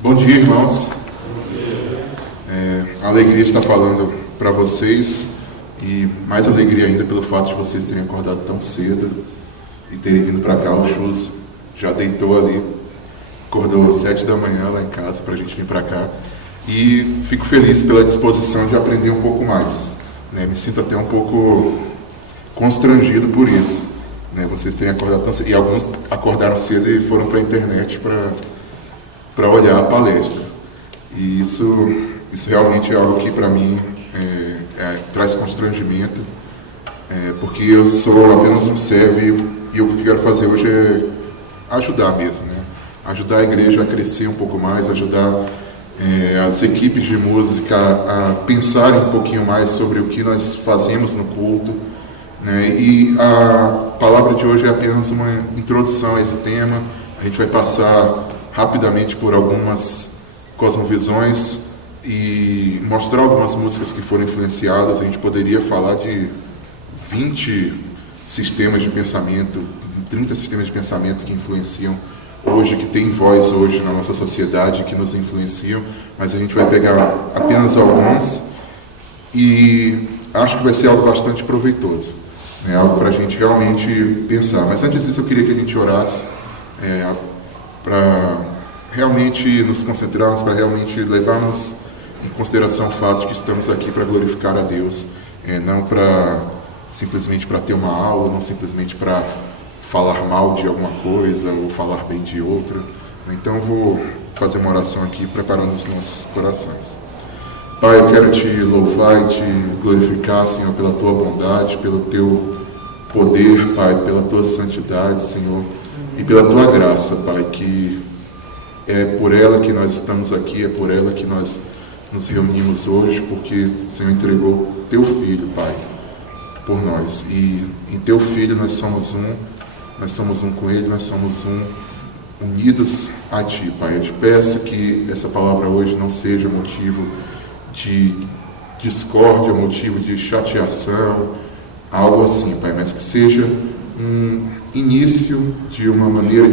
Bom dia, irmãos. A alegria está falando para vocês, e mais alegria ainda pelo fato de vocês terem acordado tão cedo e terem vindo para cá. O Chus já deitou ali, acordou às 7 da manhã lá em casa para a gente vir para cá, e fico feliz pela disposição de aprender um pouco mais, né? Me sinto até um pouco constrangido por isso, né? Vocês terem acordado tão cedo, e alguns acordaram cedo e foram para a internet para olhar a palestra. E isso realmente é algo que para mim traz constrangimento, porque eu sou apenas um servo, e o que eu quero fazer hoje é ajudar mesmo, né? Ajudar a igreja a crescer um pouco mais, ajudar as equipes de música a pensarem um pouquinho mais sobre o que nós fazemos no culto, né? E a palavra de hoje é apenas uma introdução a esse tema. A gente vai passar rapidamente por algumas cosmovisões e mostrar algumas músicas que foram influenciadas. A gente poderia falar de 20 sistemas de pensamento, 30 sistemas de pensamento que influenciam hoje, que tem voz hoje na nossa sociedade, que nos influenciam, mas a gente vai pegar apenas alguns e acho que vai ser algo bastante proveitoso, né? Algo para a gente realmente pensar. Mas antes disso eu queria que a gente orasse para realmente nos concentrarmos, para realmente levarmos em consideração o fato de que estamos aqui para glorificar a Deus, não simplesmente para ter uma aula, não simplesmente para falar mal de alguma coisa ou falar bem de outra. Então eu vou fazer uma oração aqui, preparando os nossos corações. Pai, eu quero te louvar e te glorificar, Senhor, pela tua bondade, pelo teu poder, Pai, pela tua santidade, Senhor, e pela tua graça, Pai, que é por ela que nós estamos aqui, é por ela que nós nos reunimos hoje, porque o Senhor entregou teu Filho, Pai, por nós. E em teu Filho nós somos um com Ele, nós somos unidos a Ti, Pai. Eu te peço que essa palavra hoje não seja motivo de discórdia, motivo de chateação, algo assim, Pai, mas que seja um início de uma maneira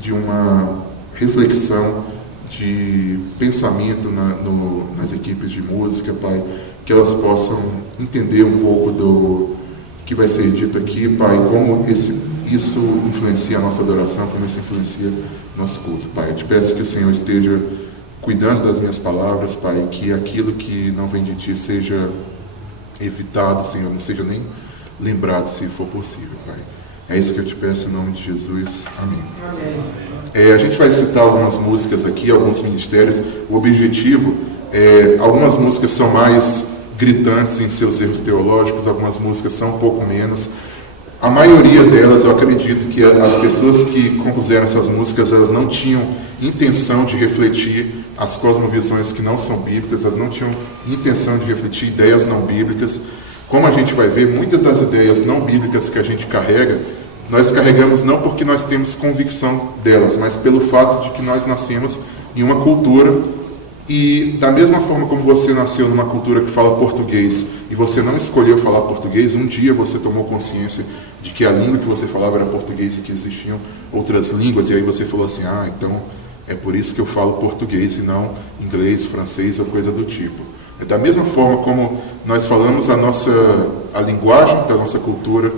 de uma reflexão, de pensamento nas equipes de música, Pai, que elas possam entender um pouco do que vai ser dito aqui, Pai, como isso influencia a nossa adoração, como isso influencia o nosso culto, Pai. Eu te peço que o Senhor esteja cuidando das minhas palavras, Pai, que aquilo que não vem de Ti seja evitado, Senhor, não seja nem lembrado, se for possível, Pai. É isso que eu te peço em nome de Jesus. Amém. Amém. A gente vai citar algumas músicas aqui, alguns ministérios. O objetivo algumas músicas são mais gritantes em seus erros teológicos, algumas músicas são um pouco menos. A maioria delas, eu acredito que as pessoas que compuseram essas músicas, elas não tinham intenção de refletir as cosmovisões que não são bíblicas, elas não tinham intenção de refletir ideias não bíblicas. Como a gente vai ver, muitas das ideias não bíblicas que a gente carrega, nós carregamos não porque nós temos convicção delas, mas pelo fato de que nós nascemos em uma cultura, e da mesma forma como você nasceu numa cultura que fala português e você não escolheu falar português, um dia você tomou consciência de que a língua que você falava era português e que existiam outras línguas, e aí você falou assim, então é por isso que eu falo português e não inglês, francês ou coisa do tipo. É da mesma forma como nós falamos a linguagem da nossa cultura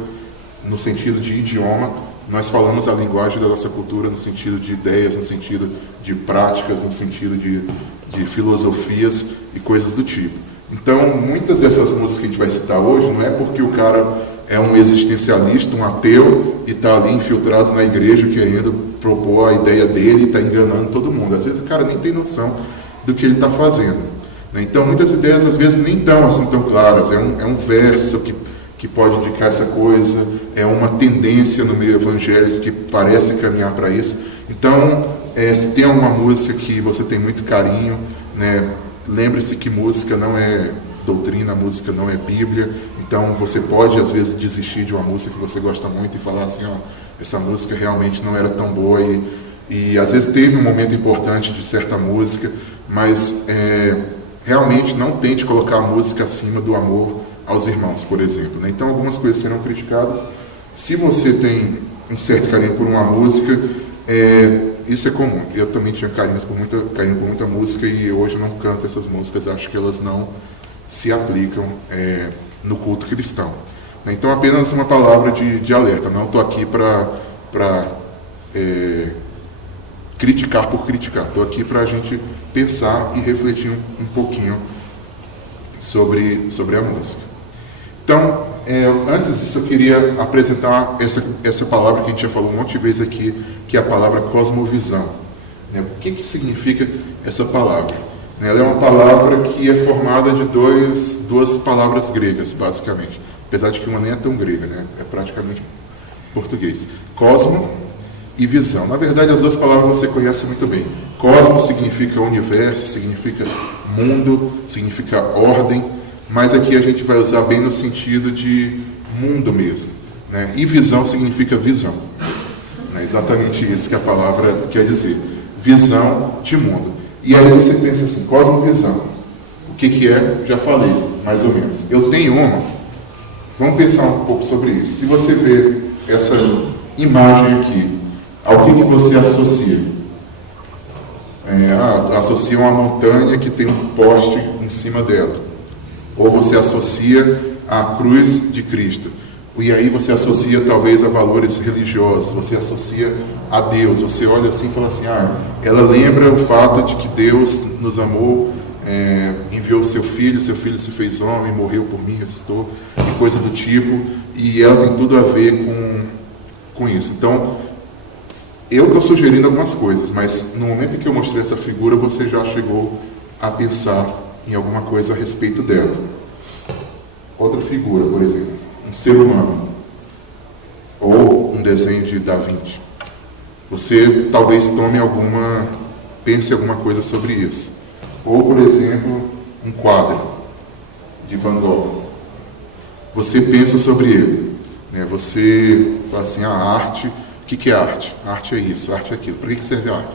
no sentido de idioma, nós falamos a linguagem da nossa cultura no sentido de ideias, no sentido de práticas, no sentido de filosofias e coisas do tipo. Então, muitas dessas músicas que a gente vai citar hoje não é porque o cara é um existencialista, um ateu, e está ali infiltrado na igreja querendo propor a ideia dele e está enganando todo mundo. Às vezes o cara nem tem noção do que ele está fazendo. Então, muitas ideias às vezes nem estão assim tão claras. É um verso que pode indicar essa coisa, é uma tendência no meio evangélico que parece caminhar para isso. Então, se tem uma música que você tem muito carinho, né, lembre-se que música não é doutrina, música não é Bíblia. Então, você pode às vezes desistir de uma música que você gosta muito e falar assim, essa música realmente não era tão boa, e às vezes teve um momento importante de certa música, mas realmente não tente colocar a música acima do amor aos irmãos, por exemplo, né? Então algumas coisas serão criticadas. Se você tem um certo carinho por uma música, isso é comum. Eu também tinha carinho por muita música e hoje eu não canto essas músicas, acho que elas não se aplicam no culto cristão. Então, apenas uma palavra de alerta. Não estou aqui para criticar por criticar. Estou aqui para a gente pensar e refletir um pouquinho sobre a música. Então, antes disso, eu queria apresentar essa palavra que a gente já falou um monte de vezes aqui, que é a palavra cosmovisão. O que significa essa palavra? Ela é uma palavra que é formada de duas palavras gregas, basicamente. Apesar de que uma nem é tão grega, né? É praticamente português. Cosmo e visão. Na verdade, as duas palavras você conhece muito bem. Cosmo significa universo, significa mundo, significa ordem, mas aqui a gente vai usar bem no sentido de mundo mesmo. Né? E visão significa visão. É exatamente isso que a palavra quer dizer. Visão de mundo. E aí você pensa assim, cosmovisão. O que é? Já falei, mais ou menos. Eu tenho uma. Vamos pensar um pouco sobre isso. Se você ver essa imagem aqui, ao que você associa? Associa uma montanha que tem um poste em cima dela. Ou você associa a cruz de Cristo. E aí você associa talvez a valores religiosos, você associa a Deus. Você olha assim e fala assim, ela lembra o fato de que Deus nos amou, enviou seu filho se fez homem, morreu por mim, ressuscitou, e coisa do tipo, e ela tem tudo a ver com isso. Então, eu estou sugerindo algumas coisas, mas no momento em que eu mostrei essa figura, você já chegou a pensar em alguma coisa a respeito dela. Outra figura, por exemplo, um ser humano, ou um desenho de Da Vinci. Você talvez pense alguma coisa sobre isso. Ou, por exemplo, um quadro de Van Gogh. Você pensa sobre ele. Né? Você fala assim, a arte, o que é arte? A arte é isso, a arte é aquilo. Para que serve a arte?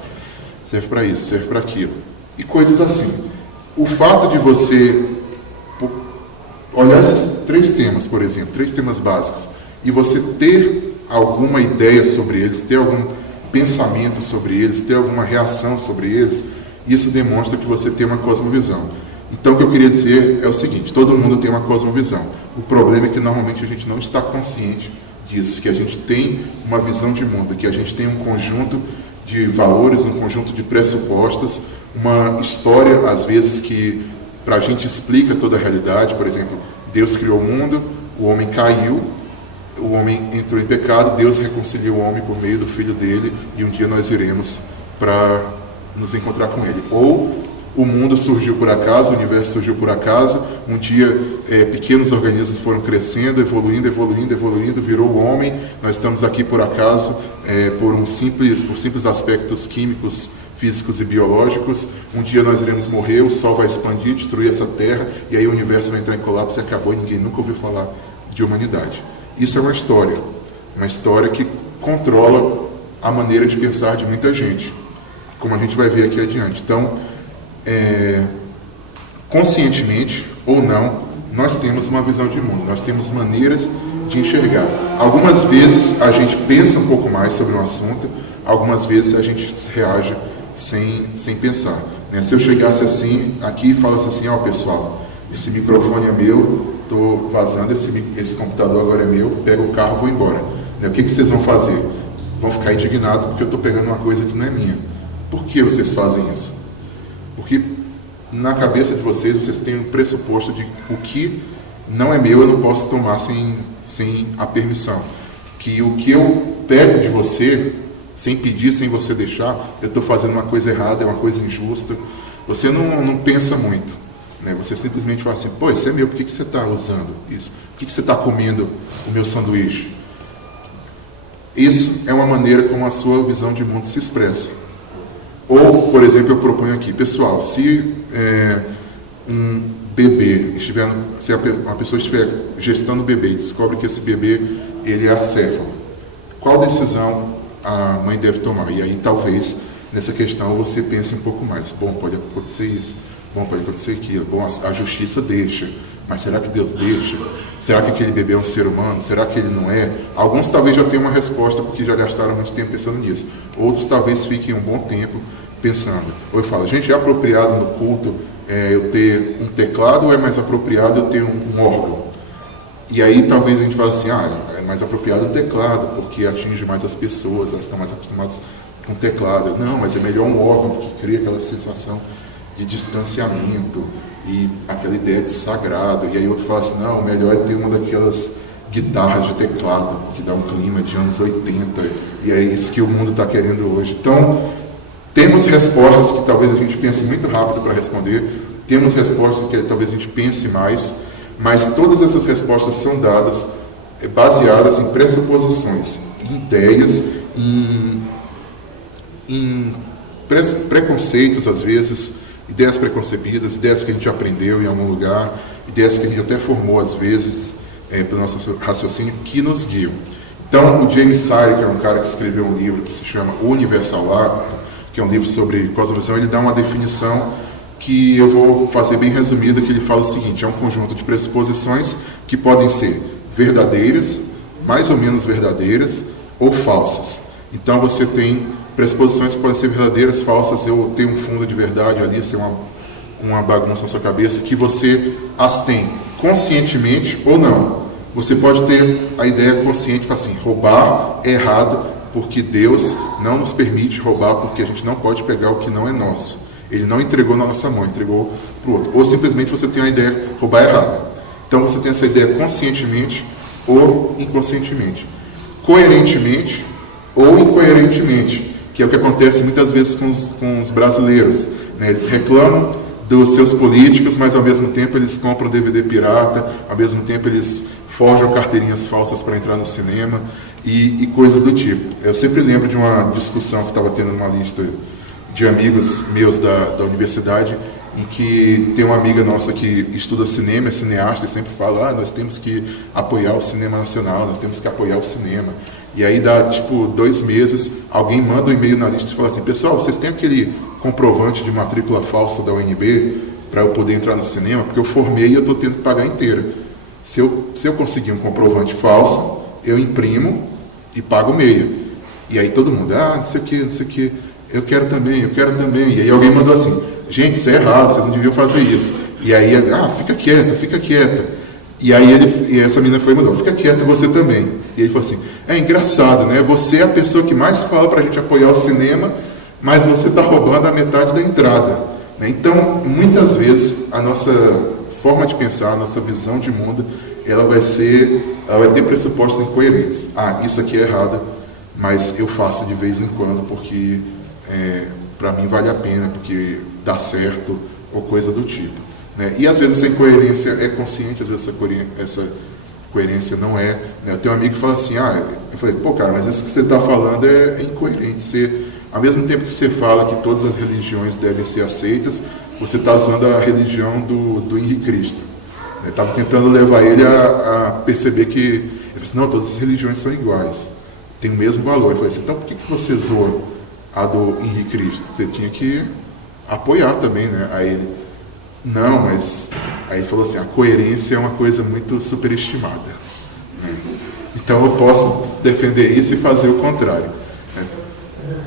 Serve para isso, serve para aquilo. E coisas assim. O fato de você olhar esses 3 temas, por exemplo, 3 temas básicos, e você ter alguma ideia sobre eles, ter algum pensamento sobre eles, ter alguma reação sobre eles, isso demonstra que você tem uma cosmovisão. Então, o que eu queria dizer é o seguinte, todo mundo tem uma cosmovisão. O problema é que normalmente a gente não está consciente disso, que a gente tem uma visão de mundo, que a gente tem um conjunto de valores, um conjunto de pressupostos, uma história, às vezes, que para a gente explica toda a realidade. Por exemplo, Deus criou o mundo, o homem caiu, o homem entrou em pecado, Deus reconciliou o homem por meio do Filho dele, e um dia nós iremos para nos encontrar com ele. Ou o mundo surgiu por acaso, o universo surgiu por acaso, um dia pequenos organismos foram crescendo, evoluindo, virou o homem, nós estamos aqui por acaso, por simples aspectos químicos, físicos e biológicos. Um dia nós iremos morrer, o Sol vai expandir, destruir essa Terra, e aí o universo vai entrar em colapso e acabou, e ninguém nunca ouviu falar de humanidade. Isso é uma história que controla a maneira de pensar de muita gente, como a gente vai ver aqui adiante. Então, conscientemente ou não, nós temos uma visão de mundo, nós temos maneiras de enxergar. Algumas vezes a gente pensa um pouco mais sobre um assunto, algumas vezes a gente reage sem pensar. Né? Se eu chegasse assim, aqui e falasse assim, pessoal, esse microfone é meu, estou vazando, esse computador agora é meu, pego o carro e vou embora. Né? O que vocês vão fazer? Vão ficar indignados porque eu estou pegando uma coisa que não é minha. Por que vocês fazem isso? Porque na cabeça de vocês têm um pressuposto de o que não é meu, eu não posso tomar sem a permissão. Que o que eu pego de você, sem pedir, sem você deixar, eu estou fazendo uma coisa errada, é uma coisa injusta. Você não pensa muito. Né? Você simplesmente fala assim, isso é meu, por que você está usando isso? Por que você está comendo o meu sanduíche? Isso é uma maneira como a sua visão de mundo se expressa. Ou, por exemplo, eu proponho aqui, pessoal, se um bebê se uma pessoa estiver gestando o bebê e descobre que esse bebê ele é acéfalo, qual decisão a mãe deve tomar? E aí talvez nessa questão você pense um pouco mais. Bom, pode acontecer isso, bom, pode acontecer aquilo, bom, a justiça deixa, mas será que Deus deixa? Será que aquele bebê é um ser humano? Será que ele não é? Alguns talvez já tenham uma resposta porque já gastaram muito tempo pensando nisso. Outros talvez fiquem um bom tempo pensando. Ou eu falo, gente, é apropriado no culto eu ter um teclado ou é mais apropriado eu ter um órgão? E aí talvez a gente fale assim, é mais apropriado o teclado, porque atinge mais as pessoas, elas estão mais acostumadas com o teclado. Não, mas é melhor um órgão, porque cria aquela sensação de distanciamento e aquela ideia de sagrado. E aí outro fala assim, não, o melhor é ter uma daquelas guitarras de teclado, que dá um clima de anos 80, e é isso que o mundo está querendo hoje. Então, temos respostas que talvez a gente pense muito rápido para responder, temos respostas que talvez a gente pense mais, mas todas essas respostas são dadas baseadas em pressuposições, em ideias, em preconceitos, às vezes, ideias preconcebidas, ideias que a gente aprendeu em algum lugar, ideias que a gente até formou, às vezes, pelo nosso raciocínio, que nos guiam. Então, o James Sire, que é um cara que escreveu um livro que se chama O Universal Ato, que é um livro sobre cosmovisão, ele dá uma definição que eu vou fazer bem resumida, que ele fala o seguinte: é um conjunto de pressuposições que podem ser verdadeiras, mais ou menos verdadeiras, ou falsas. Então você tem pressuposições que podem ser verdadeiras, falsas, eu tenho um fundo de verdade ali, ser uma bagunça na sua cabeça, que você as tem conscientemente ou não. Você pode ter a ideia consciente, assim, roubar é errado, porque Deus não nos permite roubar, porque a gente não pode pegar o que não é nosso. Ele não entregou na nossa mão, entregou para o outro. Ou simplesmente você tem a ideia roubar é errado. Então você tem essa ideia conscientemente ou inconscientemente. Coerentemente ou incoerentemente, que é o que acontece muitas vezes com os brasileiros. Né? Eles reclamam dos seus políticos, mas ao mesmo tempo eles compram DVD pirata, ao mesmo tempo eles forjam carteirinhas falsas para entrar no cinema e coisas do tipo. Eu sempre lembro de uma discussão que estava tendo numa lista de amigos meus da universidade, em que tem uma amiga nossa que estuda cinema, é cineasta, e sempre fala, nós temos que apoiar o cinema nacional, nós temos que apoiar o cinema. E aí dá, 2 meses, alguém manda um e-mail na lista e fala assim, pessoal, vocês têm aquele comprovante de matrícula falsa da UNB para eu poder entrar no cinema? Porque eu formei e eu estou tendo que pagar inteira. Se eu conseguir um comprovante falso, eu imprimo e pago meia. E aí todo mundo, não sei o que, eu quero também. E aí alguém mandou assim, gente, isso é errado, vocês não deviam fazer isso. E aí, fica quieta. E aí essa menina foi e mandou, fica quieto você também. E ele falou assim, é engraçado, né? Você é a pessoa que mais fala para a gente apoiar o cinema, mas você está roubando a metade da entrada. Né? Então, muitas vezes, a nossa forma de pensar, a nossa visão de mundo, ela vai ter pressupostos incoerentes. Isso aqui é errado, mas eu faço de vez em quando porque para mim vale a pena, porque dá certo, ou coisa do tipo. Né? E às vezes essa incoerência é consciente, às vezes essa coerência não é. Né? Eu tenho um amigo que fala assim, eu falei, cara, mas isso que você está falando é incoerente. Ao mesmo tempo que você fala que todas as religiões devem ser aceitas, você está usando a religião do Henrique Cristo. Eu estava tentando levar ele a perceber que, ele falou assim, não, todas as religiões são iguais, tem o mesmo valor. Eu falei assim, então por que você zoa a do Henrique Cristo? Você tinha que apoiar também, né? Aí ele, não, mas... Aí ele falou assim, a coerência é uma coisa muito superestimada. Né? Então eu posso defender isso e fazer o contrário. Né?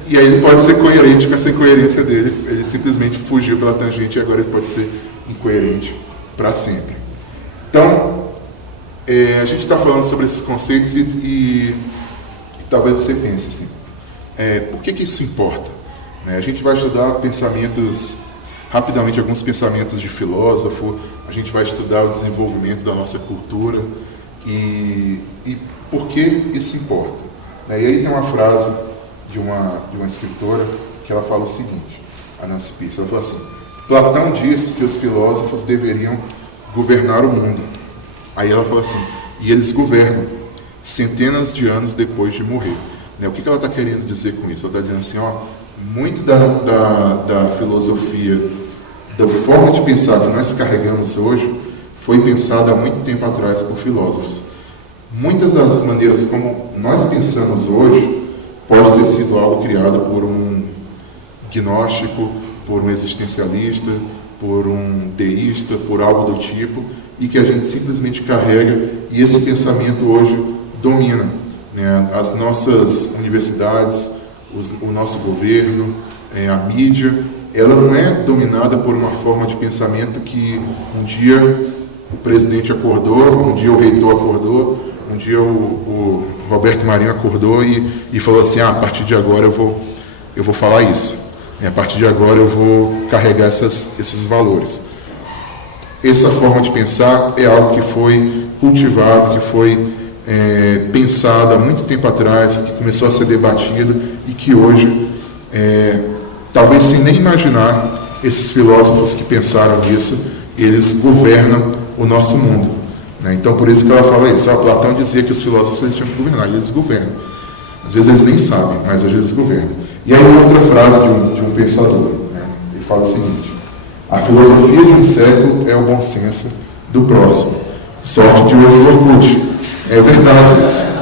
E aí ele pode ser coerente com essa incoerência dele, ele simplesmente fugiu pela tangente e agora ele pode ser incoerente para sempre. Então, a gente está falando sobre esses conceitos e talvez você pense assim, por que isso importa? A gente vai estudar pensamentos, rapidamente, alguns pensamentos de filósofo, a gente vai estudar o desenvolvimento da nossa cultura e por que isso importa. E aí tem uma frase de uma escritora que ela fala o seguinte, a Nancy Pierce, ela fala assim, Platão diz que os filósofos deveriam governar o mundo. Aí ela fala assim, e eles governam centenas de anos depois de morrer. O que ela está querendo dizer com isso? Ela está dizendo assim, muito da filosofia, da forma de pensar que nós carregamos hoje, foi pensada há muito tempo atrás por filósofos. Muitas das maneiras como nós pensamos hoje pode ter sido algo criado por um gnóstico, por um existencialista, por um deísta, por algo do tipo, e que a gente simplesmente carrega, e esse pensamento hoje domina, né, as nossas universidades, o nosso governo, a mídia. Ela não é dominada por uma forma de pensamento que um dia o presidente acordou, um dia o reitor acordou, um dia o Roberto Marinho acordou e falou assim, a partir de agora eu vou falar isso. A partir de agora eu vou carregar esses valores. Essa forma de pensar é algo que foi cultivado, que foi pensado há muito tempo atrás, que começou a ser debatido e que hoje, talvez sem nem imaginar, esses filósofos que pensaram nisso, eles governam o nosso mundo. Né? Então, por isso que ela fala isso. Platão dizia que os filósofos eles tinham que governar, e eles governam. Às vezes eles nem sabem, mas às vezes governam. E aí outra frase de um pensador, né? Ele fala o seguinte: a filosofia de um século é o bom senso do próximo. Sorte de hoje do Orkut. É verdade isso.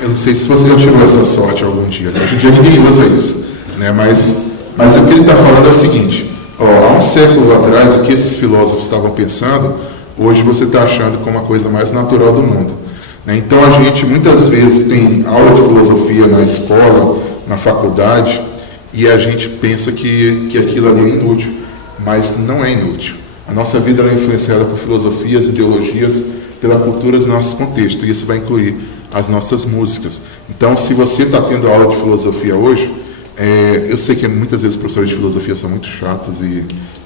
Eu não sei se você já tirou essa sorte algum dia. Né? Hoje em dia ninguém usa isso. Né? Mas o que ele está falando é o seguinte: há um século atrás, o que esses filósofos estavam pensando, hoje você está achando como a coisa mais natural do mundo. Então a gente muitas vezes tem aula de filosofia na escola, na faculdade, e a gente pensa que aquilo ali é inútil, mas não é inútil. A nossa vida é influenciada por filosofias, ideologias, pela cultura do nosso contexto, e isso vai incluir as nossas músicas. Então, se você está tendo aula de filosofia hoje, eu sei que muitas vezes os professores de filosofia são muito chatos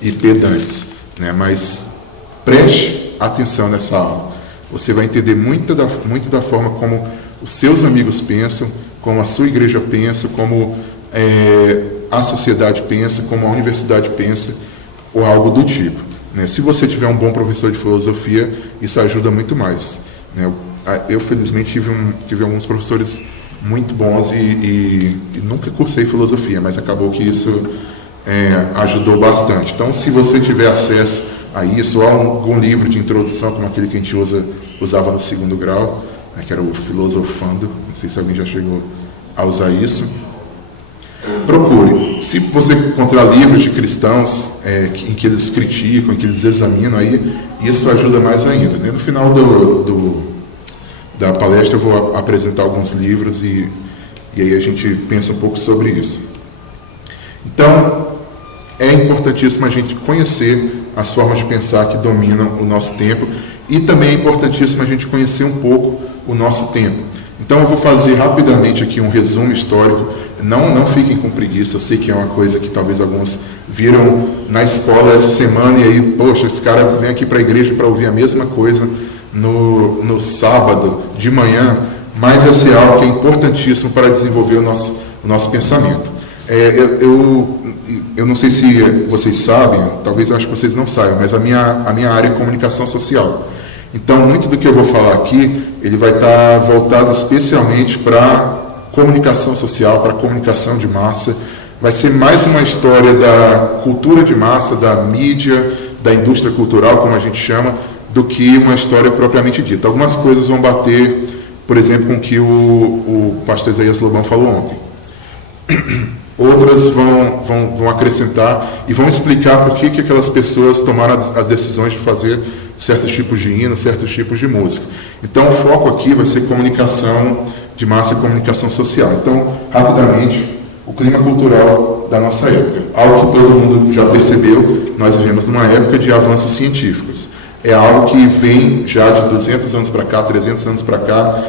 e pedantes, né? Mas preste atenção nessa aula. Você vai entender muito da forma como os seus amigos pensam, como a sua igreja pensa, como a sociedade pensa, como a universidade pensa, ou algo do tipo. Né? Se você tiver um bom professor de filosofia, isso ajuda muito mais. Né? Eu felizmente, tive alguns professores muito bons e nunca cursei filosofia, mas acabou que isso ajudou bastante. Então, se você tiver acesso a isso, ou a algum livro de introdução, como aquele que a gente usava no 2º grau, né, que era o Filosofando, não sei se alguém já chegou a usar isso, procure. Se você encontrar livros de cristãos em que eles criticam, em que eles examinam, aí isso ajuda mais ainda. Né? No final da palestra eu vou apresentar alguns livros e aí a gente pensa um pouco sobre isso. Então, é importantíssimo a gente conhecer as formas de pensar que dominam o nosso tempo, e também é importantíssimo a gente conhecer um pouco o nosso tempo. Então eu vou fazer rapidamente aqui um resumo histórico. Não fiquem com preguiça, eu sei que é uma coisa que talvez alguns viram na escola essa semana e aí, poxa, esse cara vem aqui para a igreja para ouvir a mesma coisa no sábado de manhã, mas vai ser algo que é importantíssimo para desenvolver o nosso pensamento. Eu não sei se vocês sabem, talvez eu acho que vocês não saibam, mas a minha área é comunicação social. Então, muito do que eu vou falar aqui, ele vai estar voltado especialmente para comunicação social, para comunicação de massa. Vai ser mais uma história da cultura de massa, da mídia, da indústria cultural, como a gente chama, do que uma história propriamente dita. Algumas coisas vão bater, por exemplo, com o que o pastor Isaías Lobão falou ontem. Outras vão acrescentar e vão explicar por que aquelas pessoas tomaram as decisões de fazer certos tipos de hino, certos tipos de música. Então, o foco aqui vai ser comunicação de massa e comunicação social. Então, rapidamente, o clima cultural da nossa época. Algo que todo mundo já percebeu, nós vivemos numa época de avanços científicos. É algo que vem já de 200 anos para cá, 300 anos para cá,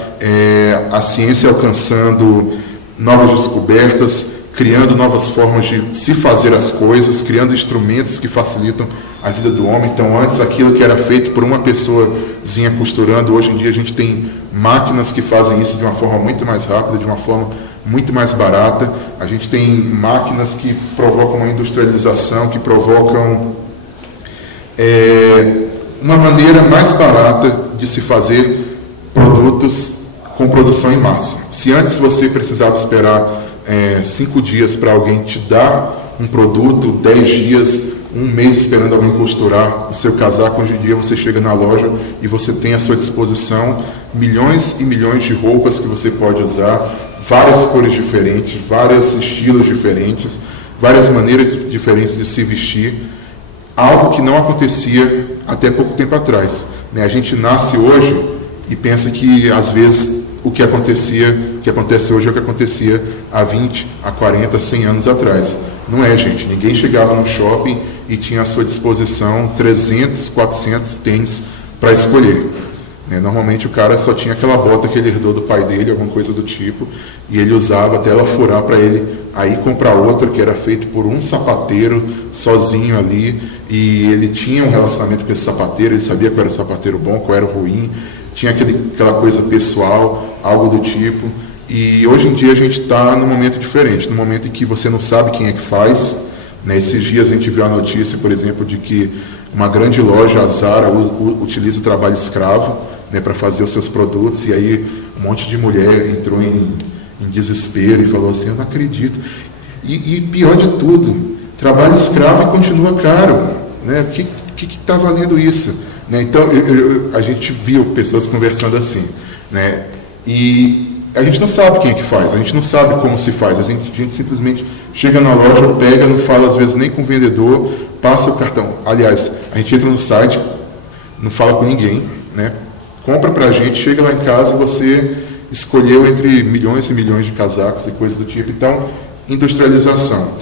a ciência alcançando novas descobertas, criando novas formas de se fazer as coisas, criando instrumentos que facilitam a vida do homem. Então, antes, aquilo que era feito por uma pessoazinha costurando, hoje em dia a gente tem máquinas que fazem isso de uma forma muito mais rápida, de uma forma muito mais barata. A gente tem máquinas que provocam uma industrialização, que provocam uma maneira mais barata de se fazer produtos com produção em massa. Se antes você precisava esperar 5 dias para alguém te dar um produto, 10 dias, 1 mês esperando alguém costurar o seu casaco, hoje em dia você chega na loja e você tem à sua disposição milhões e milhões de roupas que você pode usar, várias cores diferentes, vários estilos diferentes, várias maneiras diferentes de se vestir, algo que não acontecia até pouco tempo atrás, né? A gente nasce hoje e pensa que, às vezes, o que acontece hoje é o que acontecia há 20, há 40, 100 anos atrás. Não é, gente. Ninguém chegava no shopping e tinha à sua disposição 300, 400 tênis para escolher. Normalmente o cara só tinha aquela bota que ele herdou do pai dele, alguma coisa do tipo, e ele usava até ela furar para ele aí comprar outra que era feito por um sapateiro sozinho ali, e ele tinha um relacionamento com esse sapateiro, ele sabia qual era o sapateiro bom, qual era o ruim, tinha aquela coisa pessoal, algo do tipo. E hoje em dia a gente está num momento diferente, num momento em que você não sabe quem é que faz, né? Esses dias a gente viu a notícia, por exemplo, de que uma grande loja, a Zara, utiliza trabalho escravo, né, para fazer os seus produtos, e aí um monte de mulher entrou em desespero e falou assim: eu não acredito. E pior de tudo, trabalho escravo continua caro, né? O que está valendo isso? Né? Então a gente viu pessoas conversando assim, né? E a gente não sabe quem é que faz, a gente não sabe como se faz, a gente simplesmente chega na loja, pega, não fala às vezes nem com o vendedor, passa o cartão. Aliás, a gente entra no site, não fala com ninguém, né? Compra pra gente, chega lá em casa, você escolheu entre milhões e milhões de casacos e coisas do tipo. Então, industrialização.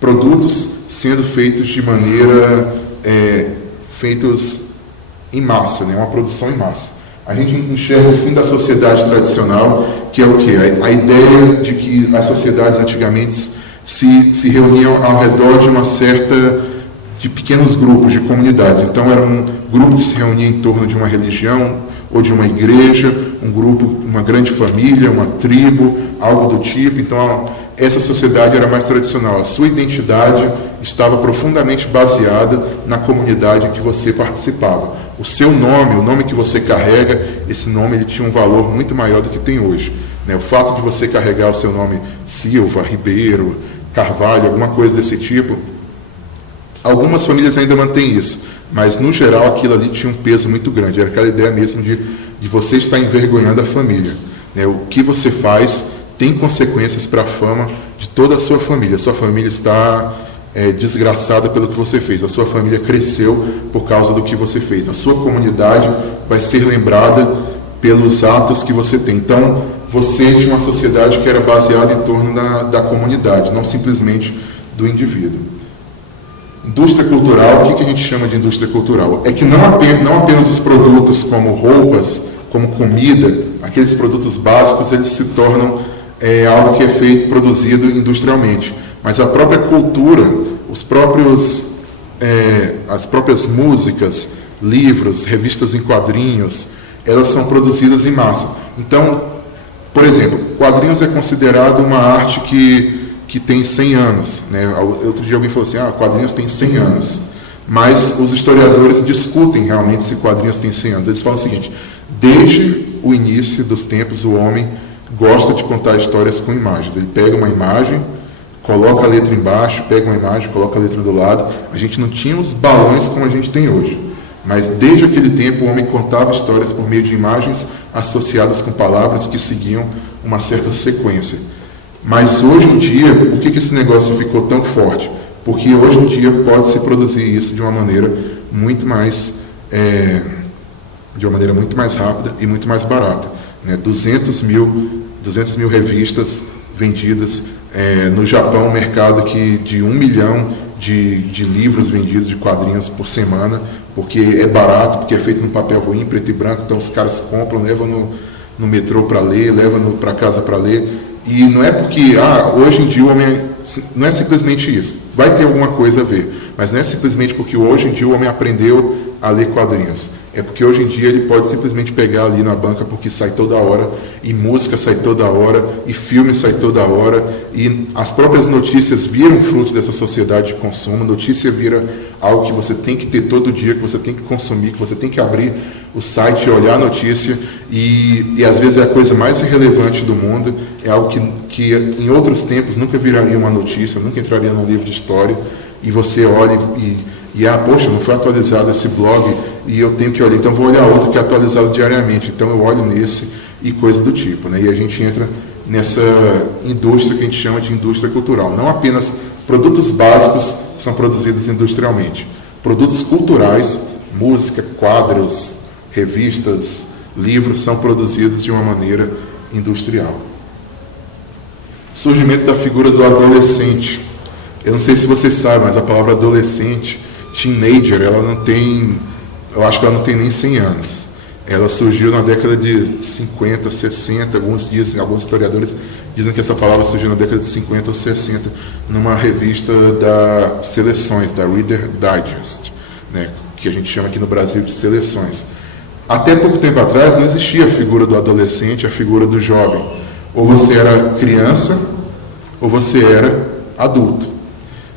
Produtos sendo feitos de maneira, feitos em massa, né? Uma produção em massa. A gente enxerga o fim da sociedade tradicional, que é o quê? A ideia de que as sociedades antigamente se reuniam ao redor de pequenos grupos, de comunidade. Então era um grupo que se reunia em torno de uma religião ou de uma igreja, um grupo, uma grande família, uma tribo, algo do tipo. Então essa sociedade era mais tradicional. A sua identidade estava profundamente baseada na comunidade em que você participava. O seu nome, o nome que você carrega, esse nome ele tinha um valor muito maior do que tem hoje, né? O fato de você carregar o seu nome Silva, Ribeiro, Carvalho, alguma coisa desse tipo, algumas famílias ainda mantêm isso, mas no geral aquilo ali tinha um peso muito grande. Era aquela ideia mesmo de você estar envergonhando a família, né? O que você faz tem consequências para a fama de toda a sua família. A sua família está desgraçada pelo que você fez. A sua família cresceu por causa do que você fez. A sua comunidade vai ser lembrada pelos atos que você tem. Então, você tinha uma sociedade que era baseada em torno da comunidade, não simplesmente do indivíduo. Indústria cultural, o que a gente chama de indústria cultural? É que não apenas os produtos como roupas, como comida, aqueles produtos básicos, eles se tornam algo que é produzido industrialmente, mas a própria cultura, as próprias músicas, livros, revistas em quadrinhos, elas são produzidas em massa. Então, por exemplo, quadrinhos é considerado uma arte que tem 100 anos. Né? Outro dia alguém falou assim, quadrinhos têm 100 anos. Mas os historiadores discutem realmente se quadrinhos têm 100 anos. Eles falam o seguinte: desde o início dos tempos, o homem gosta de contar histórias com imagens. Ele pega uma imagem, coloca a letra embaixo, pega uma imagem, coloca a letra do lado. A gente não tinha os balões como a gente tem hoje. Mas desde aquele tempo o homem contava histórias por meio de imagens associadas com palavras que seguiam uma certa sequência. Mas hoje em dia, por que esse negócio ficou tão forte? Porque hoje em dia pode-se produzir isso de uma maneira muito mais rápida e muito mais barata. Né? 200 mil revistas vendidas. No Japão, um mercado de 1 milhão de livros vendidos, de quadrinhos por semana, porque é barato, porque é feito num papel ruim, preto e branco, então os caras compram, levam no metrô para ler, levam para casa para ler. E não é porque, hoje em dia o homem... Não é simplesmente isso. Vai ter alguma coisa a ver. Mas não é simplesmente porque hoje em dia o homem aprendeu a ler quadrinhos. É porque hoje em dia ele pode simplesmente pegar ali na banca, porque sai toda hora, e música sai toda hora, e filme sai toda hora, e as próprias notícias viram fruto dessa sociedade de consumo. Notícia vira algo que você tem que ter todo dia, que você tem que consumir, que você tem que abrir o site e olhar a notícia, e às vezes é a coisa mais irrelevante do mundo, é algo que em outros tempos nunca viraria uma notícia, nunca entraria num livro de história, e você olha poxa, não foi atualizado esse blog, e eu tenho que olhar, então vou olhar outro que é atualizado diariamente, então eu olho nesse, e coisa do tipo, né? E a gente entra nessa indústria que a gente chama de indústria cultural. Não apenas produtos básicos são produzidos industrialmente, produtos culturais música, quadros, revistas, livros são produzidos de uma maneira industrial. Surgimento da figura do adolescente. Eu não sei se vocês sabem, mas a palavra adolescente, teenager, eu acho que ela não tem nem 100 anos. Ela surgiu na década de 50, 60, alguns historiadores dizem que essa palavra surgiu na década de 50 ou 60, numa revista da Seleções, da Reader Digest, né, que a gente chama aqui no Brasil de Seleções. Até pouco tempo atrás não existia a figura do adolescente, a figura do jovem. Ou você era criança, ou você era adulto.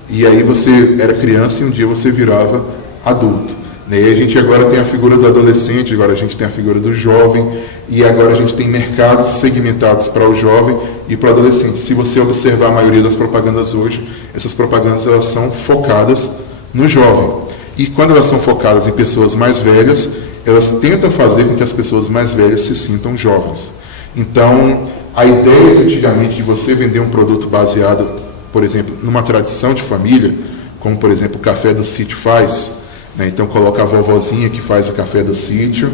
E aí você era criança e um dia você virava adulto. E aí a gente agora tem a figura do adolescente, agora a gente tem a figura do jovem, e agora a gente tem mercados segmentados para o jovem e para o adolescente. Se você observar a maioria das propagandas hoje, essas propagandas elas são focadas no jovem. E quando elas são focadas em pessoas mais velhas, elas tentam fazer com que as pessoas mais velhas se sintam jovens. Então, a ideia antigamente de você vender um produto baseado, por exemplo, numa tradição de família, como por exemplo o café do sítio faz, né? Então coloca a vovozinha que faz o café do sítio,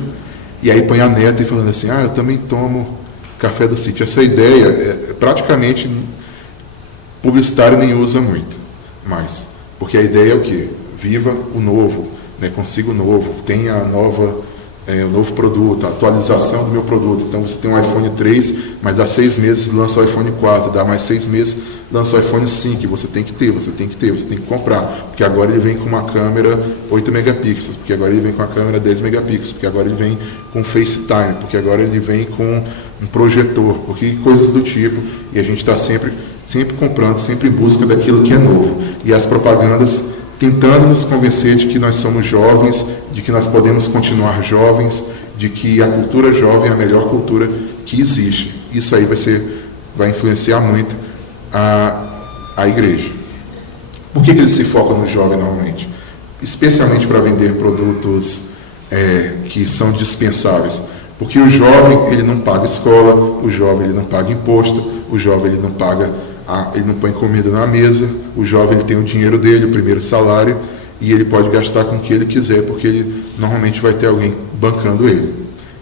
e aí põe a neta e falando assim, eu também tomo café do sítio. Essa ideia, praticamente, publicitário nem usa muito mais, porque a ideia é o quê? Viva o novo, né? Consiga o novo, tenha o novo produto, a atualização do meu produto. Então você tem um iPhone 3, mas dá 6 meses lança o iPhone 4, dá mais 6 meses lança o iPhone 5, você tem que comprar, porque agora ele vem com uma câmera 8 megapixels, porque agora ele vem com a câmera 10 megapixels, porque agora ele vem com FaceTime, porque agora ele vem com um projetor, porque coisas do tipo, e a gente está sempre comprando, sempre em busca daquilo que é novo. E as propagandas tentando nos convencer de que nós somos jovens, de que nós podemos continuar jovens, de que a cultura jovem é a melhor cultura que existe. Isso aí vai influenciar muito a igreja. Por que eles se focam no jovem normalmente? Especialmente para vender produtos que são dispensáveis. Porque o jovem ele não paga escola, o jovem ele não paga imposto, o jovem ele não põe comida na mesa, o jovem ele tem o dinheiro dele, o primeiro salário, e ele pode gastar com o que ele quiser, porque ele normalmente vai ter alguém bancando ele.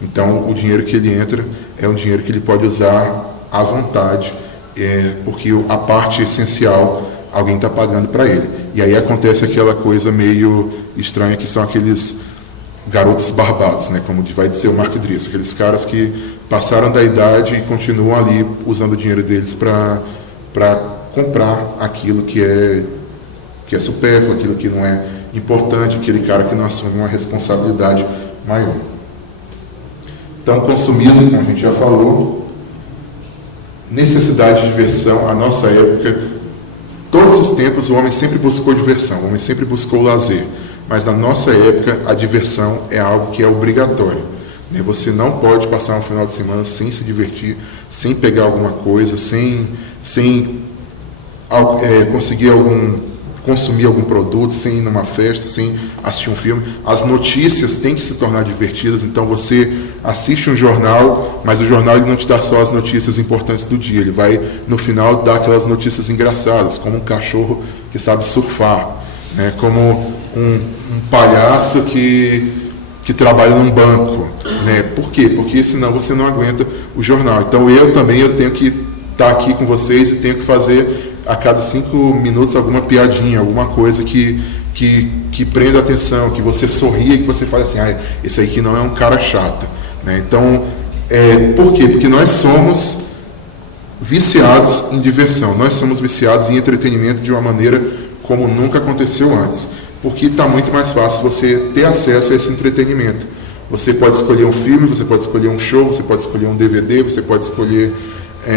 Então, o dinheiro que ele entra é um dinheiro que ele pode usar à vontade, porque a parte essencial alguém está pagando para ele. E aí acontece aquela coisa meio estranha, que são aqueles garotos barbados, né, como vai dizer o Mark Driscoll, aqueles caras que passaram da idade e continuam ali usando o dinheiro deles para comprar aquilo que é supérfluo, aquilo que não é importante, aquele cara que não assume uma responsabilidade maior. Então, consumismo, como a gente já falou, necessidade de diversão. A nossa época, todos os tempos, o homem sempre buscou diversão, o homem sempre buscou lazer, mas na nossa época, a diversão é algo que é obrigatório. Você não pode passar um final de semana sem se divertir, sem pegar alguma coisa, sem conseguir consumir algum produto, sem ir numa festa, sem assistir um filme. As notícias têm que se tornar divertidas, então você assiste um jornal, mas o jornal ele não te dá só as notícias importantes do dia, ele vai no final dar aquelas notícias engraçadas, como um cachorro que sabe surfar, né? Como um palhaço que trabalha num banco, né? Por quê? Porque senão você não aguenta o jornal. Então eu tenho que estar aqui com vocês e tenho que fazer a cada 5 minutos alguma piadinha, alguma coisa que prenda a atenção, que você sorria e que você fale assim, esse aqui não é um cara chato, né? Então, por quê? Porque nós somos viciados em diversão, nós somos viciados em entretenimento de uma maneira como nunca aconteceu antes, porque está muito mais fácil você ter acesso a esse entretenimento. Você pode escolher um filme, você pode escolher um show, você pode escolher um DVD, você pode escolher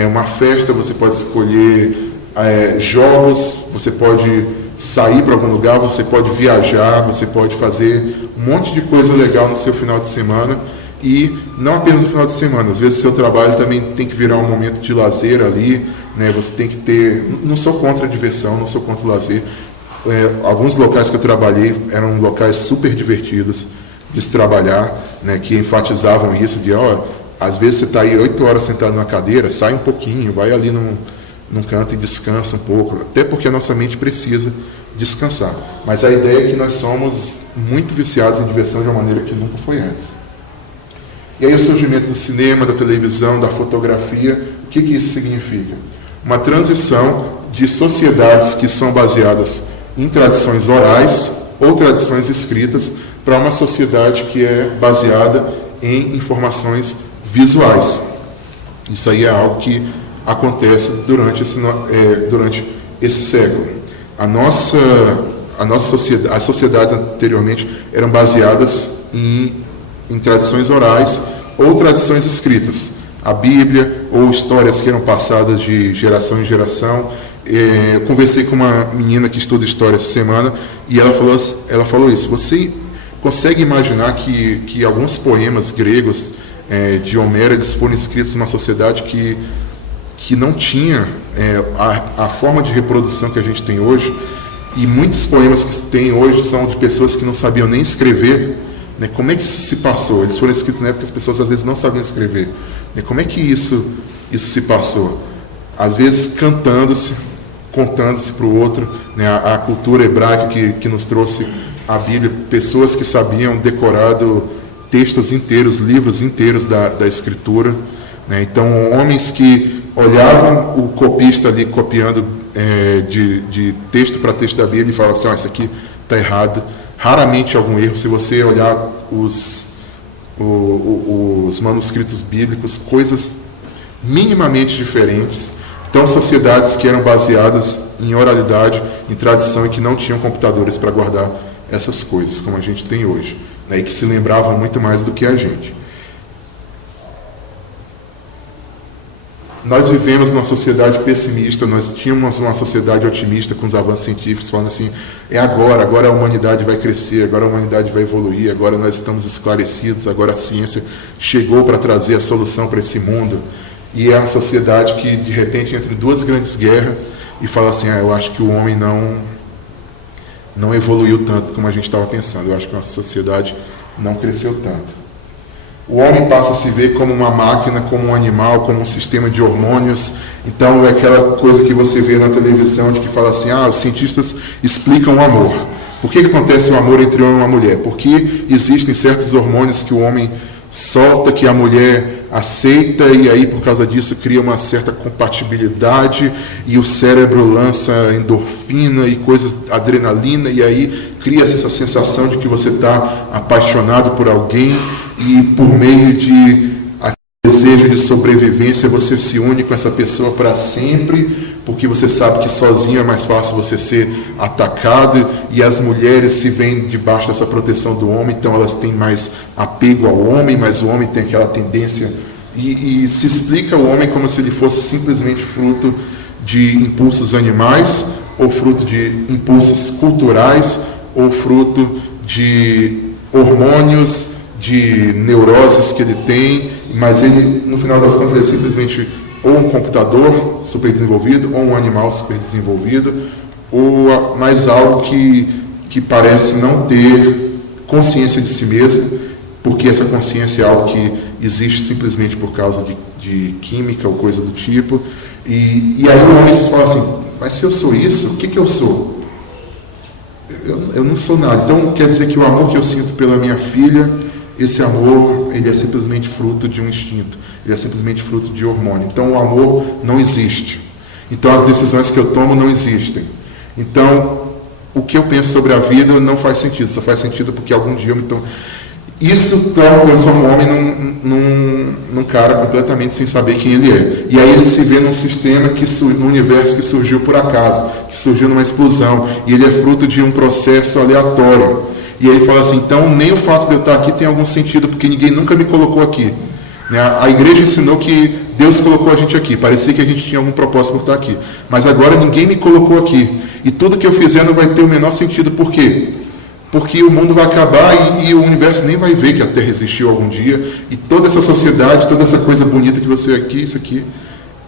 uma festa, você pode escolher jogos, você pode sair para algum lugar, você pode viajar, você pode fazer um monte de coisa legal no seu final de semana, e não apenas no final de semana, às vezes o seu trabalho também tem que virar um momento de lazer ali, né? Você tem que ter, não sou contra a diversão, não sou contra o lazer, alguns locais que eu trabalhei eram locais super divertidos de se trabalhar, né? Que enfatizavam isso, de às vezes você está aí 8 horas sentado na cadeira, sai um pouquinho, vai ali num canto e descansa um pouco, até porque a nossa mente precisa descansar. Mas a ideia é que nós somos muito viciados em diversão de uma maneira que nunca foi antes. E aí o surgimento do cinema, da televisão, da fotografia, o que isso significa? Uma transição de sociedades que são baseadas em tradições orais ou tradições escritas para uma sociedade que é baseada em informações visuais. Isso aí é algo que acontece durante esse século. As sociedades anteriormente eram baseadas em tradições orais ou tradições escritas. A Bíblia ou histórias que eram passadas de geração em geração. Eu conversei com uma menina que estuda história essa semana e ela falou isso. Você consegue imaginar que alguns poemas gregos de Homero eles foram escritos numa sociedade que não tinha a forma de reprodução que a gente tem hoje, e muitos poemas que tem hoje são de pessoas que não sabiam nem escrever, né? Como é que isso se passou? Eles foram escritos na época que as pessoas às vezes não sabiam escrever, né? Como é que isso se passou? Às vezes cantando-se, contando-se para o outro, né? A cultura hebraica que nos trouxe a Bíblia, pessoas que sabiam decorado textos inteiros, livros inteiros da Escritura, né? Então, homens que olhavam o copista ali copiando de texto para texto da Bíblia e falavam assim, isso aqui está errado. Raramente algum erro. Se você olhar os manuscritos bíblicos, coisas minimamente diferentes. Então, sociedades que eram baseadas em oralidade, em tradição, e que não tinham computadores para guardar essas coisas, como a gente tem hoje, né? E que se lembravam muito mais do que a gente. Nós vivemos numa sociedade pessimista, nós tínhamos uma sociedade otimista com os avanços científicos, falando assim, agora a humanidade vai crescer, agora a humanidade vai evoluir, agora nós estamos esclarecidos, agora a ciência chegou para trazer a solução para esse mundo. E é uma sociedade que, de repente, entre duas grandes guerras, e fala assim, eu acho que o homem não evoluiu tanto como a gente estava pensando, eu acho que a nossa sociedade não cresceu tanto. O homem passa a se ver como uma máquina, como um animal, como um sistema de hormônios. Então é aquela coisa que você vê na televisão de que fala assim, os cientistas explicam o amor. Por que acontece o amor entre um homem e uma mulher? Porque existem certos hormônios que o homem solta, que a mulher aceita, e aí por causa disso cria uma certa compatibilidade, e o cérebro lança endorfina e coisas, adrenalina, e aí cria essa sensação de que você está apaixonado por alguém, e por meio de desejo de sobrevivência você se une com essa pessoa para sempre, porque você sabe que sozinho é mais fácil você ser atacado, e as mulheres se veem debaixo dessa proteção do homem, então elas têm mais apego ao homem, mas o homem tem aquela tendência, e se explica o homem como se ele fosse simplesmente fruto de impulsos animais, ou fruto de impulsos culturais, ou fruto de hormônios, de neuroses que ele tem, mas ele, no final das contas, ele é simplesmente ou um computador super desenvolvido, ou um animal super desenvolvido, ou mais algo que parece não ter consciência de si mesmo, porque essa consciência é algo que existe simplesmente por causa de química ou coisa do tipo, e aí o homem fala assim, mas se eu sou isso, o que eu sou? Eu não sou nada. Então quer dizer que o amor que eu sinto pela minha filha, esse amor, ele é simplesmente fruto de um instinto, ele é simplesmente fruto de hormônio. Então o amor não existe. Então as decisões que eu tomo não existem. Então o que eu penso sobre a vida não faz sentido, só faz sentido porque algum dia eu me tomo... Isso transforma o homem num cara completamente sem saber quem ele é. E aí ele se vê num sistema, num universo que surgiu por acaso, que surgiu numa explosão, e ele é fruto de um processo aleatório. E aí ele fala assim, então nem o fato de eu estar aqui tem algum sentido, porque ninguém nunca me colocou aqui. A igreja ensinou que Deus colocou a gente aqui, parecia que a gente tinha algum propósito por estar aqui. Mas agora ninguém me colocou aqui. E tudo que eu fizer não vai ter o menor sentido. Por quê? Porque o mundo vai acabar e o universo nem vai ver que a Terra existiu algum dia. E toda essa sociedade, toda essa coisa bonita que você aqui, isso aqui.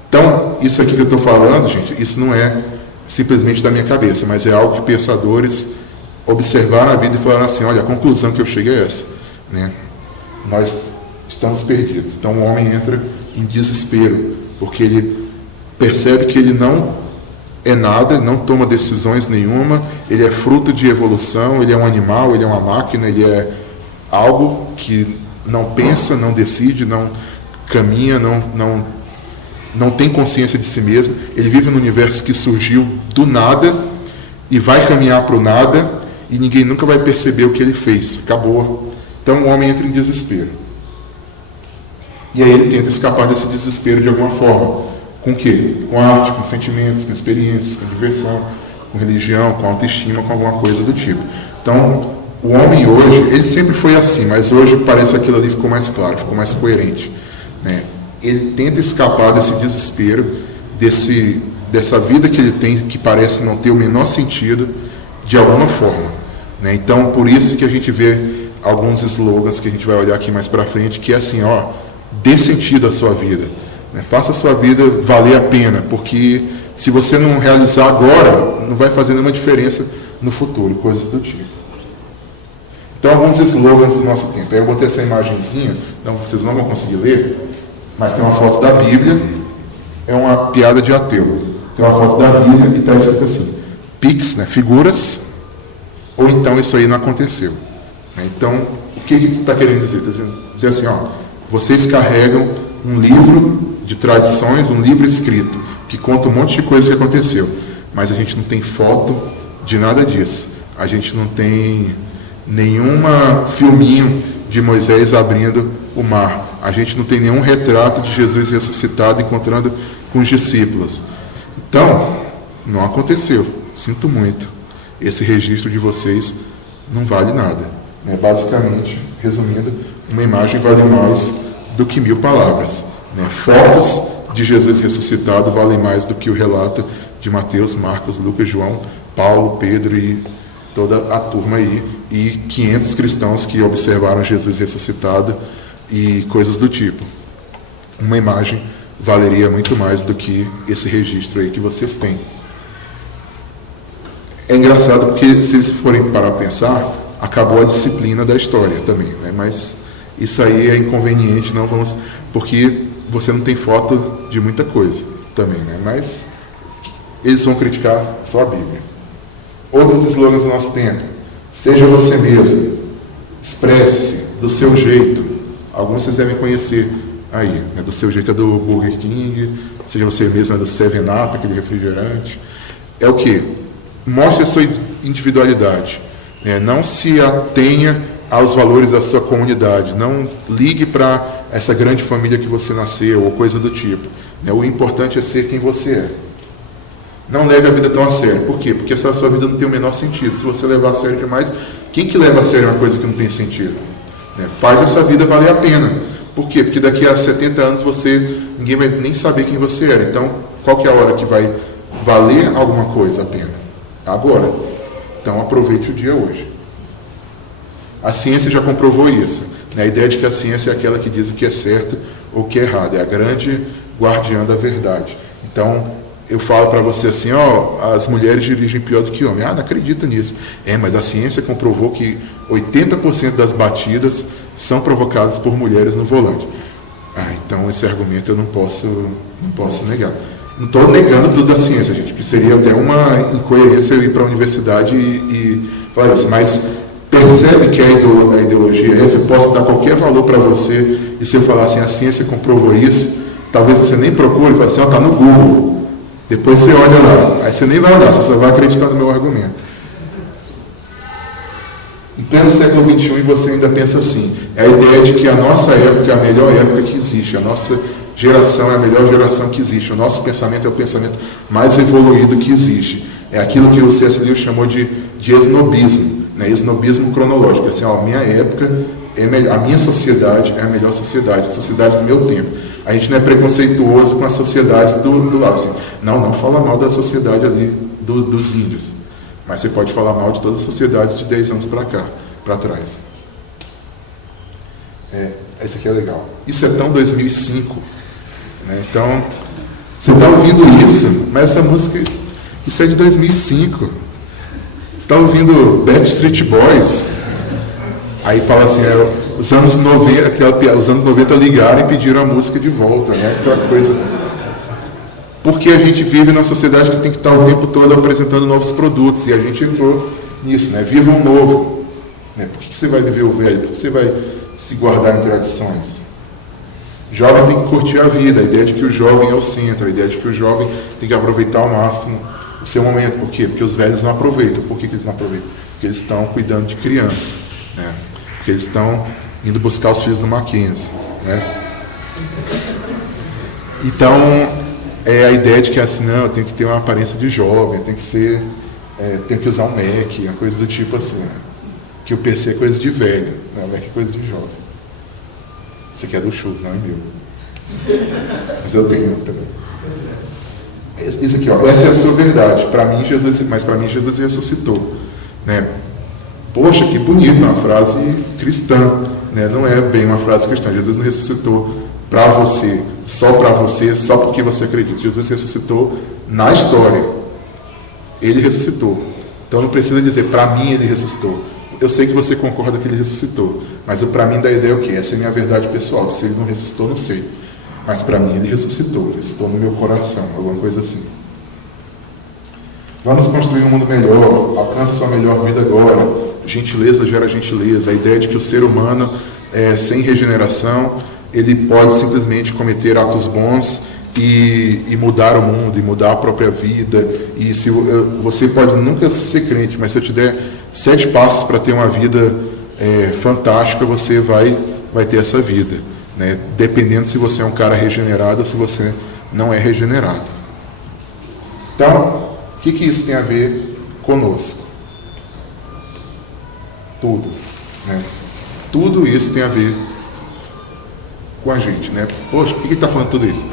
Então, isso aqui que eu estou falando, gente, isso não é simplesmente da minha cabeça, mas é algo que pensadores observaram a vida e falaram assim, olha, a conclusão que eu chego é essa, né? Nós estamos perdidos. Então o homem entra em desespero, porque ele percebe que ele não é nada, não toma decisões nenhuma, ele é fruto de evolução, ele é um animal, ele é uma máquina, ele é algo que não pensa, não decide, não caminha, não tem consciência de si mesmo. Ele vive num universo que surgiu do nada e vai caminhar para o nada e ninguém nunca vai perceber o que ele fez. Acabou. Então o homem entra em desespero. E aí ele tenta escapar desse desespero de alguma forma. Com o quê? Com arte, com sentimentos, com experiências, com diversão, com religião, com autoestima, com alguma coisa do tipo. Então, o homem hoje, ele sempre foi assim, mas hoje parece que aquilo ali ficou mais claro, ficou mais coerente, né? Ele tenta escapar desse desespero, dessa vida que ele tem, que parece não ter o menor sentido, de alguma forma, né? Então, por isso que a gente vê alguns slogans que a gente vai olhar aqui mais para frente, que é assim, ó, dê sentido à sua vida, né? Faça a sua vida valer a pena, porque se você não realizar agora, não vai fazer nenhuma diferença no futuro, coisas do tipo. Então, alguns slogans do nosso tempo. Aí eu botei essa imagenzinha, então vocês não vão conseguir ler, mas tem uma foto da Bíblia, é uma piada de ateu. Tem uma foto da Bíblia e está escrito assim, Pix, né, figuras, ou então isso aí não aconteceu. Então, o que ele está querendo dizer? Está querendo dizer assim, ó, vocês carregam um livro de tradições, um livro escrito, que conta um monte de coisa que aconteceu, mas a gente não tem foto de nada disso. A gente não tem nenhuma filminho de Moisés abrindo o mar. A gente não tem nenhum retrato de Jesus ressuscitado encontrando com os discípulos. Então, não aconteceu. Sinto muito. Esse registro de vocês não vale nada. Né? Basicamente, resumindo, uma imagem vale mais do que 1000 palavras. Né? Fotos de Jesus ressuscitado valem mais do que o relato de Mateus, Marcos, Lucas, João, Paulo, Pedro e toda a turma aí, e 500 cristãos que observaram Jesus ressuscitado e coisas do tipo. Uma imagem valeria muito mais do que esse registro aí que vocês têm. É engraçado porque, se eles forem parar para pensar, acabou a disciplina da história também, né? Mas isso aí é inconveniente, não vamos, porque você não tem foto de muita coisa também, né? Mas eles vão criticar só a Bíblia. Outros slogans do nosso tempo. Seja você mesmo. Expresse-se do seu jeito. Alguns vocês devem conhecer aí. Né? Do seu jeito é do Burger King. Seja você mesmo é do 7-Up, aquele refrigerante. É o quê? Mostre a sua individualidade. Né? Não se atenha aos valores da sua comunidade. Não ligue para essa grande família que você nasceu ou coisa do tipo. Né? O importante é ser quem você é. Não leve a vida tão a sério. Por quê? Porque essa sua vida não tem o menor sentido. Se você levar a sério demais, quem que leva a sério uma coisa que não tem sentido? Né? Faz essa vida valer a pena. Por quê? Porque daqui a 70 anos ninguém vai nem saber quem você era. Então, qual que é a hora que vai valer alguma coisa a pena? Agora. Então, aproveite o dia hoje. A ciência já comprovou isso. Né? A ideia de que a ciência é aquela que diz o que é certo ou o que é errado. É a grande guardiã da verdade. Então, eu falo para você assim, ó, as mulheres dirigem pior do que homens. Ah, não acredito nisso. Mas a ciência comprovou que 80% das batidas são provocadas por mulheres no volante. Então esse argumento eu não posso negar. Não estou negando tudo da ciência, gente, que seria até uma incoerência eu ir para a universidade e falar isso. Mas percebe que a ideologia é essa? Eu posso dar qualquer valor para você e se eu falar assim, a ciência comprovou isso, talvez você nem procure e fale assim, ó, está no Google. Depois você olha lá, aí você nem vai olhar, você só vai acreditar no meu argumento. Em pleno século XXI e você ainda pensa assim, é a ideia de que a nossa época é a melhor época que existe, a nossa geração é a melhor geração que existe, o nosso pensamento é o pensamento mais evoluído que existe. É aquilo que o C.S. Lewis chamou de esnobismo, né? Esnobismo cronológico, assim, ó, a minha época, a minha sociedade é a melhor sociedade, a sociedade do meu tempo. A gente não é preconceituoso com as sociedades do lado. Assim, não fala mal da sociedade ali dos índios. Mas você pode falar mal de todas as sociedades de 10 anos para cá, para trás. Esse aqui é legal. Isso é tão 2005. Né? Então, você está ouvindo isso, mas essa música, isso é de 2005. Você está ouvindo Backstreet Boys. Aí fala assim, os anos 90, os anos 90 ligaram e pediram a música de volta, né? Aquela coisa. porque a gente vive numa sociedade que tem que estar o tempo todo apresentando novos produtos, e a gente entrou nisso, né? Viva um novo. Né? Por que você vai viver o velho? Por que você vai se guardar em tradições? O jovem tem que curtir a vida, a ideia de que o jovem é o centro, a ideia de que o jovem tem que aproveitar ao máximo o seu momento. Por quê? Porque os velhos não aproveitam. Por que eles não aproveitam? Porque eles estão cuidando de criança, né? Porque eles estão indo buscar os filhos do Mackenzie, né? Então, é a ideia de que assim, não, eu tenho que ter uma aparência de jovem, eu tenho que ser, tenho que usar um Mac, uma coisa do tipo assim, né? Que o PC é coisa de velho, né? O Mac é coisa de jovem. Esse aqui é do Schultz, não é meu. Mas eu tenho também. Isso aqui, ó, essa é a sua verdade. Para mim, Jesus ressuscitou, né? Poxa, que bonito, uma frase cristã, né? Não é bem uma frase cristã. Jesus não ressuscitou para você, só porque você acredita. Jesus ressuscitou na história. Ele ressuscitou. Então não precisa dizer, para mim ele ressuscitou. Eu sei que você concorda que ele ressuscitou, mas o para mim da ideia é o quê? Essa é a minha verdade pessoal. Se ele não ressuscitou, não sei. Mas para mim ele ressuscitou no meu coração, alguma coisa assim. Vamos construir um mundo melhor, alcance sua melhor vida agora. Gentileza gera gentileza. A ideia de que o ser humano, sem regeneração, ele pode simplesmente cometer atos bons e mudar o mundo, e mudar a própria vida. E se você pode nunca ser crente, mas se eu te der 7 passos para ter uma vida fantástica, você vai ter essa vida, né? Dependendo se você é um cara regenerado ou se você não é regenerado. Então, o que isso tem a ver conosco? Tudo, né? Tudo isso tem a ver com a gente, né? Poxa, por que ele está falando tudo isso?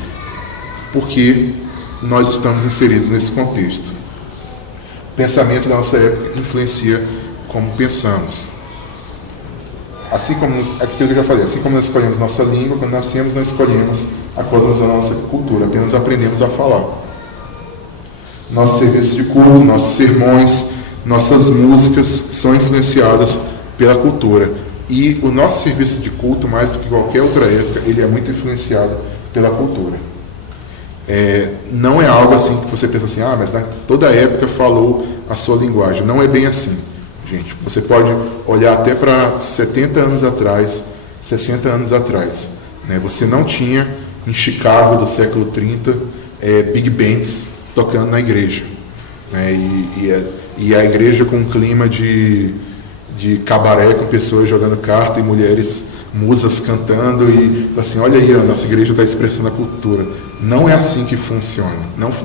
Porque nós estamos inseridos nesse contexto. O pensamento da nossa época influencia como pensamos. Assim como aquilo que eu já falei, assim como nós escolhemos nossa língua, quando nascemos, nós escolhemos a cosmos da nossa cultura, apenas aprendemos a falar. Nosso serviço de culto, nossos sermões, nossas músicas são influenciadas pela cultura. E o nosso serviço de culto, mais do que qualquer outra época, ele é muito influenciado pela cultura. Não é algo assim que você pensa assim, mas toda época falou a sua linguagem. Não é bem assim, gente. Você pode olhar até para 70 anos atrás, 60 anos atrás, né? Você não tinha, em Chicago do século 30, big bands tocando na igreja, né? E a igreja com um clima de cabaré, com pessoas jogando carta e mulheres musas cantando e assim, olha aí, a nossa igreja está expressando a cultura. Não é assim que funciona.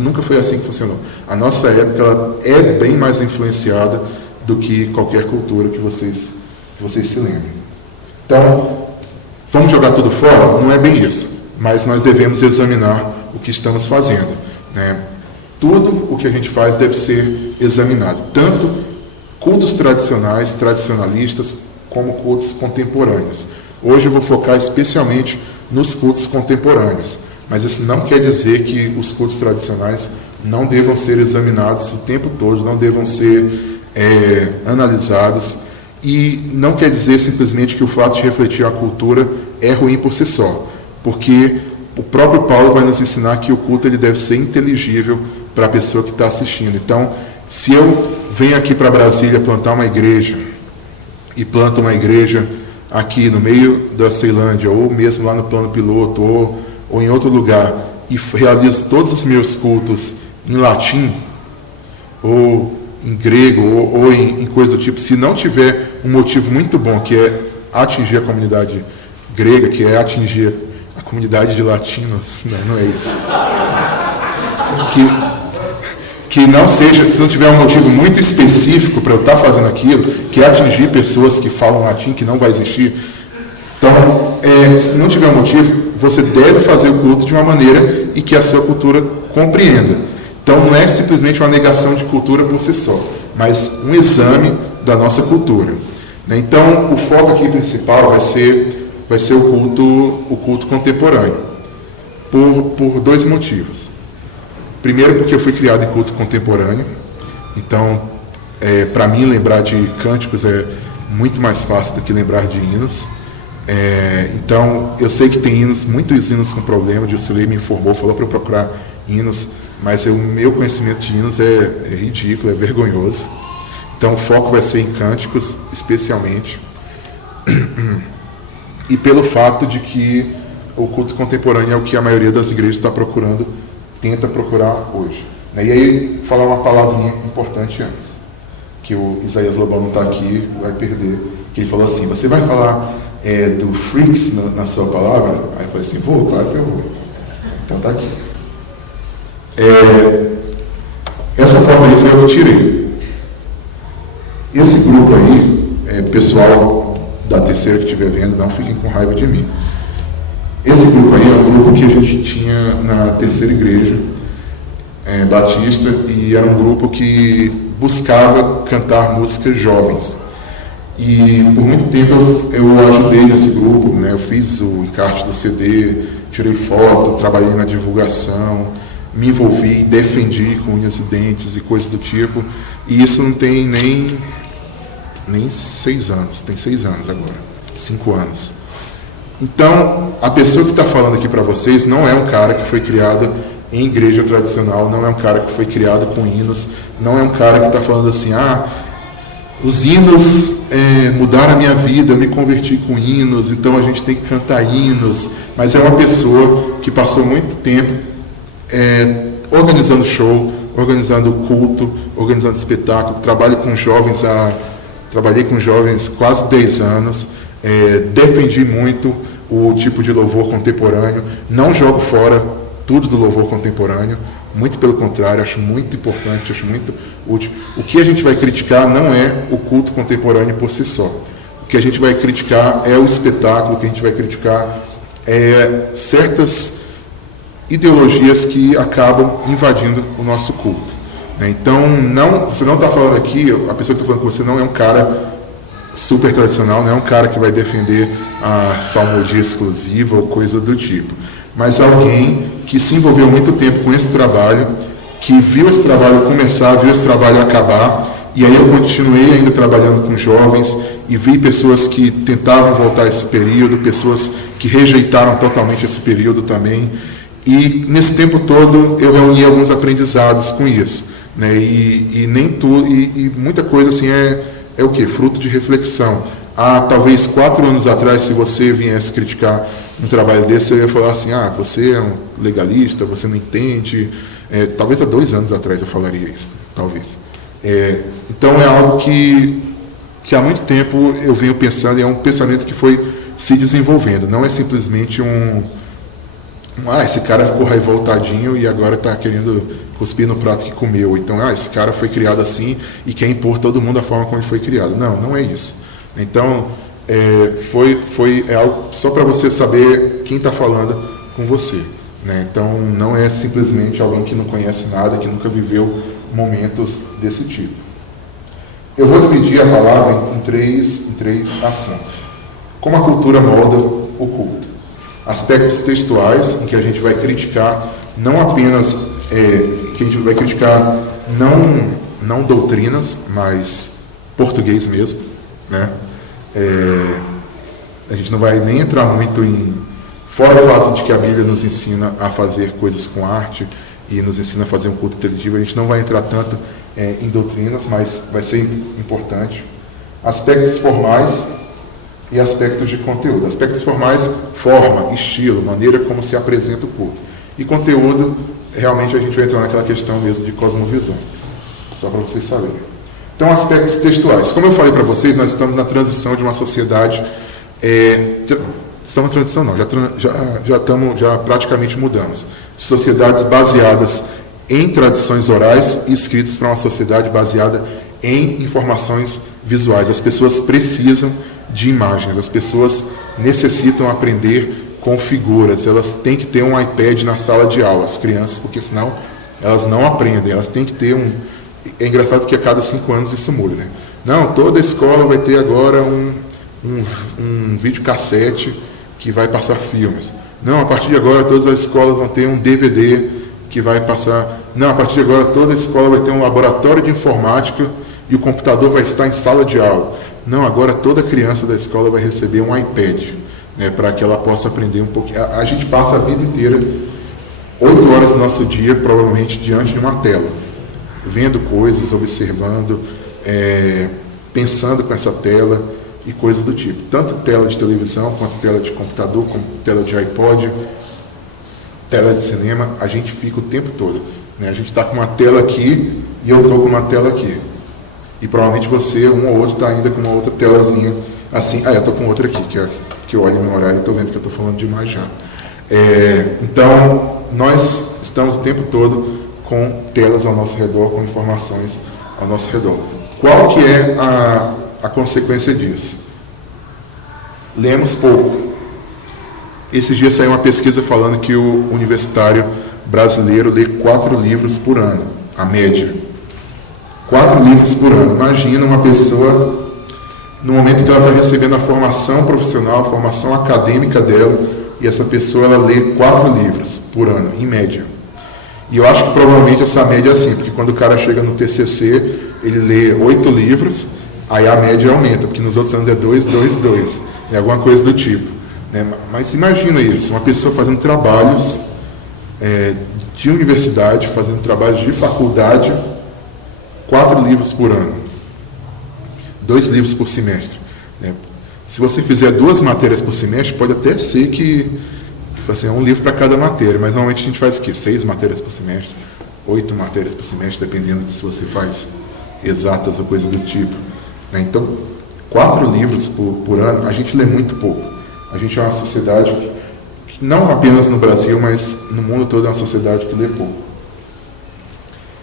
Nunca foi assim que funcionou. A nossa época ela é bem mais influenciada do que qualquer cultura que vocês se lembrem. Então, vamos jogar tudo fora? Não é bem isso. Mas nós devemos examinar o que estamos fazendo, né? Tudo o que a gente faz deve ser examinado. Tanto cultos tradicionais, tradicionalistas, como cultos contemporâneos. Hoje eu vou focar especialmente nos cultos contemporâneos, mas isso não quer dizer que os cultos tradicionais não devam ser examinados o tempo todo, não devam ser analisados, e não quer dizer simplesmente que o fato de refletir a cultura é ruim por si só, porque o próprio Paulo vai nos ensinar que o culto ele deve ser inteligível para a pessoa que está assistindo. Então, se eu venho aqui para Brasília plantar uma igreja, e planto uma igreja aqui no meio da Ceilândia, ou mesmo lá no plano piloto, ou em outro lugar, e realizo todos os meus cultos em latim, ou em grego, ou em coisa do tipo, se não tiver um motivo muito bom, que é atingir a comunidade grega, que é atingir a comunidade de latinos, não é isso. Que não seja, se não tiver um motivo muito específico para eu estar fazendo aquilo, que é atingir pessoas que falam latim, que não vai existir. Então, se não tiver um motivo, você deve fazer o culto de uma maneira e que a sua cultura compreenda. Então, não é simplesmente uma negação de cultura por si só, mas um exame da nossa cultura, né? Então, o foco aqui principal vai ser o culto contemporâneo, por 2 motivos. Primeiro, porque eu fui criado em culto contemporâneo, então, para mim, lembrar de cânticos é muito mais fácil do que lembrar de hinos. Então, eu sei que tem muitos hinos com problema. O Dilcilei me informou, falou para eu procurar hinos, mas o meu conhecimento de hinos é ridículo, é vergonhoso. Então o foco vai ser em cânticos, especialmente, e pelo fato de que o culto contemporâneo é o que a maioria das igrejas está procurando, tenta procurar hoje. E aí, falar uma palavrinha importante antes, que o Isaías Lobão não está aqui, vai perder, que ele falou assim: você vai falar do freaks na sua palavra? Aí eu falei assim: vou, claro que eu vou. Então está aqui. Essa foto aí foi eu que tirei. Esse grupo aí, pessoal da terceira que estiver vendo, não fiquem com raiva de mim. Esse grupo aí é um grupo que a gente tinha na terceira igreja batista, e era um grupo que buscava cantar músicas jovens. E por muito tempo eu ajudei nesse grupo, né? Eu fiz o encarte do CD, tirei foto, trabalhei na divulgação, me envolvi, defendi com unhas e dentes e coisas do tipo. E isso não tem nem 6 anos, tem 6 anos agora, 5 anos. Então, a pessoa que está falando aqui para vocês não é um cara que foi criado em igreja tradicional, não é um cara que foi criado com hinos, não é um cara que está falando assim: os hinos mudaram a minha vida, eu me converti com hinos, então a gente tem que cantar hinos. Mas é uma pessoa que passou muito tempo organizando show, organizando culto, organizando espetáculo. Trabalhei com jovens quase 10 anos, defendi muito o tipo de louvor contemporâneo, não jogo fora tudo do louvor contemporâneo, muito pelo contrário, acho muito importante, acho muito útil. O que a gente vai criticar não é o culto contemporâneo por si só. O que a gente vai criticar é o espetáculo, o que a gente vai criticar é certas ideologias que acabam invadindo o nosso culto. Então, você não está falando aqui, a pessoa que está falando com você não é um cara super tradicional, não é um cara que vai defender a salmodia exclusiva ou coisa do tipo, mas alguém que se envolveu muito tempo com esse trabalho, que viu esse trabalho começar, viu esse trabalho acabar, e aí eu continuei ainda trabalhando com jovens e vi pessoas que tentavam voltar a esse período, pessoas que rejeitaram totalmente esse período também, e nesse tempo todo eu reuni alguns aprendizados com isso, né? E nem tudo, e muita coisa assim é o quê? Fruto de reflexão. Há talvez 4 anos atrás, se você viesse criticar um trabalho desse, eu ia falar assim: você é um legalista, você não entende. Talvez há 2 anos atrás eu falaria isso, talvez. Então é algo que há muito tempo eu venho pensando, e é um pensamento que foi se desenvolvendo. Não é simplesmente esse cara ficou revoltadinho e agora está querendo cuspir no prato que comeu. Então, esse cara foi criado assim e quer impor todo mundo a forma como ele foi criado. Não é isso. Então, é algo só para você saber quem está falando com você, né? Então, não é simplesmente alguém que não conhece nada, que nunca viveu momentos desse tipo. Eu vou dividir a palavra em três assuntos. Como a cultura molda o culto. Aspectos textuais, em que a gente vai criticar não apenas, que a gente vai criticar não doutrinas, mas português mesmo, né? A gente não vai nem entrar muito fora o fato de que a Bíblia nos ensina a fazer coisas com arte e nos ensina a fazer um culto inteligível, a gente não vai entrar tanto em doutrinas, mas vai ser importante. Aspectos formais e aspectos de conteúdo. Aspectos formais: forma, estilo, maneira como se apresenta o culto. E conteúdo, realmente a gente vai entrar naquela questão mesmo de cosmovisões, só para vocês saberem. Então, aspectos textuais. Como eu falei para vocês, nós estamos na transição de uma sociedade... estamos na transição não, já praticamente mudamos. De sociedades baseadas em tradições orais e escritas para uma sociedade baseada em informações visuais. As pessoas precisam de imagens, as pessoas necessitam aprender com figuras, elas têm que ter um iPad na sala de aula, as crianças, porque senão elas não aprendem, elas têm que ter É engraçado que a cada 5 anos isso muda, né? Não, toda escola vai ter agora um videocassete que vai passar filmes. Não, a partir de agora todas as escolas vão ter um DVD que vai passar... Não, a partir de agora toda escola vai ter um laboratório de informática e o computador vai estar em sala de aula. Não, agora toda criança da escola vai receber um iPad, né, para que ela possa aprender um pouquinho. A gente passa a vida inteira 8 horas do nosso dia, provavelmente, diante de uma tela, vendo coisas, observando, pensando com essa tela e coisas do tipo. Tanto tela de televisão, quanto tela de computador, como tela de iPod, tela de cinema, a gente fica o tempo todo. Né? A gente está com uma tela aqui e eu estou com uma tela aqui. E provavelmente você, um ou outro, está ainda com uma outra telazinha assim. Eu estou com outra aqui, que eu olho no horário e estou vendo que eu estou falando demais já. Então, nós estamos o tempo todo com telas ao nosso redor, com informações ao nosso redor. Qual que é a consequência disso? Lemos pouco. Esses dias saiu uma pesquisa falando que o universitário brasileiro lê 4 livros por ano, a média. 4 livros por ano. Imagina uma pessoa, no momento que ela está recebendo a formação profissional, a formação acadêmica dela, e essa pessoa ela lê 4 livros por ano, em média. E eu acho que provavelmente essa média é assim, porque quando o cara chega no TCC, ele lê 8 livros, aí a média aumenta, porque nos outros anos é 2, 2, 2, alguma coisa do tipo. Né? Mas imagina isso, uma pessoa fazendo trabalhos de universidade, fazendo trabalhos de faculdade, 4 livros por ano, 2 livros por semestre. Né? Se você fizer 2 matérias por semestre, pode até ser que assim, é um livro para cada matéria, mas normalmente a gente faz o quê? 6 matérias por semestre, 8 matérias por semestre, dependendo de se você faz exatas ou coisa do tipo. Né? Então, 4 livros por ano, a gente lê muito pouco. A gente é uma sociedade, não apenas no Brasil, mas no mundo todo é uma sociedade que lê pouco.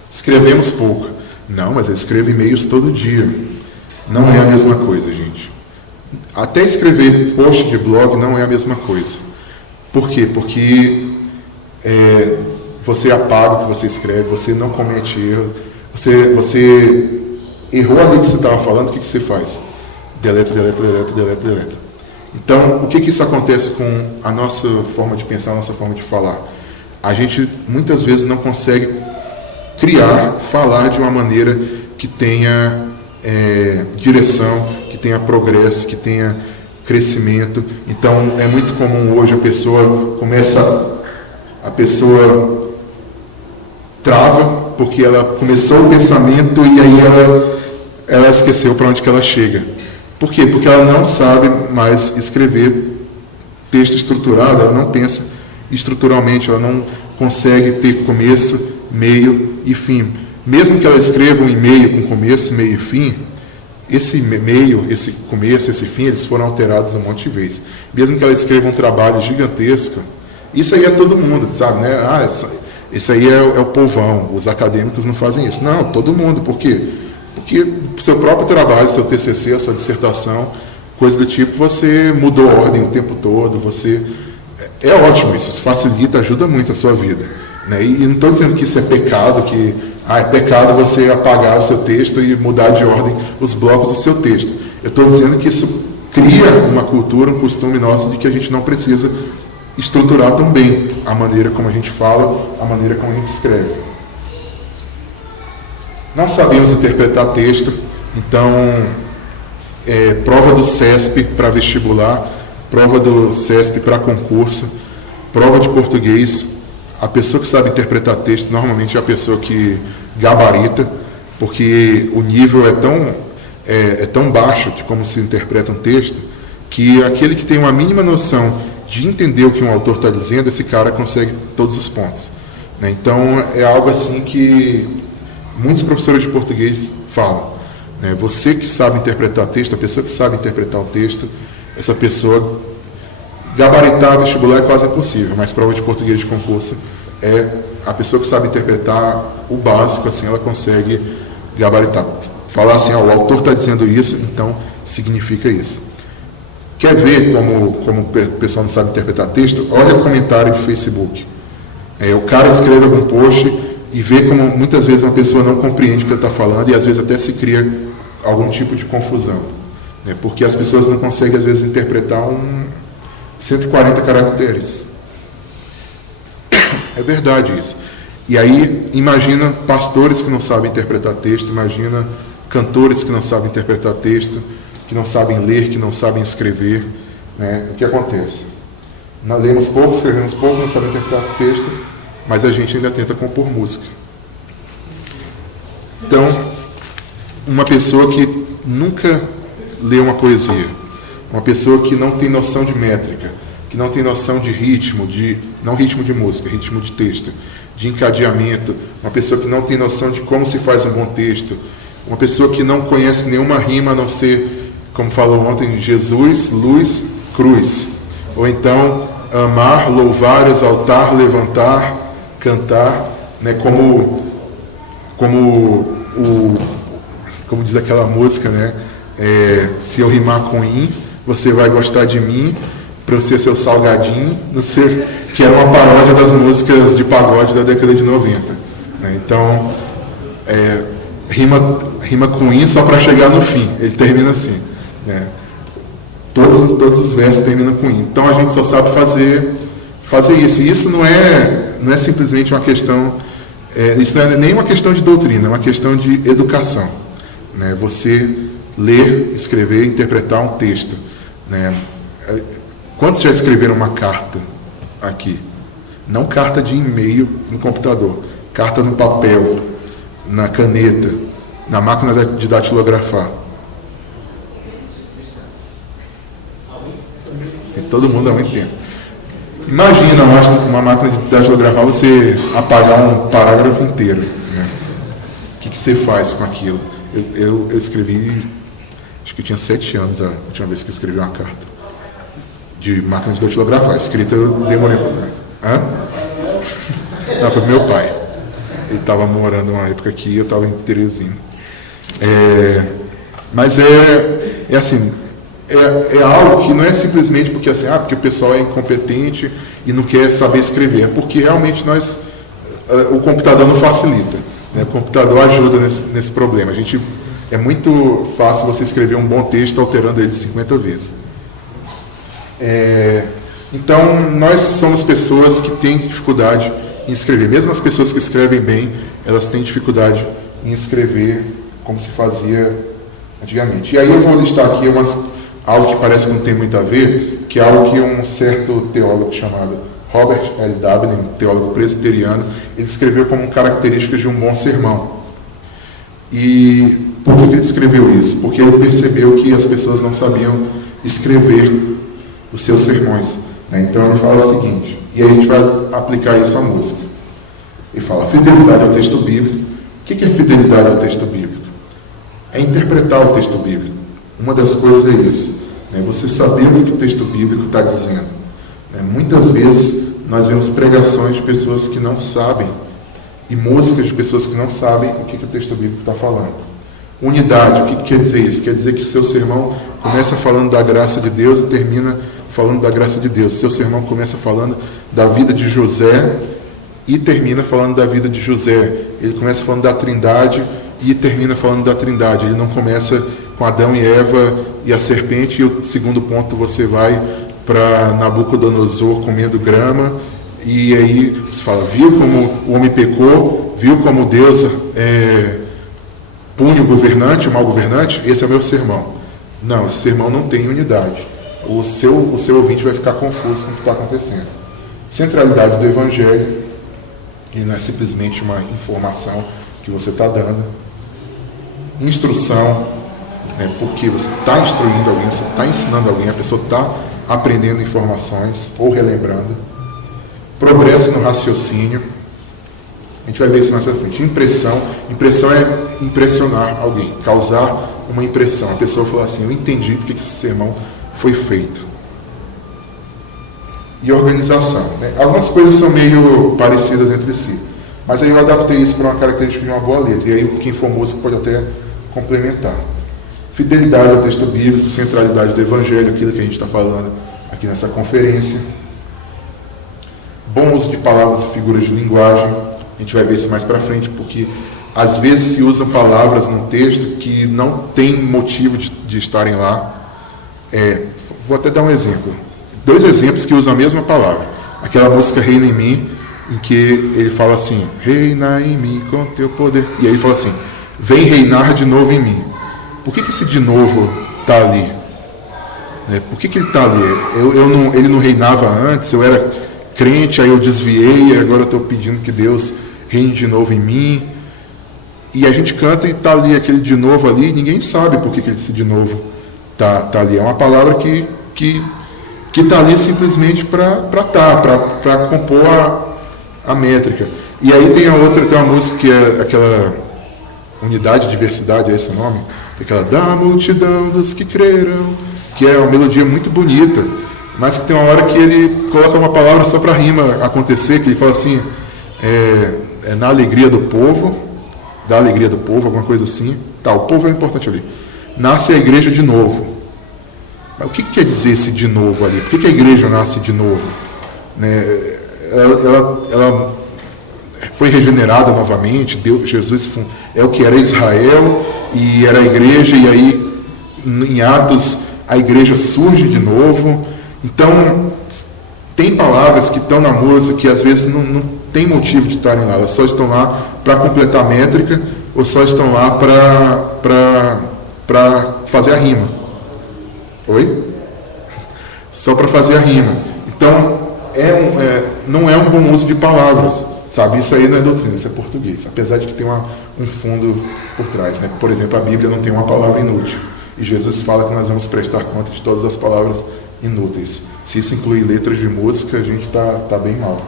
Escrevemos pouco. Não, mas eu escrevo e-mails todo dia. Não é a mesma coisa, gente. Até escrever post de blog não é a mesma coisa. Por quê? Porque você apaga o que você escreve, você não comete erro, você errou ali o que você estava falando, o que você faz? Deleta. Então, o que isso acontece com a nossa forma de pensar, a nossa forma de falar? A gente, muitas vezes, não consegue falar de uma maneira que tenha direção, que tenha progresso, que tenha crescimento. Então, é muito comum hoje a pessoa trava, porque ela começou o pensamento e aí ela esqueceu para onde que ela chega. Por quê? Porque ela não sabe mais escrever texto estruturado, ela não pensa estruturalmente, ela não consegue ter começo, meio e fim. Mesmo que ela escreva um e-mail com começo, meio e fim, esse meio, esse começo, esse fim, eles foram alterados um monte de vezes. Mesmo que ela escreva um trabalho gigantesco, isso aí é todo mundo, sabe, né? Esse aí é o povão, os acadêmicos não fazem isso. Não, todo mundo. Por quê? Porque seu próprio trabalho, seu TCC, a sua dissertação, coisa do tipo, você mudou a ordem o tempo todo, é ótimo isso facilita, ajuda muito a sua vida. Né? E não estou dizendo que isso é pecado, que é pecado você apagar o seu texto e mudar de ordem os blocos do seu texto. Eu estou dizendo que isso cria uma cultura, um costume nosso de que a gente não precisa estruturar tão bem a maneira como a gente fala, a maneira como a gente escreve. Não sabemos interpretar texto, então prova do CESP para vestibular, prova do CESP para concurso, prova de português. A pessoa que sabe interpretar texto normalmente é a pessoa que gabarita, porque o nível é tão baixo de como se interpreta um texto, que aquele que tem uma mínima noção de entender o que um autor está dizendo, esse cara consegue todos os pontos. Né? Então, é algo assim que muitos professores de português falam. Né? Você que sabe interpretar texto, a pessoa que sabe interpretar o texto, essa pessoa, gabaritar vestibular é quase impossível, mas prova de português de concurso a pessoa que sabe interpretar o básico, assim, ela consegue gabaritar. Falar assim, o autor está dizendo isso, então significa isso. Quer ver como o pessoal não sabe interpretar texto? Olha o comentário de Facebook. O cara escreve algum post e vê como muitas vezes uma pessoa não compreende o que ele está falando e às vezes até se cria algum tipo de confusão. Né? Porque as pessoas não conseguem às vezes interpretar 140 caracteres. É verdade isso. E aí, imagina pastores que não sabem interpretar texto, imagina cantores que não sabem interpretar texto, que não sabem ler, que não sabem escrever. Né? O que acontece? Nós lemos pouco, escrevemos pouco, não sabemos interpretar texto, mas a gente ainda tenta compor música. Então, uma pessoa que nunca lê uma poesia, uma pessoa que não tem noção de métrica, que não tem noção de ritmo, não ritmo de música, ritmo de texto, de encadeamento, uma pessoa que não tem noção de como se faz um bom texto, uma pessoa que não conhece nenhuma rima a não ser, como falou ontem, Jesus, luz, cruz. Ou então, amar, louvar, exaltar, levantar, cantar, né? Como diz aquela música, né? Se eu rimar com in, você vai gostar de mim, para eu ser seu salgadinho, que era uma paródia das músicas de pagode da década de 90. Né? Então, rima com in só para chegar no fim. Ele termina assim. Né? Todos os versos terminam com in. Então, a gente só sabe fazer isso. E isso não é simplesmente uma questão... isso não é nem uma questão de doutrina, é uma questão de educação. Né? Você ler, escrever, interpretar um texto. Né? Quantos já escreveram uma carta aqui? Não carta de e-mail no computador, carta no papel, na caneta, na máquina de datilografar. Sim, todo mundo há muito tempo. Imagina uma máquina de datilografar você apagar um parágrafo inteiro. Né? O que você faz com aquilo? Eu escrevi, acho que eu tinha 7 anos a última vez que eu escrevi uma carta de máquina de datilografar. Escrita eu demorei. Hã? Não, foi meu pai. Ele estava morando uma época aqui e eu estava em Teresina. Mas assim, é algo que não é simplesmente porque assim, porque o pessoal é incompetente e não quer saber escrever. É porque realmente o computador não facilita. Né? O computador ajuda nesse problema. É muito fácil você escrever um bom texto alterando ele 50 vezes. Então, nós somos pessoas que têm dificuldade em escrever. Mesmo as pessoas que escrevem bem, elas têm dificuldade em escrever como se fazia antigamente. E aí eu vou listar aqui algo que parece que não tem muito a ver, que é algo que um certo teólogo chamado Robert L. Dabney, um teólogo presbiteriano, ele escreveu como características de um bom sermão. E por que ele escreveu isso? Porque ele percebeu que as pessoas não sabiam escrever os seus sermões. Né? Então ele fala o seguinte, e aí a gente vai aplicar isso à música. Ele fala, fidelidade ao texto bíblico. O que é fidelidade ao texto bíblico? É interpretar o texto bíblico. Uma das coisas é isso. Né? Você saber o que o texto bíblico está dizendo. Né? Muitas vezes nós vemos pregações de pessoas que não sabem, e músicas de pessoas que não sabem o que o texto bíblico está falando. Unidade, o que quer dizer isso? Quer dizer que o seu sermão começa falando da graça de Deus e termina falando da graça de Deus. O seu sermão começa falando da vida de José e termina falando da vida de José. Ele começa falando da Trindade e termina falando da Trindade. Ele não começa com Adão e Eva e a serpente, e o segundo ponto você vai para Nabucodonosor comendo grama, e aí você fala, viu como o homem pecou, viu como Deus pune o governante, o mau governante? Esse é o meu sermão. Não, esse sermão não tem unidade. O seu ouvinte vai ficar confuso com o que está acontecendo. Centralidade do Evangelho, e não é simplesmente uma informação que você está dando. Instrução, né, porque você está instruindo alguém, você está ensinando alguém, a pessoa está aprendendo informações ou relembrando. Progresso no raciocínio. A gente vai ver isso mais para frente. Impressão. Impressão é impressionar alguém, causar uma impressão. A pessoa fala assim, eu entendi porque que esse sermão foi feito. E organização. Né? Algumas coisas são meio parecidas entre si. Mas aí eu adaptei isso para uma característica de uma boa letra. E aí quem for músico pode até complementar. Fidelidade ao texto bíblico, centralidade do Evangelho, aquilo que a gente está falando aqui nessa conferência. Bom uso de palavras e figuras de linguagem. A gente vai ver isso mais para frente, porque às vezes se usam palavras num texto que não tem motivo de estarem lá. Vou até dar um exemplo. 2 exemplos que usam a mesma palavra. Aquela música Reina em Mim, em que ele fala assim, reina em mim com teu poder. E aí ele fala assim, vem reinar de novo em mim. Por que esse de novo está ali? Por que ele está ali? Ele não reinava antes, eu era crente, aí eu desviei, agora eu estou pedindo que Deus reine de novo em mim. E a gente canta e está ali aquele de novo ali, e ninguém sabe por que esse de novo tá ali. É uma palavra que está ali simplesmente para compor a métrica. E aí tem uma música que é aquela Unidade, Diversidade, é esse o nome? Aquela da multidão dos que creram, que é uma melodia muito bonita, mas que tem uma hora que ele coloca uma palavra só para a rima acontecer, que ele fala assim, na alegria do povo, da alegria do povo, alguma coisa assim. Tá, o povo é importante ali. Nasce a igreja de novo. Mas o que quer dizer esse de novo ali? Por que a igreja nasce de novo? Né? Ela foi regenerada novamente. Jesus é o que era Israel e era a igreja, e aí em Atos a igreja surge de novo. Então tem palavras que estão na música que às vezes não tem motivo de estarem lá, elas só estão lá para completar a métrica, ou só estão lá para fazer a rima. Oi? Só para fazer a rima. Então não é um bom uso de palavras, sabe? Isso aí não é doutrina, isso é português, apesar de que tem um fundo por trás, né? Por exemplo, a Bíblia não tem uma palavra inútil, e Jesus fala que nós vamos prestar conta de todas as palavras inúteis. Se isso inclui letras de música, a gente está bem mal.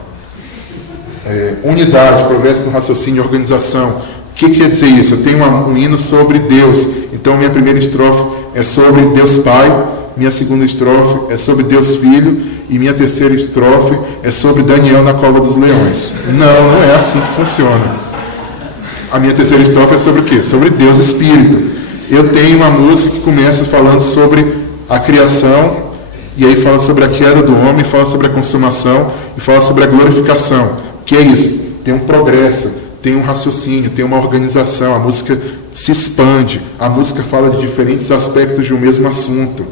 Unidade, progresso no raciocínio, organização. O que quer dizer isso? Eu tenho um hino sobre Deus, então minha primeira estrofe é sobre Deus Pai, minha segunda estrofe é sobre Deus Filho, e minha terceira estrofe é sobre Daniel na cova dos leões. Não é assim que funciona. A minha terceira estrofe é sobre o quê? Sobre Deus Espírito. Eu tenho uma música que começa falando sobre a criação, e aí fala sobre a queda do homem, fala sobre a consumação e fala sobre a glorificação. O que é isso? Tem um progresso, tem um raciocínio, tem uma organização, a música se expande, a música fala de diferentes aspectos de um mesmo assunto.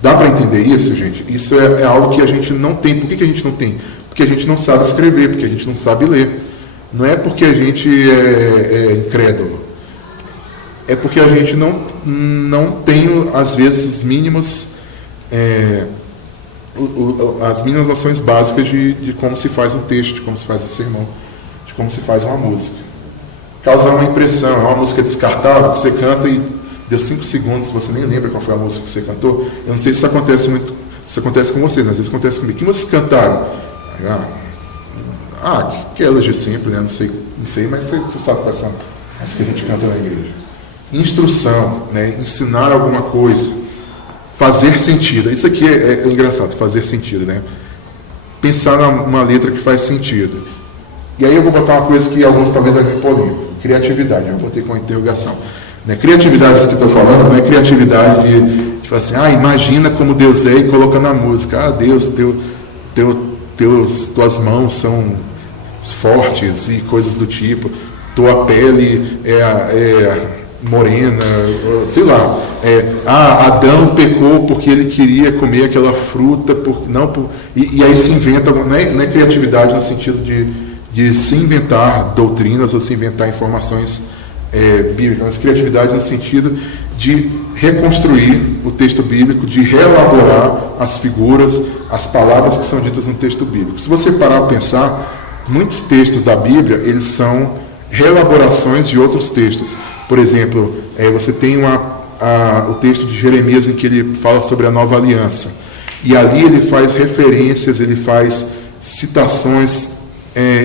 Dá para entender isso, gente? Isso é algo que a gente não tem. Por que a gente não tem? Porque a gente não sabe escrever, porque a gente não sabe ler. Não é porque a gente é incrédulo. É porque a gente não tem, às vezes, as mínimas noções básicas de como se faz um texto, de como se faz um sermão, de como se faz uma música. Causar uma impressão, é uma música descartável, que você canta e deu 5 segundos, você nem lembra qual foi a música que você cantou. Eu não sei se isso acontece muito, se acontece com vocês, às vezes acontece comigo. O que vocês cantaram? Aquelas de sempre, né? Não sei, mas você sabe quais são as que a gente canta na igreja. Instrução, né? Ensinar alguma coisa. Fazer sentido. Isso aqui é engraçado, fazer sentido, né? Pensar numa letra que faz sentido. E aí eu vou botar uma coisa que alguns talvez vão polêmico. Criatividade. Eu botei com uma interrogação. Né? Criatividade que eu estou falando não é criatividade de falar assim, imagina como Deus é e coloca na música. Deus, tuas mãos são fortes e coisas do tipo. Tua pele é morena, sei lá. Adão pecou porque ele queria comer aquela fruta, e aí se inventa, não é criatividade no sentido de se inventar doutrinas ou se inventar informações bíblicas, mas criatividade no sentido de reconstruir o texto bíblico, de reelaborar as figuras, as palavras que são ditas no texto bíblico. Se você parar para pensar, muitos textos da Bíblia, eles são reelaborações de outros textos. Por exemplo, você tem o texto de Jeremias em que ele fala sobre a nova aliança. E ali ele faz referências, ele faz citações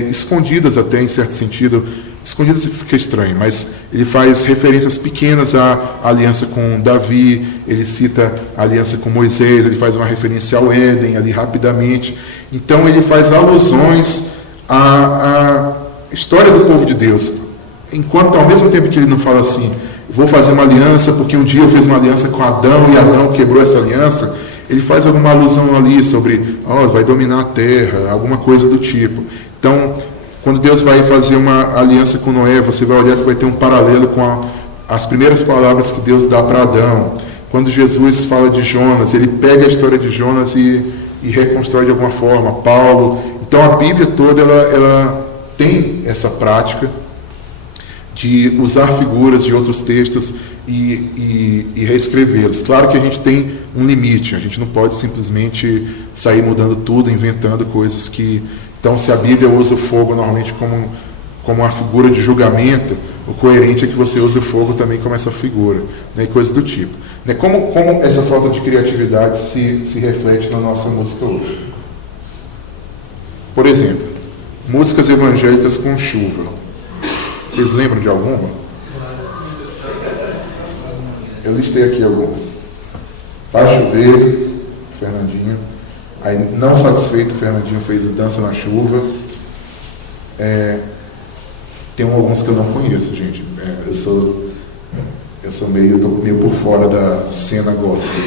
escondidas até, em certo sentido. Escondidas fica estranho, mas ele faz referências pequenas à aliança com Davi, ele cita a aliança com Moisés, ele faz uma referência ao Éden ali rapidamente. Então ele faz alusões à história do povo de Deus. Enquanto, ao mesmo tempo que ele não fala assim, vou fazer uma aliança porque um dia eu fiz uma aliança com Adão e Adão quebrou essa aliança, ele faz alguma alusão ali sobre, vai dominar a terra, alguma coisa do tipo. Então, quando Deus vai fazer uma aliança com Noé, você vai olhar que vai ter um paralelo com as primeiras palavras que Deus dá para Adão. Quando Jesus fala de Jonas, ele pega a história de Jonas e reconstrói de alguma forma. Paulo. Então, a Bíblia toda ela tem essa prática de usar figuras de outros textos e reescrevê-los. Claro que a gente tem um limite, a gente não pode simplesmente sair mudando tudo, inventando coisas que... Então, se a Bíblia usa o fogo normalmente como uma figura de julgamento, o coerente é que você use o fogo também como essa figura, né, coisas do tipo. Né, como essa falta de criatividade se reflete na nossa música hoje? Por exemplo, músicas evangélicas com chuva. Vocês lembram de alguma? Eu listei aqui algumas. Faz chover, Fernandinho. Aí, não satisfeito, Fernandinho fez Dança na Chuva. Tem alguns que eu não conheço, gente. Eu tô meio por fora da cena gospel,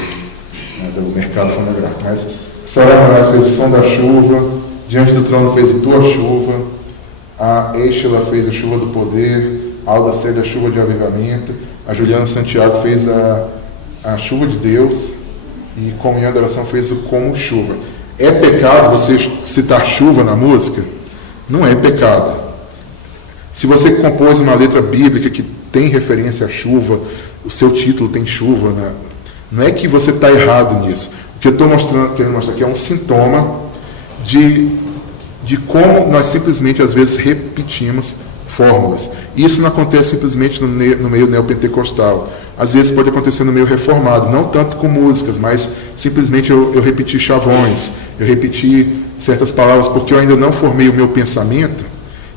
né, do mercado fonográfico. Mas Soraya Moraes fez o Som da Chuva, Diante do Trono fez a Tua Chuva, a Eichela fez a Chuva do Poder, a Alda Célia a Chuva de Avivamento, a Juliana Santiago fez a Chuva de Deus, e Comunhão de Oração fez o Como Chuva. É pecado você citar chuva na música? Não é pecado. Se você compôs uma letra bíblica que tem referência à chuva, o seu título tem chuva, né? Não é que você está errado nisso. O que eu estou querendo mostrar aqui é um sintoma de como nós simplesmente, às vezes, repetimos fórmulas. Isso não acontece simplesmente no meio neopentecostal. Às vezes pode acontecer no meio reformado, não tanto com músicas, mas simplesmente eu repeti chavões, eu repeti certas palavras, porque eu ainda não formei o meu pensamento.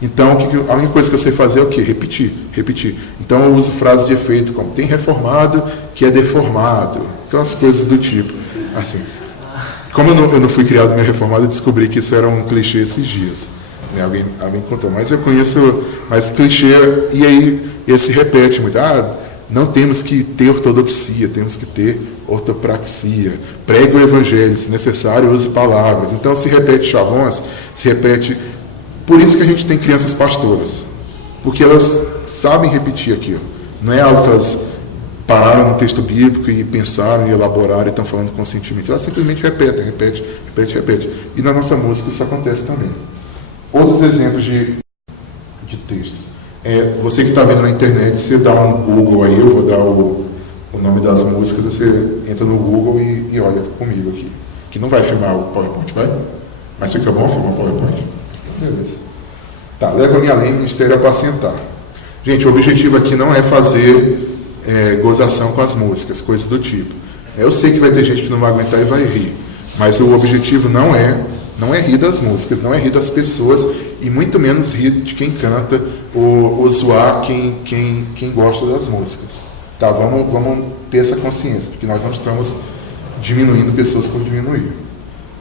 Então, a única coisa que eu sei fazer é o quê? Repetir. Então, eu uso frases de efeito, como tem reformado que é deformado, aquelas coisas do tipo. Assim, como eu não fui criado meio reformado, eu descobri que isso era um clichê esses dias. Né? Alguém contou, mas eu conheço, mas clichê, e aí esse repete muito. Não temos que ter ortodoxia, temos que ter ortopraxia. Pregue o evangelho, se necessário, use palavras. Então, se repete chavões, se repete... Por isso que a gente tem crianças pastoras, porque elas sabem repetir aquilo. Não é algo que elas pararam no texto bíblico e pensaram e elaboraram e estão falando conscientemente. Elas simplesmente repetem. E na nossa música isso acontece também. Outros exemplos de textos. Você que está vendo na internet, você dá um Google aí, eu vou dar o nome das músicas, você entra no Google e olha comigo aqui. Que não vai filmar o PowerPoint, vai? Mas fica bom filmar o PowerPoint? Beleza. Tá, leva-me além, Ministério Apacentar. Gente, o objetivo aqui não é fazer gozação com as músicas, coisas do tipo. Eu sei que vai ter gente que não vai aguentar e vai rir, mas o objetivo não é rir das músicas, não é rir das pessoas, e muito menos rir de quem canta ou zoar quem gosta das músicas. Tá, vamos ter essa consciência, porque nós não estamos diminuindo pessoas por diminuir.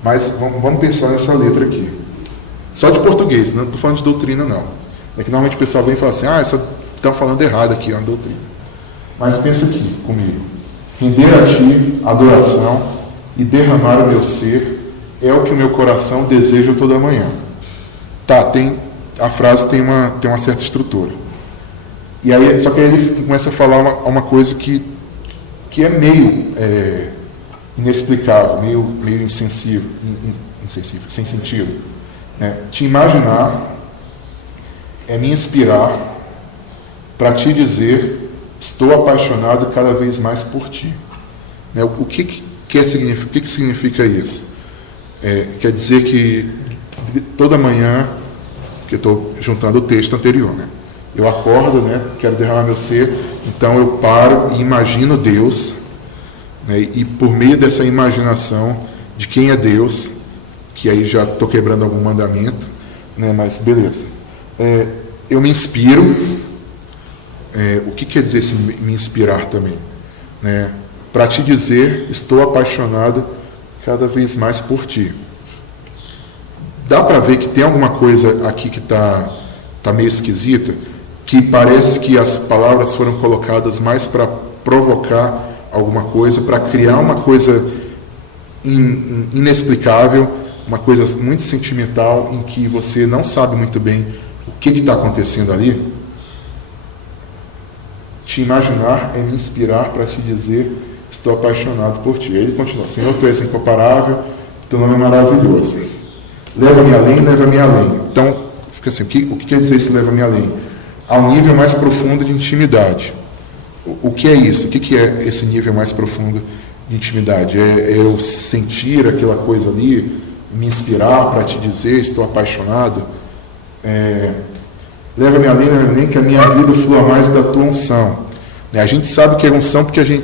Mas vamos pensar nessa letra aqui. Só de português, não estou falando de doutrina, não. É que normalmente o pessoal vem e fala assim, estão falando errado aqui, é uma doutrina. Mas pensa aqui comigo. Render a ti adoração e derramar o meu ser é o que o meu coração deseja toda manhã. Tá, a frase tem uma certa estrutura. E aí, só que aí ele começa a falar uma coisa que é meio inexplicável, meio insensível, sem sentido. Te imaginar é me inspirar para te dizer, estou apaixonado cada vez mais por ti. O que significa isso? Quer dizer que toda manhã, que eu estou juntando o texto anterior, eu acordo, quero derramar meu ser, então eu paro e imagino Deus, e por meio dessa imaginação de quem é Deus, que aí já estou quebrando algum mandamento, mas beleza. Eu me inspiro. O que quer dizer esse me inspirar também? Para te dizer, estou apaixonado cada vez mais por ti. Dá para ver que tem alguma coisa aqui que está meio esquisita, que parece que as palavras foram colocadas mais para provocar alguma coisa, para criar uma coisa inexplicável, uma coisa muito sentimental, em que você não sabe muito bem o que está acontecendo ali. Te imaginar é me inspirar para te dizer, estou apaixonado por ti. Ele continua, Senhor, tu és incomparável, teu nome é maravilhoso. Leva-me além, leva-me além. Então, fica assim, o que quer dizer esse leva-me além? ao nível mais profundo de intimidade. O que é isso? O que é esse nível mais profundo de intimidade? É eu sentir aquela coisa ali, me inspirar para te dizer, estou apaixonado? Leva-me além que a minha vida flua mais da tua unção. A gente sabe o que é unção, porque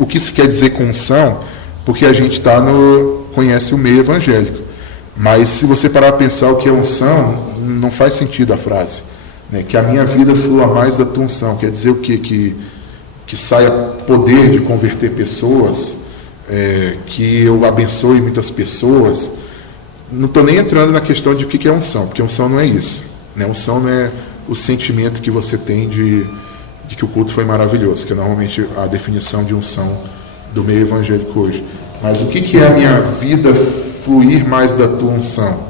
o que se quer dizer com unção, porque a gente conhece o meio evangélico. Mas se você parar para pensar o que é unção, não faz sentido a frase. Que a minha vida flua mais da tua unção. Quer dizer o quê? Que saia poder de converter pessoas, que eu abençoe muitas pessoas. Não estou nem entrando na questão de o que é unção, porque unção não é isso. Unção não é o sentimento que você tem de que o culto foi maravilhoso, que é normalmente a definição de unção do meio evangélico hoje. Mas o que é a minha vida fluir mais da tua unção?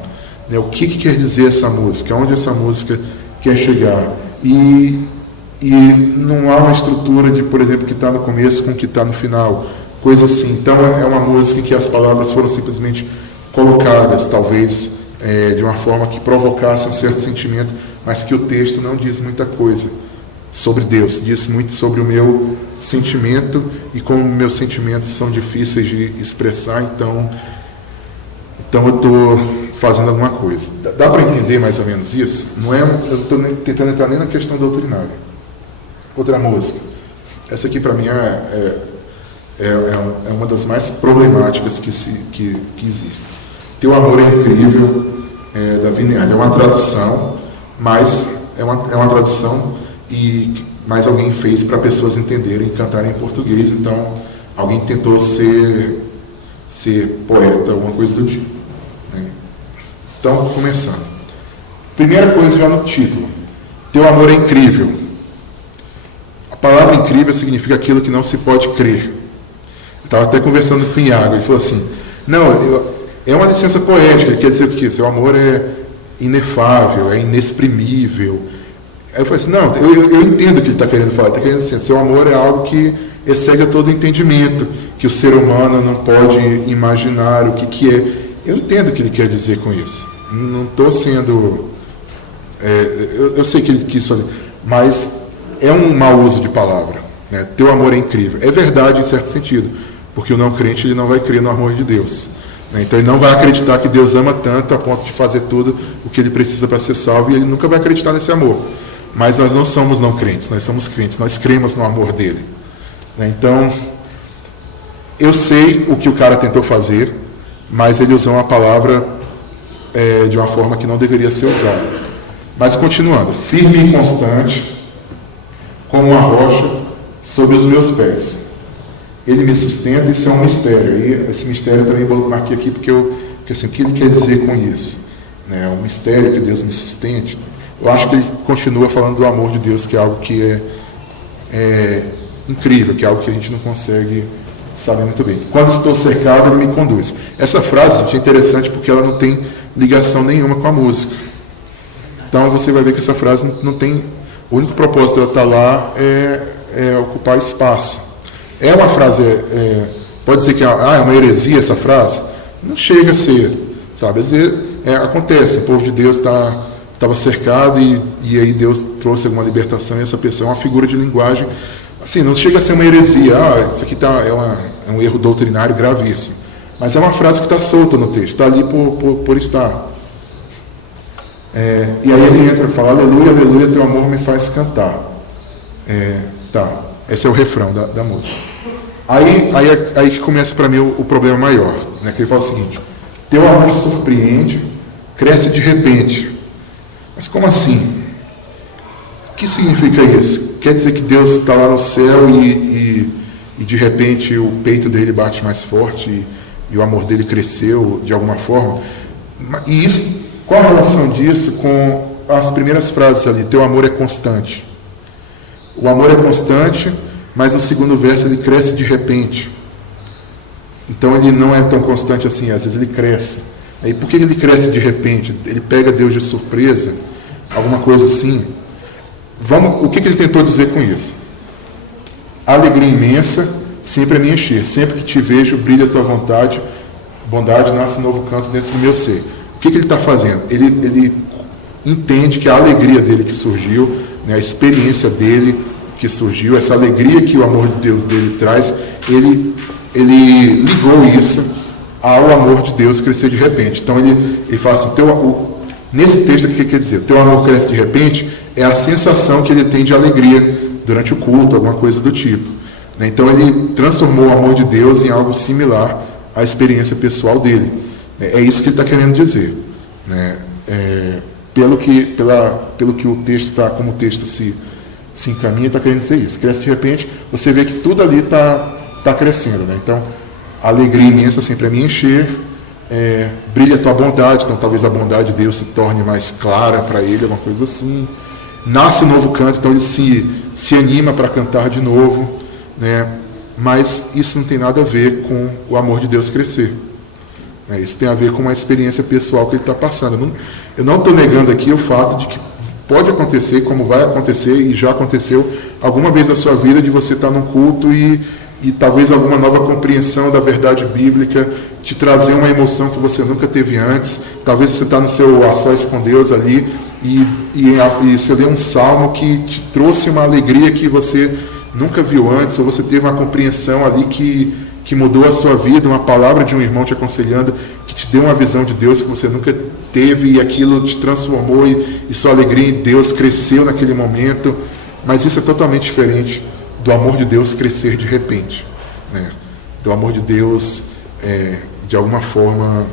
O que quer dizer essa música? Aonde essa música quer chegar? E não há uma estrutura de, por exemplo, que está no começo com o que está no final, coisa assim. Então é uma música em que as palavras foram simplesmente colocadas, talvez de uma forma que provocasse um certo sentimento, mas que o texto não diz muita coisa sobre Deus, diz muito sobre o meu sentimento, e como meus sentimentos são difíceis de expressar, então eu estou fazendo alguma coisa. Dá para entender mais ou menos isso? Eu não estou tentando entrar nem na questão doutrinária. Outra música. Essa aqui para mim é uma das mais problemáticas que existe. Teu amor é incrível, da Vineyard. É uma tradução, mas é uma tradução mas alguém fez para pessoas entenderem e cantarem em português. Então alguém tentou ser poeta, alguma coisa do tipo. Então, começando. Primeira coisa já no título. Teu amor é incrível. A palavra incrível significa aquilo que não se pode crer. Eu estava até conversando com o Iago, ele falou assim, é uma licença poética, quer dizer o quê? Seu amor é inefável, é inexprimível. Aí eu falei assim, não, eu entendo o que ele está querendo falar. Ele está querendo dizer, seu amor é algo que excede a todo entendimento, que o ser humano não pode imaginar o que é. Eu entendo o que ele quer dizer com isso. Não estou sendo... eu sei que ele quis fazer, mas é um mau uso de palavra. Teu amor é incrível. É verdade em certo sentido, porque o não crente ele não vai crer no amor de Deus. Então ele não vai acreditar que Deus ama tanto a ponto de fazer tudo o que ele precisa para ser salvo, e ele nunca vai acreditar nesse amor. Mas nós não somos não crentes, nós somos crentes, nós cremos no amor dele. Então, eu sei o que o cara tentou fazer, mas ele usou uma palavra de uma forma que não deveria ser usada. Mas continuando, firme e constante, como uma rocha sobre os meus pés. Ele me sustenta, isso é um mistério. E esse mistério também eu marquei aqui, porque assim, o que ele quer dizer com isso? É um mistério que Deus me sustente. Eu acho que ele continua falando do amor de Deus, que é algo que é incrível, que é algo que a gente não consegue saber muito bem. Quando estou cercado, ele me conduz. Essa frase, gente, é interessante porque ela não tem ligação nenhuma com a música. Então você vai ver que essa frase não tem... O único propósito dela estar lá é ocupar espaço. É uma frase... pode dizer que é uma heresia essa frase? Não chega a ser, sabe? Às vezes acontece, o povo de Deus estava cercado e aí Deus trouxe alguma libertação, e essa pessoa é uma figura de linguagem. Assim, não chega a ser uma heresia, isso aqui é um erro doutrinário gravíssimo. Mas é uma frase que está solta no texto, está ali por estar. E aí ele entra e fala, aleluia, aleluia, teu amor me faz cantar. Esse é o refrão da música. Aí que começa para mim o problema maior, que ele fala o seguinte, teu amor surpreende, cresce de repente. Mas como assim? O que significa isso? Quer dizer que Deus está lá no céu e de repente o peito dele bate mais forte e o amor dele cresceu de alguma forma? E isso, qual a relação disso com as primeiras frases ali? Teu amor é constante. O amor é constante, mas no segundo verso ele cresce de repente. Então ele não é tão constante assim, às vezes ele cresce. E por que ele cresce de repente? Ele pega Deus de surpresa, alguma coisa assim. O que ele tentou dizer com isso? Alegria imensa sempre a me encher. Sempre que te vejo, brilha a tua bondade nasce um novo canto dentro do meu ser. O que ele está fazendo? Ele entende que a alegria dele que surgiu né, a experiência dele que surgiu, essa alegria que o amor de Deus dele traz, ele ligou isso ao amor de Deus crescer de repente. Então ele fala assim, nesse texto, o que quer dizer? Teu amor cresce de repente é a sensação que ele tem de alegria durante o culto, alguma coisa do tipo. Né? Então ele transformou o amor de Deus em algo similar à experiência pessoal dele. É isso que ele está querendo dizer. Né? Pelo que o texto está, como o texto se encaminha, está querendo dizer isso. Cresce de repente, você vê que tudo ali está crescendo. Né? Então, a alegria imensa sempre a me encher, brilha a tua bondade, então talvez a bondade de Deus se torne mais clara para ele, alguma coisa assim. Nasce um novo canto, então ele se anima para cantar de novo, né? Mas isso não tem nada a ver com o amor de Deus crescer. Isso tem a ver com uma experiência pessoal que ele está passando. Eu não estou negando aqui o fato de que pode acontecer, como vai acontecer e já aconteceu alguma vez na sua vida, de você estar num culto e talvez alguma nova compreensão da verdade bíblica te trazer uma emoção que você nunca teve antes. Talvez você está no seu a sós com Deus ali e você lê um salmo que te trouxe uma alegria que você nunca viu antes, ou você teve uma compreensão ali que mudou a sua vida, uma palavra de um irmão te aconselhando, que te deu uma visão de Deus que você nunca teve, e aquilo te transformou, e sua alegria em Deus cresceu naquele momento. Mas isso é totalmente diferente do amor de Deus crescer de repente, né? Do amor de Deus, de alguma forma,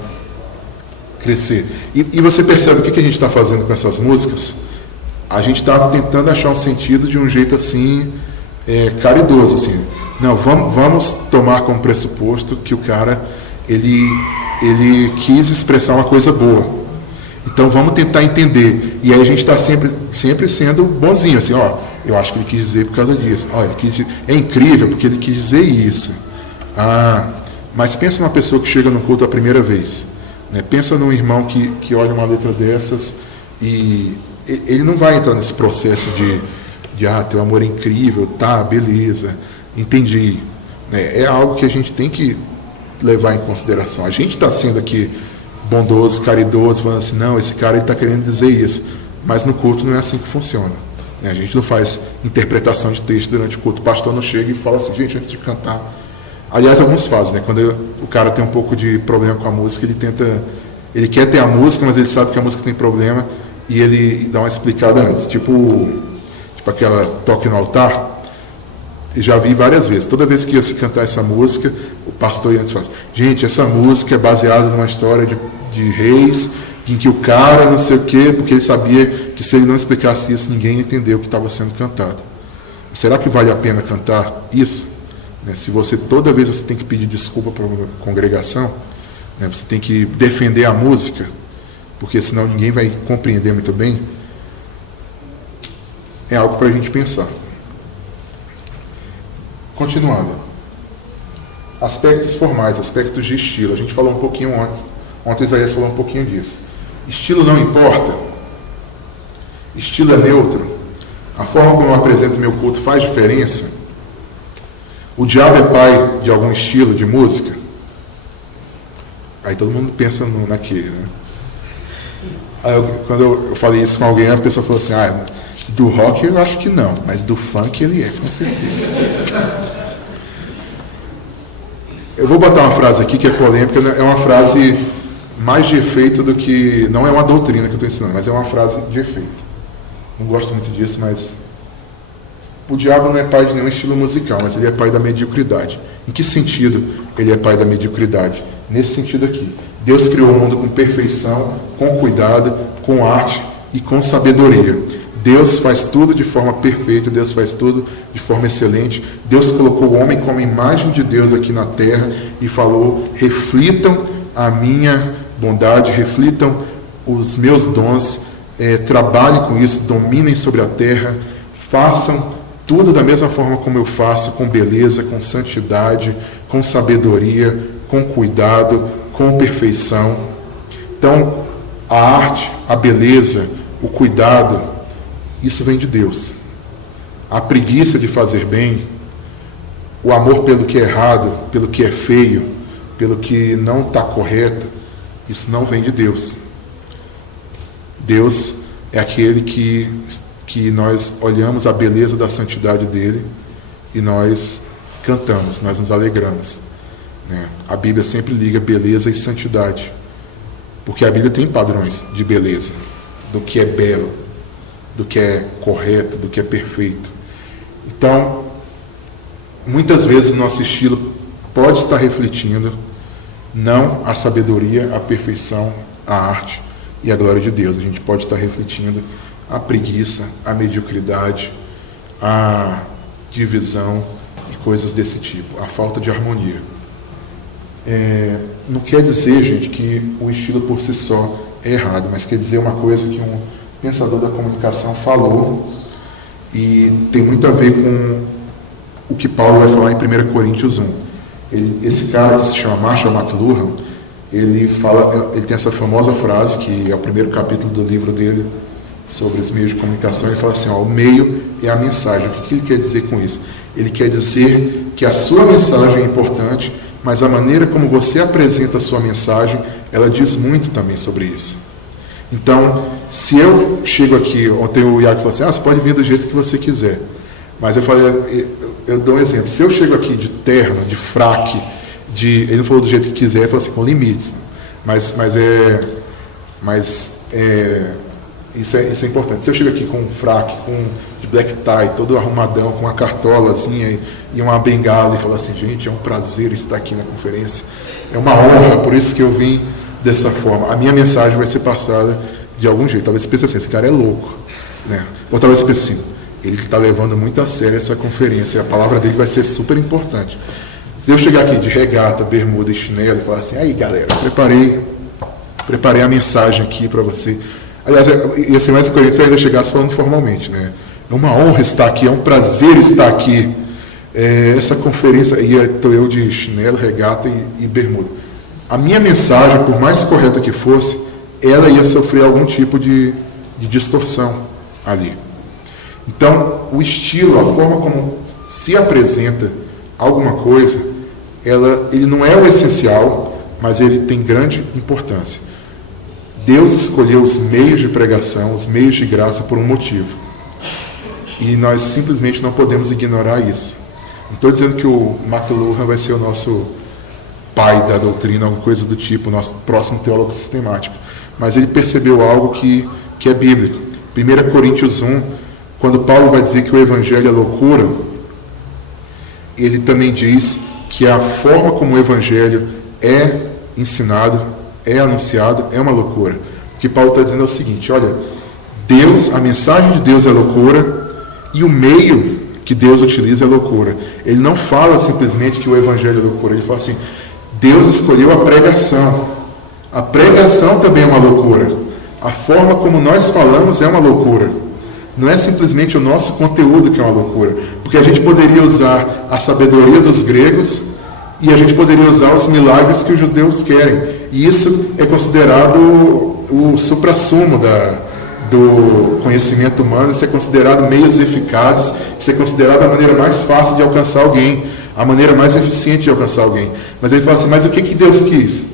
crescer. E você percebe o que a gente está fazendo com essas músicas? A gente está tentando achar um sentido de um jeito assim, caridoso, assim. Não, vamos tomar como pressuposto que o cara ele quis expressar uma coisa boa. Então vamos tentar entender. E aí a gente está sempre sendo bonzinho, assim, eu acho que ele quis dizer por causa disso. É incrível porque ele quis dizer isso. Mas pensa numa pessoa que chega no culto a primeira vez. Né? Pensa num irmão que olha uma letra dessas e ele não vai entrar nesse processo de teu amor é incrível, tá, beleza, entendi. Né? É algo que a gente tem que levar em consideração. A gente está sendo aqui bondoso, caridoso, falando assim, não, esse cara está querendo dizer isso. Mas no culto não é assim que funciona. Né? A gente não faz interpretação de texto durante o culto. O pastor não chega e fala assim, gente, antes de cantar. Aliás, alguns fazem, né? Quando o cara tem um pouco de problema com a música, ele quer ter a música, mas ele sabe que a música tem problema e ele dá uma explicada antes. Tipo aquela toque no altar. Eu já vi várias vezes. Toda vez que ia se cantar essa música, o pastor antes fala, gente, essa música é baseada numa história de reis, em que o cara não sei o quê, porque ele sabia que se ele não explicasse isso, ninguém entendeu o que estava sendo cantado. Será que vale a pena cantar isso? Né? Se toda vez você tem que pedir desculpa para uma congregação, né? Você tem que defender a música, porque senão ninguém vai compreender muito bem, é algo para a gente pensar. Continuando. Aspectos formais, aspectos de estilo. A gente falou um pouquinho ontem Isaías falou um pouquinho disso. Estilo não importa. Estilo é neutro. A forma como eu apresento meu culto faz diferença. O diabo é pai de algum estilo de música? Aí todo mundo pensa naquele, né? Quando eu falei isso com alguém, a pessoa falou assim, do rock eu acho que não, mas do funk ele é, com certeza. Eu vou botar uma frase aqui que é polêmica, é uma frase mais de efeito do que... Não é uma doutrina que eu estou ensinando, mas é uma frase de efeito. Não gosto muito disso, mas... O diabo não é pai de nenhum estilo musical, mas ele é pai da mediocridade. Em que sentido ele é pai da mediocridade? Nesse sentido aqui. Deus criou o mundo com perfeição, com cuidado, com arte e com sabedoria. Deus faz tudo de forma perfeita, Deus faz tudo de forma excelente. Deus colocou o homem como imagem de Deus aqui na terra e falou, reflitam a minha bondade, reflitam os meus dons, trabalhem com isso, dominem sobre a terra, façam tudo da mesma forma como eu faço, com beleza, com santidade, com sabedoria, com cuidado, com perfeição. Então, a arte, a beleza, o cuidado, isso vem de Deus. A preguiça de fazer bem, o amor pelo que é errado, pelo que é feio, pelo que não está correto, isso não vem de Deus. Deus é aquele que que nós olhamos a beleza da santidade dele e nós cantamos, nós nos alegramos, né? A Bíblia sempre liga beleza e santidade, porque a Bíblia tem padrões de beleza, do que é belo, do que é correto, do que é perfeito. Então, muitas vezes o nosso estilo pode estar refletindo não a sabedoria, a perfeição, a arte e a glória de Deus. A gente pode estar refletindo a preguiça, a mediocridade, a divisão e coisas desse tipo, a falta de harmonia. Não quer dizer, gente, que o estilo por si só é errado, mas quer dizer uma coisa que um pensador da comunicação falou e tem muito a ver com o que Paulo vai falar em 1 Coríntios 1. Esse cara que se chama Marshall McLuhan, ele tem essa famosa frase, que é o primeiro capítulo do livro dele, sobre os meios de comunicação. Ele fala assim, o meio é a mensagem. O que ele quer dizer com isso? Ele quer dizer que a sua mensagem é importante, mas a maneira como você apresenta a sua mensagem, ela diz muito também sobre isso. Então, se eu chego aqui, ontem o Iago falou assim, você pode vir do jeito que você quiser. Mas eu dou um exemplo. Se eu chego aqui de terno, de fraque, ele não falou do jeito que quiser, ele falou assim, com limites. Isso é importante. Se eu chego aqui com um fraque, de black tie, todo arrumadão, com uma cartolazinha e uma bengala, e falo assim, gente, é um prazer estar aqui na conferência, é uma honra, por isso que eu vim dessa forma. A minha mensagem vai ser passada de algum jeito. Talvez você pense assim, esse cara é louco, né? Ou talvez você pense assim, ele está levando muito a sério essa conferência, a palavra dele vai ser super importante. Se eu chegar aqui de regata, bermuda e chinelo e falar assim, aí galera, preparei a mensagem aqui para você. Aliás, ia ser mais coerente se eu ainda chegasse falando formalmente, né? É uma honra estar aqui, é um prazer estar aqui. Essa conferência, estou eu de chinelo, regata e bermuda. A minha mensagem, por mais correta que fosse, ela ia sofrer algum tipo de distorção ali. Então, o estilo, a forma como se apresenta alguma coisa, ele não é o essencial, mas ele tem grande importância. Deus escolheu os meios de pregação, os meios de graça por um motivo. E nós simplesmente não podemos ignorar isso. Não estou dizendo que o McLuhan vai ser o nosso pai da doutrina, alguma coisa do tipo, o nosso próximo teólogo sistemático. Mas ele percebeu algo que é bíblico. 1 Coríntios 1, quando Paulo vai dizer que o evangelho é loucura, ele também diz que a forma como o evangelho é ensinado, é anunciado, é uma loucura. O que Paulo está dizendo é o seguinte, olha, a mensagem de Deus é loucura e o meio que Deus utiliza é loucura. Ele não fala simplesmente que o evangelho é loucura, ele fala assim, Deus escolheu a pregação. A pregação também é uma loucura. A forma como nós falamos é uma loucura. Não é simplesmente o nosso conteúdo que é uma loucura. Porque a gente poderia usar a sabedoria dos gregos e a gente poderia usar os milagres que os judeus querem. E isso é considerado o suprassumo do conhecimento humano, isso é considerado meios eficazes, isso é considerado a maneira mais fácil de alcançar alguém, a maneira mais eficiente de alcançar alguém. Mas ele fala assim, mas o que Deus quis?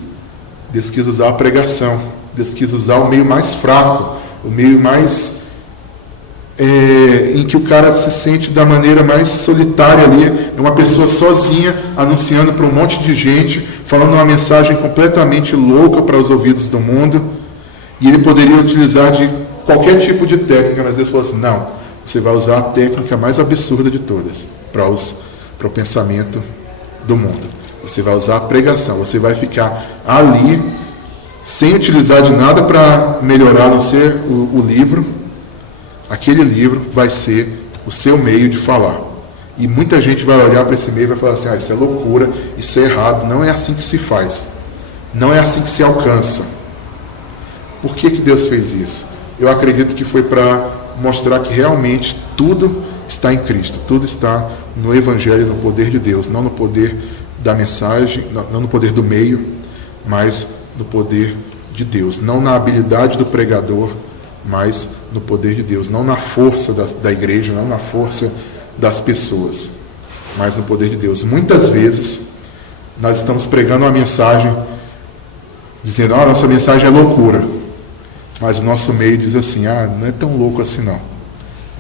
Deus quis usar a pregação, Deus quis usar o meio mais fraco, o meio mais em que o cara se sente da maneira mais solitária ali, é uma pessoa sozinha, anunciando para um monte de gente, falando uma mensagem completamente louca para os ouvidos do mundo, e ele poderia utilizar de qualquer tipo de técnica, mas Deus falou assim, não, você vai usar a técnica mais absurda de todas, para o pensamento do mundo. Você vai usar a pregação, você vai ficar ali, sem utilizar de nada para melhorar, a não ser o livro. Aquele livro vai ser o seu meio de falar. E muita gente vai olhar para esse meio e vai falar assim, isso é loucura, isso é errado, não é assim que se faz. Não é assim que se alcança. Por que Deus fez isso? Eu acredito que foi para mostrar que realmente tudo está em Cristo, tudo está no Evangelho, no poder de Deus, não no poder da mensagem, não no poder do meio, mas no poder de Deus, não na habilidade do pregador, mas no poder de Deus, não na força da igreja, não na força das pessoas, mas no poder de Deus. Muitas vezes nós estamos pregando uma mensagem dizendo, nossa mensagem é loucura, mas o nosso meio diz assim, não é tão louco assim não.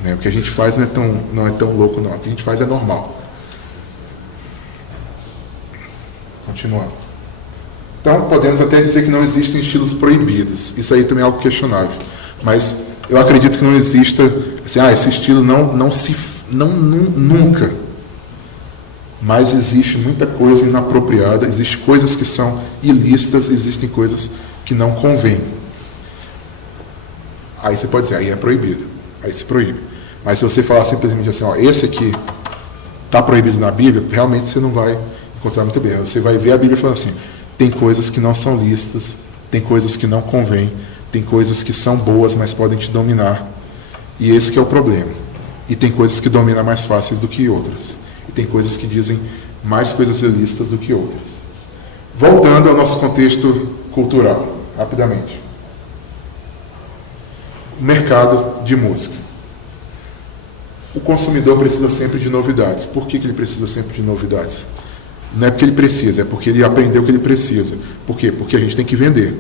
Né? O que a gente faz não é tão louco, não. O que a gente faz é normal. Continuando. Então, podemos até dizer que não existem estilos proibidos. Isso aí também é algo questionável. Mas eu acredito que não exista, assim, esse estilo nunca. Mas existe muita coisa inapropriada, existem coisas que são ilícitas, existem coisas que não convêm. Aí você pode dizer, aí é proibido, aí se proíbe. Mas se você falar simplesmente assim, esse aqui está proibido na Bíblia, realmente você não vai encontrar muito bem. Você vai ver a Bíblia falando assim, tem coisas que não são lícitas, tem coisas que não convêm, tem coisas que são boas, mas podem te dominar. E esse que é o problema. E tem coisas que dominam mais fáceis do que outras. E tem coisas que dizem mais coisas ilícitas do que outras. Voltando ao nosso contexto cultural, rapidamente. O mercado de música. O consumidor precisa sempre de novidades. Por que ele precisa sempre de novidades? Não é porque ele precisa, é porque ele aprendeu que ele precisa. Por quê? Porque a gente tem que vender.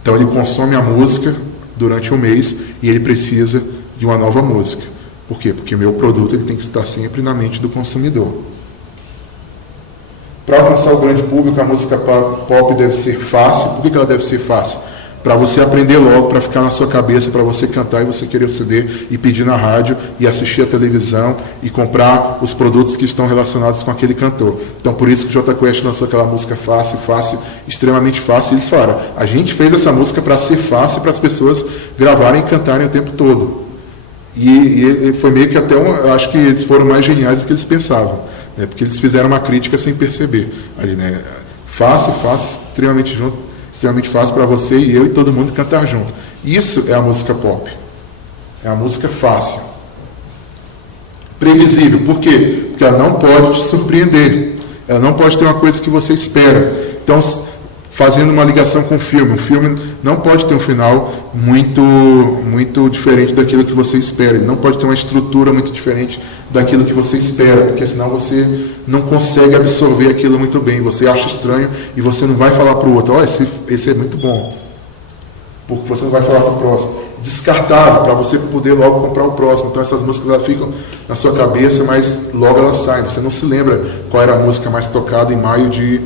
Então ele consome a música durante um mês e ele precisa de uma nova música. Por quê? Porque o meu produto ele tem que estar sempre na mente do consumidor. Para alcançar o grande público, a música pop deve ser fácil. Por que ela deve ser fácil? Para você aprender logo, para ficar na sua cabeça, para você cantar e você querer o CD e pedir na rádio e assistir a televisão e comprar os produtos que estão relacionados com aquele cantor. Então, por isso que o Jota Quest lançou aquela música fácil, extremamente fácil. E eles falaram, a gente fez essa música para ser fácil, para as pessoas gravarem e cantarem o tempo todo. E foi meio que até, eu acho que eles foram mais geniais do que eles pensavam, né? Porque eles fizeram uma crítica sem perceber. Ali, né? Fácil, extremamente fácil para você e eu e todo mundo cantar junto. Isso é a música pop. É a música fácil. Previsível. Por quê? Porque ela não pode te surpreender. Ela não pode ter uma coisa que você espera. Então, fazendo uma ligação com o filme. Um filme não pode ter um final muito diferente daquilo que você espera. Ele não pode ter uma estrutura muito diferente daquilo que você espera, porque senão você não consegue absorver aquilo muito bem. Você acha estranho e você não vai falar para o outro, esse é muito bom. Porque você não vai falar para o próximo. Descartável, para você poder logo comprar o próximo. Então essas músicas elas ficam na sua cabeça, mas logo elas saem. Você não se lembra qual era a música mais tocada em maio de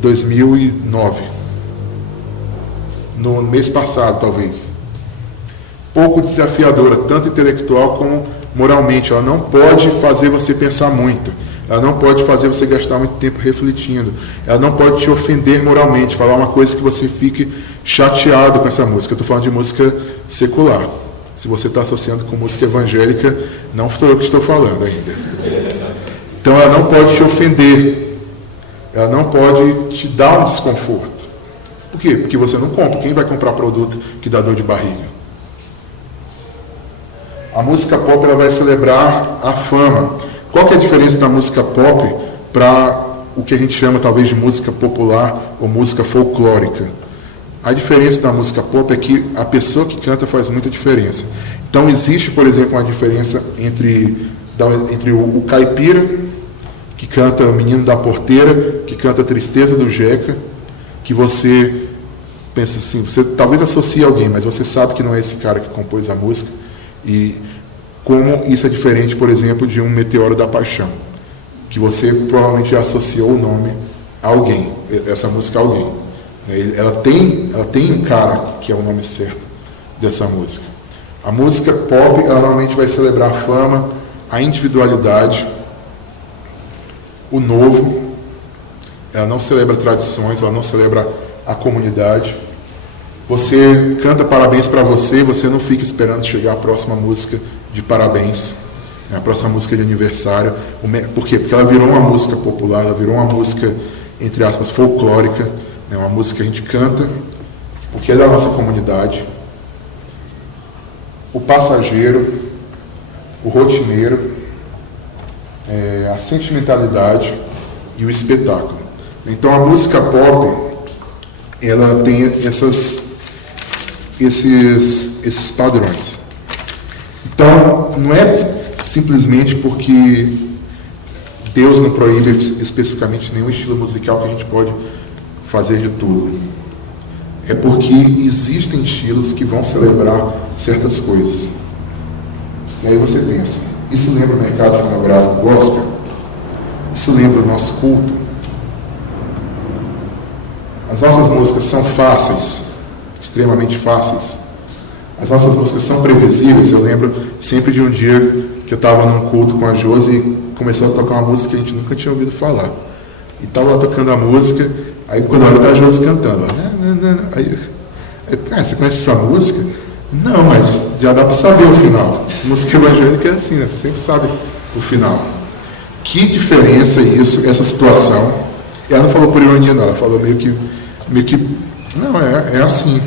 2009. No mês passado, talvez. Pouco desafiadora, tanto intelectual como moralmente. Ela não pode fazer você pensar muito. Ela não pode fazer você gastar muito tempo refletindo. Ela não pode te ofender moralmente, falar uma coisa que você fique chateado com essa música. Eu estou falando de música secular. Se você está associando com música evangélica, não sou eu que estou falando ainda. Então ela não pode te ofender. Ela não pode te dar um desconforto. Por quê? Porque você não compra. Quem vai comprar produto que dá dor de barriga? A música pop ela vai celebrar a fama. Qual que é a diferença da música pop para o que a gente chama talvez de música popular ou música folclórica? A diferença da música pop é que a pessoa que canta faz muita diferença. Então existe, por exemplo, uma diferença entre o caipira, que canta O Menino da Porteira, que canta Tristeza do Jeca, que você pensa assim, você talvez associe a alguém, mas você sabe que não é esse cara que compôs a música. E como isso é diferente, por exemplo, de um Meteoro da Paixão, que você provavelmente já associou o nome a alguém, essa música a alguém. Ela tem um cara que é o nome certo dessa música. A música pop, ela normalmente vai celebrar a fama, a individualidade, o novo. Ela não celebra tradições, ela não celebra a comunidade. Você canta parabéns para você não fica esperando chegar a próxima música de parabéns, a próxima música de aniversário. Por quê? Porque ela virou uma música popular, ela virou uma música, entre aspas, folclórica, né? Uma música que a gente canta, porque é da nossa comunidade. O passageiro, o rotineiro, a sentimentalidade e o espetáculo. Então a música pop, ela tem esses padrões. Então, não é simplesmente porque Deus não proíbe especificamente nenhum estilo musical que a gente pode fazer de tudo. É porque existem estilos que vão celebrar certas coisas. E aí você pensa, isso lembra o mercado fonográfico gospel? Isso lembra o nosso culto? As nossas músicas são fáceis, extremamente fáceis. As nossas músicas são previsíveis. Eu lembro sempre de um dia que eu estava num culto com a Josi e começou a tocar uma música que a gente nunca tinha ouvido falar. E estava lá tocando a música, aí quando eu olho para a Josi cantando. Aí, você conhece essa música? Não, mas já dá para saber o final. Música evangélica é assim, né? Você sempre sabe o final. Que diferença isso, essa situação. E ela não falou por ironia, não. Ela falou meio que não, é assim.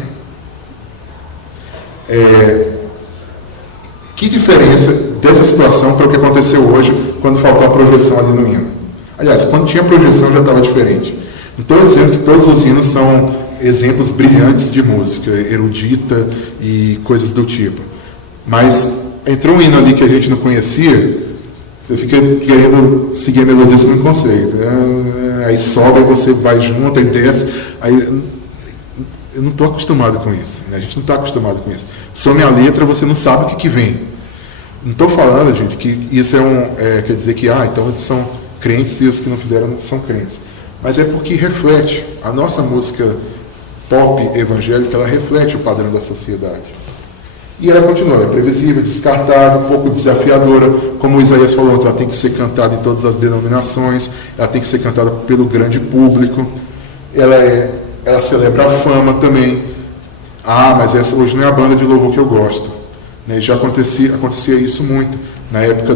Que diferença dessa situação para o que aconteceu hoje, quando faltou a projeção ali no hino. Aliás, quando tinha projeção já estava diferente. Não estou dizendo que todos os hinos são exemplos brilhantes de música, erudita e coisas do tipo. Mas entrou um hino ali que a gente não conhecia, você fica querendo seguir a melodia, você não consegue. Aí sobe, aí você vai junto, aí desce. Aí, eu não estou acostumado com isso. Né? A gente não está acostumado com isso. Some a letra, você não sabe o que vem. Não estou falando, gente, que isso quer dizer que então eles são crentes e os que não fizeram não são crentes. Mas é porque reflete. A nossa música pop evangélica, ela reflete o padrão da sociedade. E ela continua, ela é previsível, descartável, um pouco desafiadora. Como o Isaías falou ontem, ela tem que ser cantada em todas as denominações, ela tem que ser cantada pelo grande público. Ela celebra a fama também. Mas essa hoje não é a banda de louvor que eu gosto. Né? Já acontecia isso muito, na época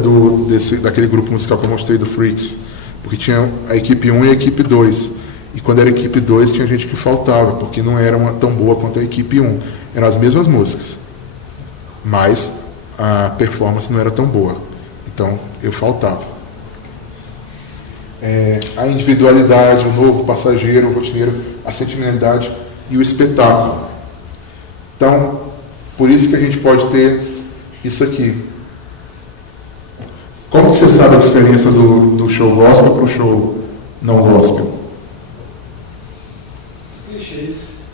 daquele grupo musical que eu mostrei, do Freaks. Porque tinha a equipe 1 e a equipe 2. E quando era a equipe 2, tinha gente que faltava, porque não era tão boa quanto a equipe 1. Eram as mesmas músicas, mas a performance não era tão boa. Então, eu faltava. A individualidade, o novo, o passageiro, o rotineiro, a sentimentalidade e o espetáculo. Então, por isso que a gente pode ter isso aqui. Como que você sabe a diferença do show gospel para o show não gospel?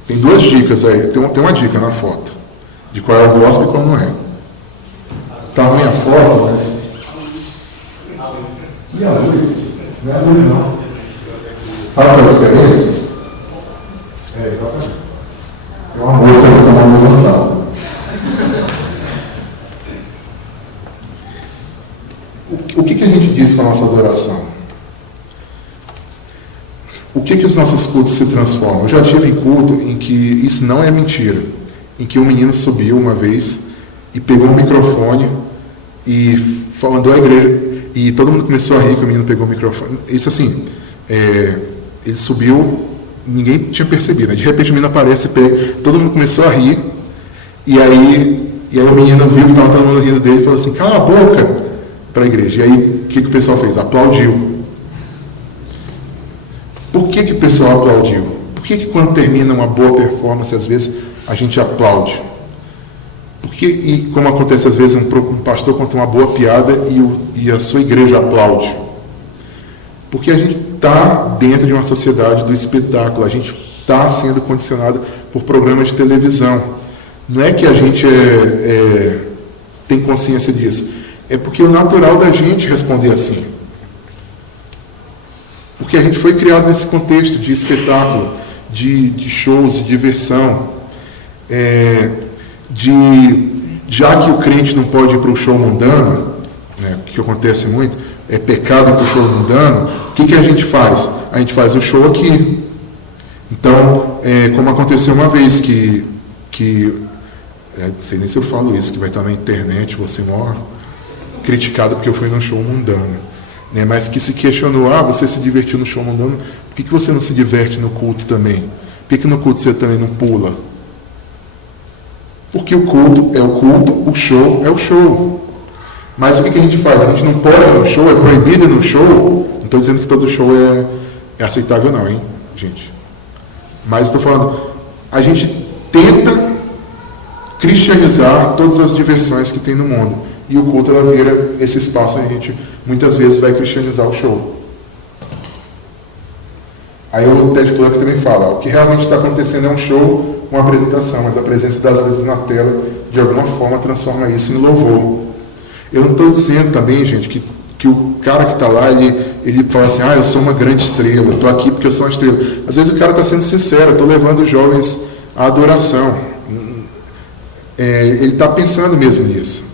Tem duas dicas aí. Tem uma dica na foto, de qual é o gospel e qual não é. Tá ruim a foto, mas... E a luz? Não é a luz, não. Fala a diferença? Exatamente. Tem uma moça que está mal levantada. O que a gente diz com a nossa adoração? O que os nossos cultos se transformam? Eu já tive em culto em que isso não é mentira. Em que um menino subiu uma vez e pegou um microfone e mandou à igreja. E todo mundo começou a rir que o menino pegou o microfone. Isso assim, ele subiu, ninguém tinha percebido. Né? De repente o menino aparece, todo mundo começou a rir. E aí o menino viu que estava todo mundo rindo dele e falou assim, cala a boca, para a igreja. E aí o que o pessoal fez? Aplaudiu. Por que o pessoal aplaudiu? Por que quando termina uma boa performance, às vezes, a gente aplaude? E como acontece às vezes, um pastor conta uma boa piada e a sua igreja aplaude? Porque a gente está dentro de uma sociedade do espetáculo, a gente está sendo condicionado por programas de televisão. Não é que a gente tem consciência disso, é porque é o natural da gente responder assim. Porque a gente foi criado nesse contexto de espetáculo, de shows, de diversão. Já que o crente não pode ir para o show mundano, né, que acontece muito, é pecado ir para o show mundano, o que a gente faz? A gente faz o show aqui. Então, como aconteceu uma vez não sei nem se eu falo isso, que vai estar na internet, você maior criticado porque eu fui num show mundano. Né, mas que se questionou, você se divertiu no show mundano, por que você não se diverte no culto também? Por que no culto você também não pula? Porque o culto é o culto, o show é o show. Mas o que a gente faz? A gente não pode ir no show, é proibido ir no show. Não estou dizendo que todo show é aceitável não, hein, gente? Mas estou falando, a gente tenta cristianizar todas as diversões que tem no mundo. E o culto, ela vira esse espaço onde a gente muitas vezes vai cristianizar o show. Aí o Ted Clark também fala, o que realmente está acontecendo é um show, uma apresentação, mas a presença das luzes na tela, de alguma forma, transforma isso em louvor. Eu não estou dizendo também, gente, que o cara que está lá, ele fala assim, eu sou uma grande estrela, eu estou aqui porque eu sou uma estrela. Às vezes o cara está sendo sincero, eu estou levando os jovens à adoração. Ele está pensando mesmo nisso.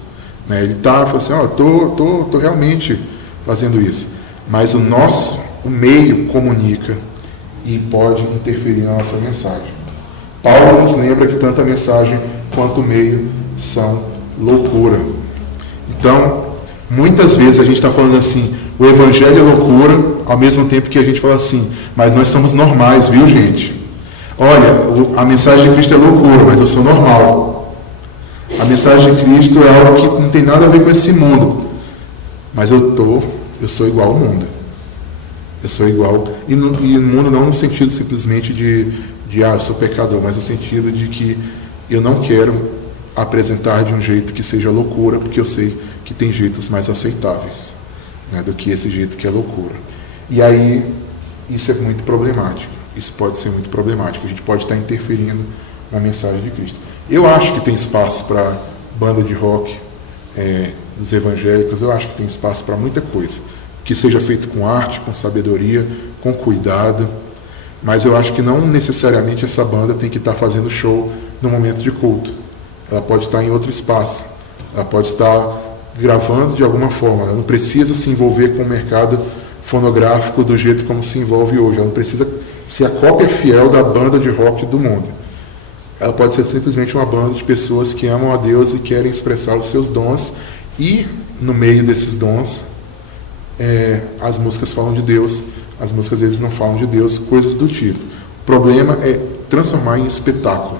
Né? Ele está falando assim, estou realmente fazendo isso. Mas o meio comunica e pode interferir na nossa mensagem. Paulo nos lembra que tanto a mensagem quanto o meio são loucura. Então, muitas vezes a gente está falando assim, o evangelho é loucura, ao mesmo tempo que a gente fala assim, mas nós somos normais, viu, gente? Olha, a mensagem de Cristo é loucura, mas eu sou normal. A mensagem de Cristo é algo que não tem nada a ver com esse mundo, mas eu sou igual ao mundo. Eu sou igual, e no mundo não no sentido simplesmente de eu sou pecador, mas no sentido de que eu não quero apresentar de um jeito que seja loucura, porque eu sei que tem jeitos mais aceitáveis, né, do que esse jeito que é loucura. E aí, isso é muito problemático. Isso pode ser muito problemático. A gente pode estar interferindo na mensagem de Cristo. Eu acho que tem espaço para banda de rock dos evangélicos. Eu acho que tem espaço para muita coisa. Que seja feito com arte, com sabedoria, com cuidado. Mas eu acho que não necessariamente essa banda tem que estar fazendo show no momento de culto. Ela pode estar em outro espaço. Ela pode estar gravando de alguma forma. Ela não precisa se envolver com o mercado fonográfico do jeito como se envolve hoje. Ela não precisa ser a cópia fiel da banda de rock do mundo. Ela pode ser simplesmente uma banda de pessoas que amam a Deus e querem expressar os seus dons. E, no meio desses dons, as músicas falam de Deus, as músicas às vezes não falam de Deus, coisas do tipo. O problema é transformar em espetáculo,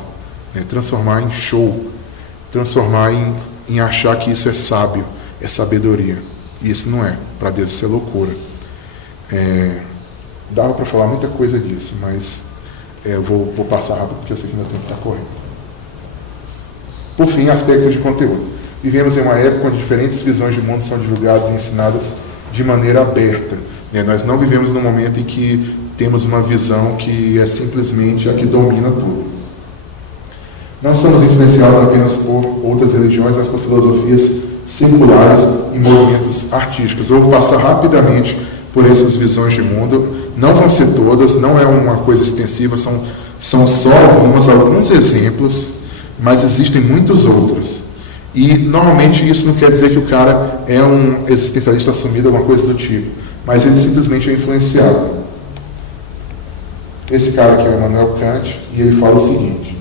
transformar em show, transformar em achar que isso é sábio, é sabedoria. E isso não é. Para Deus isso é loucura. Dava para falar muita coisa disso, mas eu vou passar rápido porque eu sei que meu tempo está correndo. Por fim, aspectos de conteúdo. Vivemos em uma época onde diferentes visões de mundo são divulgadas e ensinadas de maneira aberta. Nós não vivemos num momento em que temos uma visão que é simplesmente a que domina tudo. Não somos influenciados apenas por outras religiões, mas por filosofias seculares e movimentos artísticos. Eu vou passar rapidamente por essas visões de mundo. Não vão ser todas, não é uma coisa extensiva, são só alguns exemplos, mas existem muitos outros. E normalmente isso não quer dizer que o cara é um existencialista assumido, alguma coisa do tipo, mas ele simplesmente é influenciado. Esse cara aqui é o Immanuel Kant, e ele fala o seguinte: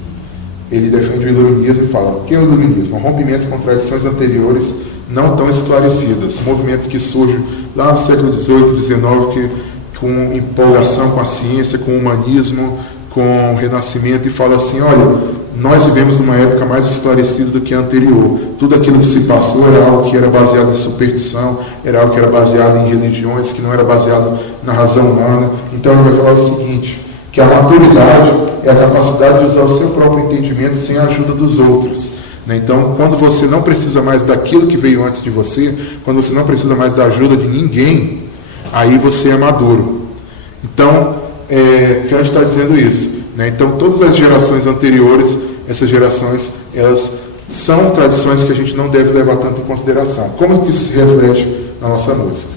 ele defende o iluminismo e fala: o que é o iluminismo? Um rompimento com tradições anteriores não tão esclarecidas, movimento que surge lá no século XVIII, XIX, com empolgação com a ciência, com o humanismo, com o renascimento, e fala assim: olha, nós vivemos numa época mais esclarecida do que a anterior. Tudo aquilo que se passou era algo que era baseado em superstição, era algo que era baseado em religiões, que não era baseado na razão humana. Então ele vai falar o seguinte, que a maturidade é a capacidade de usar o seu próprio entendimento sem a ajuda dos outros. Então, quando você não precisa mais daquilo que veio antes de você, quando você não precisa mais da ajuda de ninguém, aí você é maduro. Então, Kant está dizendo isso. Então, todas as gerações anteriores, essas gerações, elas são tradições que a gente não deve levar tanto em consideração. Como que isso se reflete na nossa música?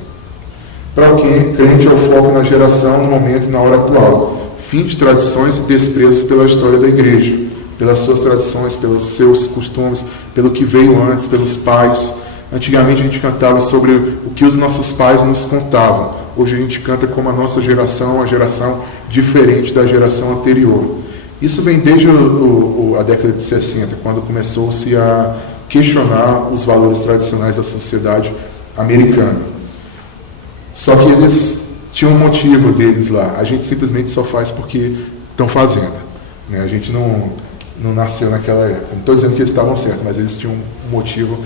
Para quem crente é o foco na geração, no momento e na hora atual. Fim de tradições e desprezo pela história da igreja, pelas suas tradições, pelos seus costumes, pelo que veio antes, pelos pais. Antigamente a gente cantava sobre o que os nossos pais nos contavam. Hoje a gente canta como a nossa geração, uma geração diferente da geração anterior. Isso vem desde a década de 60, quando começou-se a questionar os valores tradicionais da sociedade americana. Só que eles tinham um motivo deles lá. A gente simplesmente só faz porque estão fazendo. A gente não nasceu naquela época. Não estou dizendo que eles estavam certos, mas eles tinham um motivo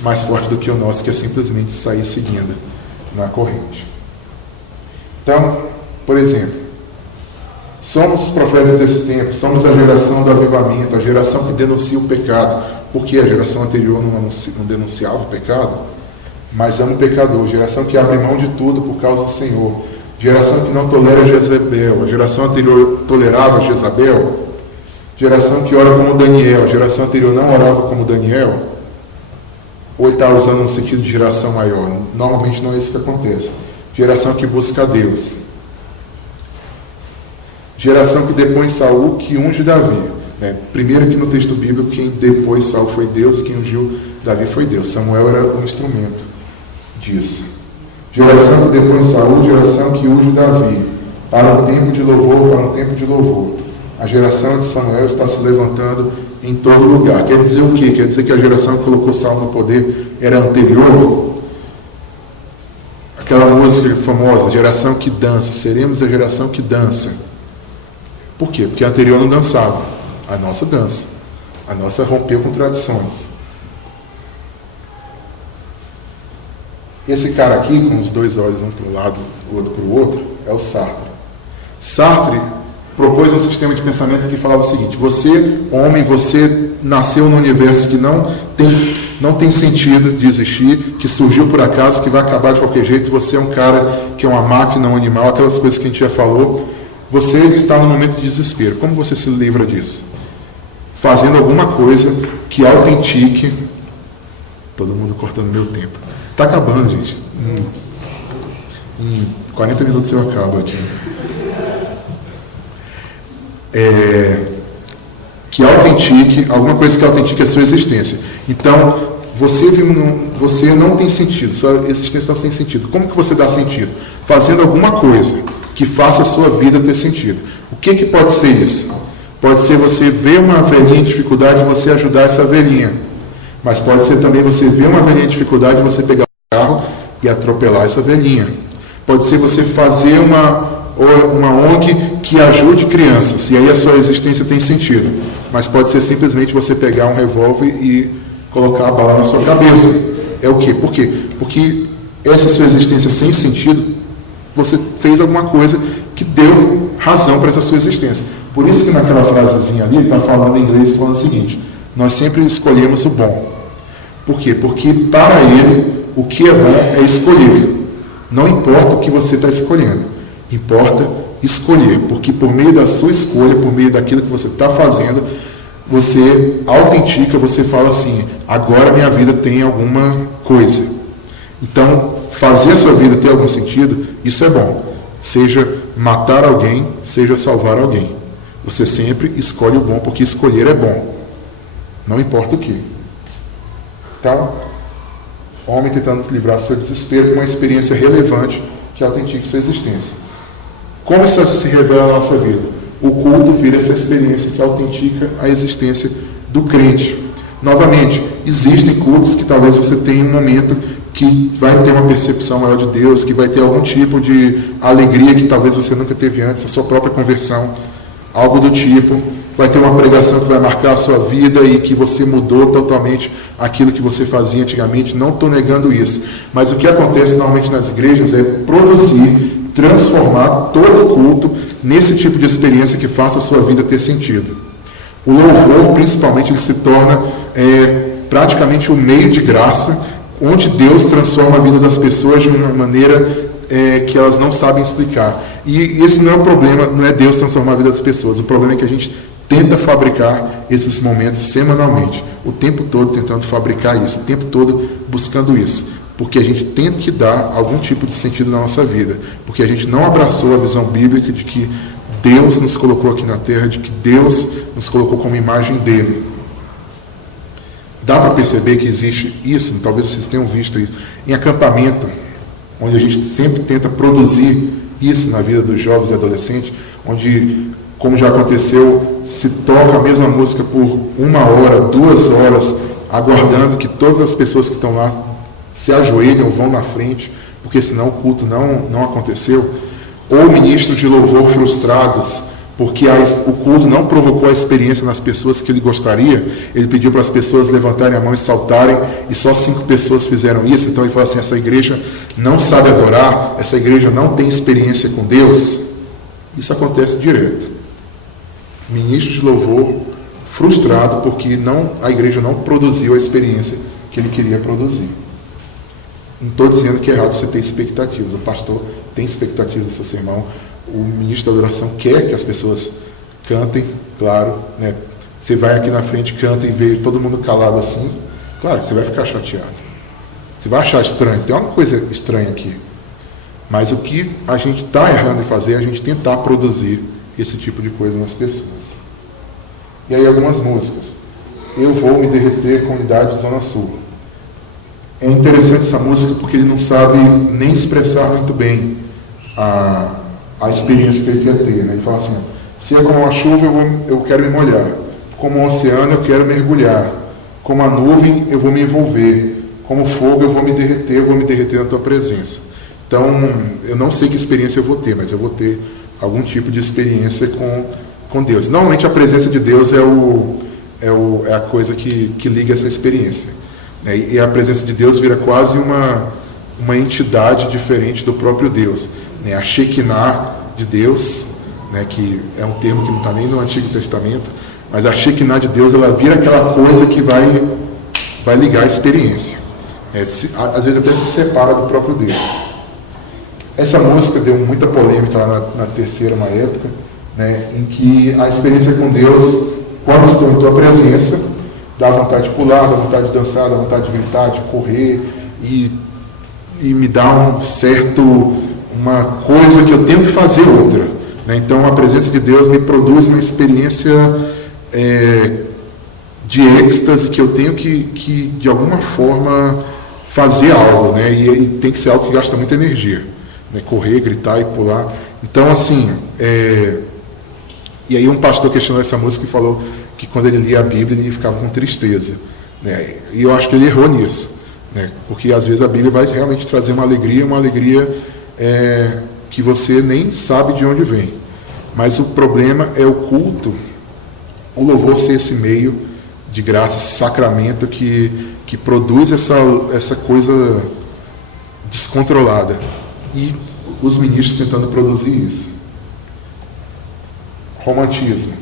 mais forte do que o nosso, que é simplesmente sair seguindo na corrente. Então, por exemplo, somos os profetas desse tempo, somos a geração do avivamento, a geração que denuncia o pecado, porque a geração anterior não denunciava o pecado, mas ama o pecador, geração que abre mão de tudo por causa do Senhor, geração que não tolera Jezabel, a geração anterior tolerava Jezabel, geração que ora como Daniel, a geração anterior não orava como Daniel. Ou ele está usando um sentido de geração maior? Normalmente não é isso que acontece. Geração que busca a Deus. Geração que depõe Saul, que unge Davi. Primeiro que no texto bíblico, quem depôs Saul foi Deus e quem ungiu Davi foi Deus. Samuel era um instrumento disso. Geração que depõe Saul, geração que unge Davi. Para um tempo de louvor, para um tempo de louvor. A geração de Samuel está se levantando em todo lugar. Quer dizer o quê? Quer dizer que a geração que colocou Saul no poder era anterior? Aquela música famosa, geração que dança. Seremos a geração que dança. Por quê? Porque a anterior não dançava. A nossa dança. A nossa rompeu com tradições. Esse cara aqui, com os dois olhos um para um lado, o outro para o outro, é o Sartre. Sartre propôs um sistema de pensamento que falava o seguinte: você, homem, você nasceu num universo que não tem sentido de existir, que surgiu por acaso, que vai acabar de qualquer jeito, você é um cara que é uma máquina, um animal, aquelas coisas que a gente já falou. Você está no momento de desespero. Como você se livra disso? Fazendo alguma coisa que autentique. Todo mundo cortando meu tempo. Está acabando, gente. Em 40 minutos eu acabo aqui. Que autentique, alguma coisa que autentique a sua existência. Então, você não tem sentido, sua existência não tem sentido. Como que você dá sentido? Fazendo alguma coisa que faça a sua vida ter sentido. O que pode ser isso? Pode ser você ver uma velhinha em dificuldade e você ajudar essa velhinha. Mas pode ser também você ver uma velhinha em dificuldade e você pegar o carro e atropelar essa velhinha. Pode ser você fazer uma ONG que ajude crianças, e aí a sua existência tem sentido. Mas pode ser simplesmente você pegar um revólver e colocar a bala na sua cabeça. É o quê? Por quê? Porque essa sua existência sem sentido, você fez alguma coisa que deu razão para essa sua existência. Por isso que naquela frasezinha ali, ele está falando em inglês, falando o seguinte: nós sempre escolhemos o bom. Por quê? Porque para ele, o que é bom é escolher. Não importa o que você está escolhendo. Importa escolher, porque por meio da sua escolha, por meio daquilo que você está fazendo, você autentica, você fala assim: agora minha vida tem alguma coisa. Então, fazer a sua vida ter algum sentido, isso é bom. Seja matar alguém, seja salvar alguém. Você sempre escolhe o bom, porque escolher é bom. Não importa o que. Então, homem tentando se livrar do seu desespero com uma experiência relevante que autentique sua existência. Como isso se revela na nossa vida? O culto vira essa experiência que autentica a existência do crente. Novamente, existem cultos que talvez você tenha um momento que vai ter uma percepção maior de Deus, que vai ter algum tipo de alegria que talvez você nunca teve antes, a sua própria conversão, algo do tipo. Vai ter uma pregação que vai marcar a sua vida e que você mudou totalmente aquilo que você fazia antigamente. Não estou negando isso. Mas o que acontece normalmente nas igrejas é produzir, transformar todo o culto nesse tipo de experiência que faça a sua vida ter sentido. O louvor, principalmente, ele se torna praticamente um meio de graça, onde Deus transforma a vida das pessoas de uma maneira que elas não sabem explicar. E esse não é o problema, não é Deus transformar a vida das pessoas. O problema é que a gente tenta fabricar esses momentos semanalmente, o tempo todo tentando fabricar isso, o tempo todo buscando isso, porque a gente tenta que dar algum tipo de sentido na nossa vida, porque a gente não abraçou a visão bíblica de que Deus nos colocou aqui na terra, de que Deus nos colocou como imagem dele. Dá para perceber que existe isso, talvez vocês tenham visto isso, em acampamento, onde a gente sempre tenta produzir isso na vida dos jovens e adolescentes, onde, como já aconteceu, se toca a mesma música por 1 hora, 2 horas, aguardando que todas as pessoas que estão lá se ajoelham, vão na frente, porque senão o culto não aconteceu. Ou ministros de louvor frustrados, porque o culto não provocou a experiência nas pessoas que ele gostaria. Ele pediu para as pessoas levantarem a mão e saltarem, e só 5 pessoas fizeram isso. Então ele falou assim: essa igreja não sabe adorar, essa igreja não tem experiência com Deus. Isso acontece direto. Ministro de louvor frustrado porque a igreja não produziu a experiência que ele queria produzir. Não estou dizendo que é errado você ter expectativas. O pastor tem expectativas do seu sermão. O ministro da adoração quer que as pessoas cantem, claro, né? Você vai aqui na frente, canta e vê todo mundo calado assim, claro que você vai ficar chateado. Você vai achar estranho, tem uma coisa estranha aqui. Mas o que a gente está errando em fazer é a gente tentar produzir esse tipo de coisa nas pessoas. E aí algumas músicas. Eu Vou Me Derreter, Comunidade Zona Sul. É interessante essa música porque ele não sabe nem expressar muito bem a experiência que ele quer ter. Né? Ele fala assim, se é como a chuva, eu quero me molhar. Como o oceano, eu quero mergulhar. Como a nuvem, eu vou me envolver. Como fogo, eu vou me derreter na tua presença. Então, eu não sei que experiência eu vou ter, mas eu vou ter algum tipo de experiência com Deus. Normalmente a presença de Deus é a coisa que liga essa experiência. Né? E a presença de Deus vira quase uma entidade diferente do próprio Deus. Né? A Shekinah de Deus, né? Que é um termo que não está nem no Antigo Testamento, mas a Shekinah de Deus, ela vira aquela coisa que vai ligar a experiência. Às vezes até se separa do próprio Deus. Essa música deu muita polêmica lá na terceira, uma época, né, em que a experiência com Deus, quando estou em tua presença, dá vontade de pular, dá vontade de dançar, dá vontade de gritar, de correr, e me dá uma coisa que eu tenho que fazer outra. Né? Então a presença de Deus me produz uma experiência de êxtase que eu tenho que de alguma forma fazer algo, né? E tem que ser algo que gasta muita energia. Né, correr, gritar e pular. Então, assim, e aí um pastor questionou essa música e falou que quando ele lia a Bíblia, ele ficava com tristeza. Né, e eu acho que ele errou nisso. Né, porque às vezes a Bíblia vai realmente trazer uma alegria que você nem sabe de onde vem. Mas o problema é o culto, o louvor ser esse meio de graça, esse sacramento que produz essa coisa descontrolada. E os ministros tentando produzir isso. Romantismo.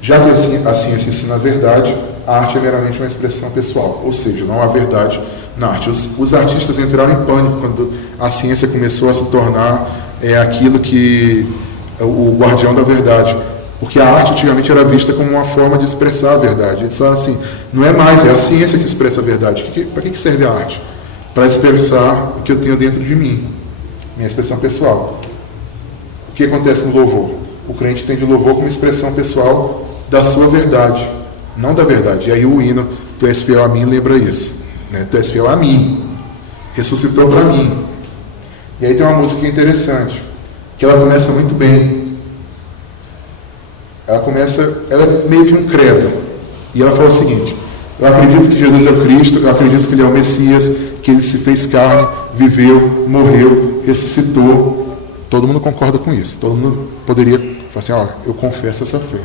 Já que a ciência ensina a verdade, a arte é meramente uma expressão pessoal, ou seja, não há verdade na arte. Os artistas entraram em pânico quando a ciência começou a se tornar aquilo que o guardião da verdade, porque a arte antigamente era vista como uma forma de expressar a verdade. Eles falaram assim, não é mais, é a ciência que expressa a verdade. Para que serve a arte? Para expressar o que eu tenho dentro de mim. Minha expressão pessoal. O que acontece no louvor? O crente tem de louvor como expressão pessoal da sua verdade, não da verdade. E aí o hino, Tu és fiel a mim, lembra isso. Né? Tu és fiel a mim. Ressuscitou para mim. E aí tem uma música interessante, que ela começa muito bem. Ela é meio que um credo. E ela fala o seguinte, eu acredito que Jesus é o Cristo, eu acredito que Ele é o Messias, que Ele se fez carne, viveu, morreu, ressuscitou. Todo mundo concorda com isso. Todo mundo poderia falar assim, eu confesso essa fé.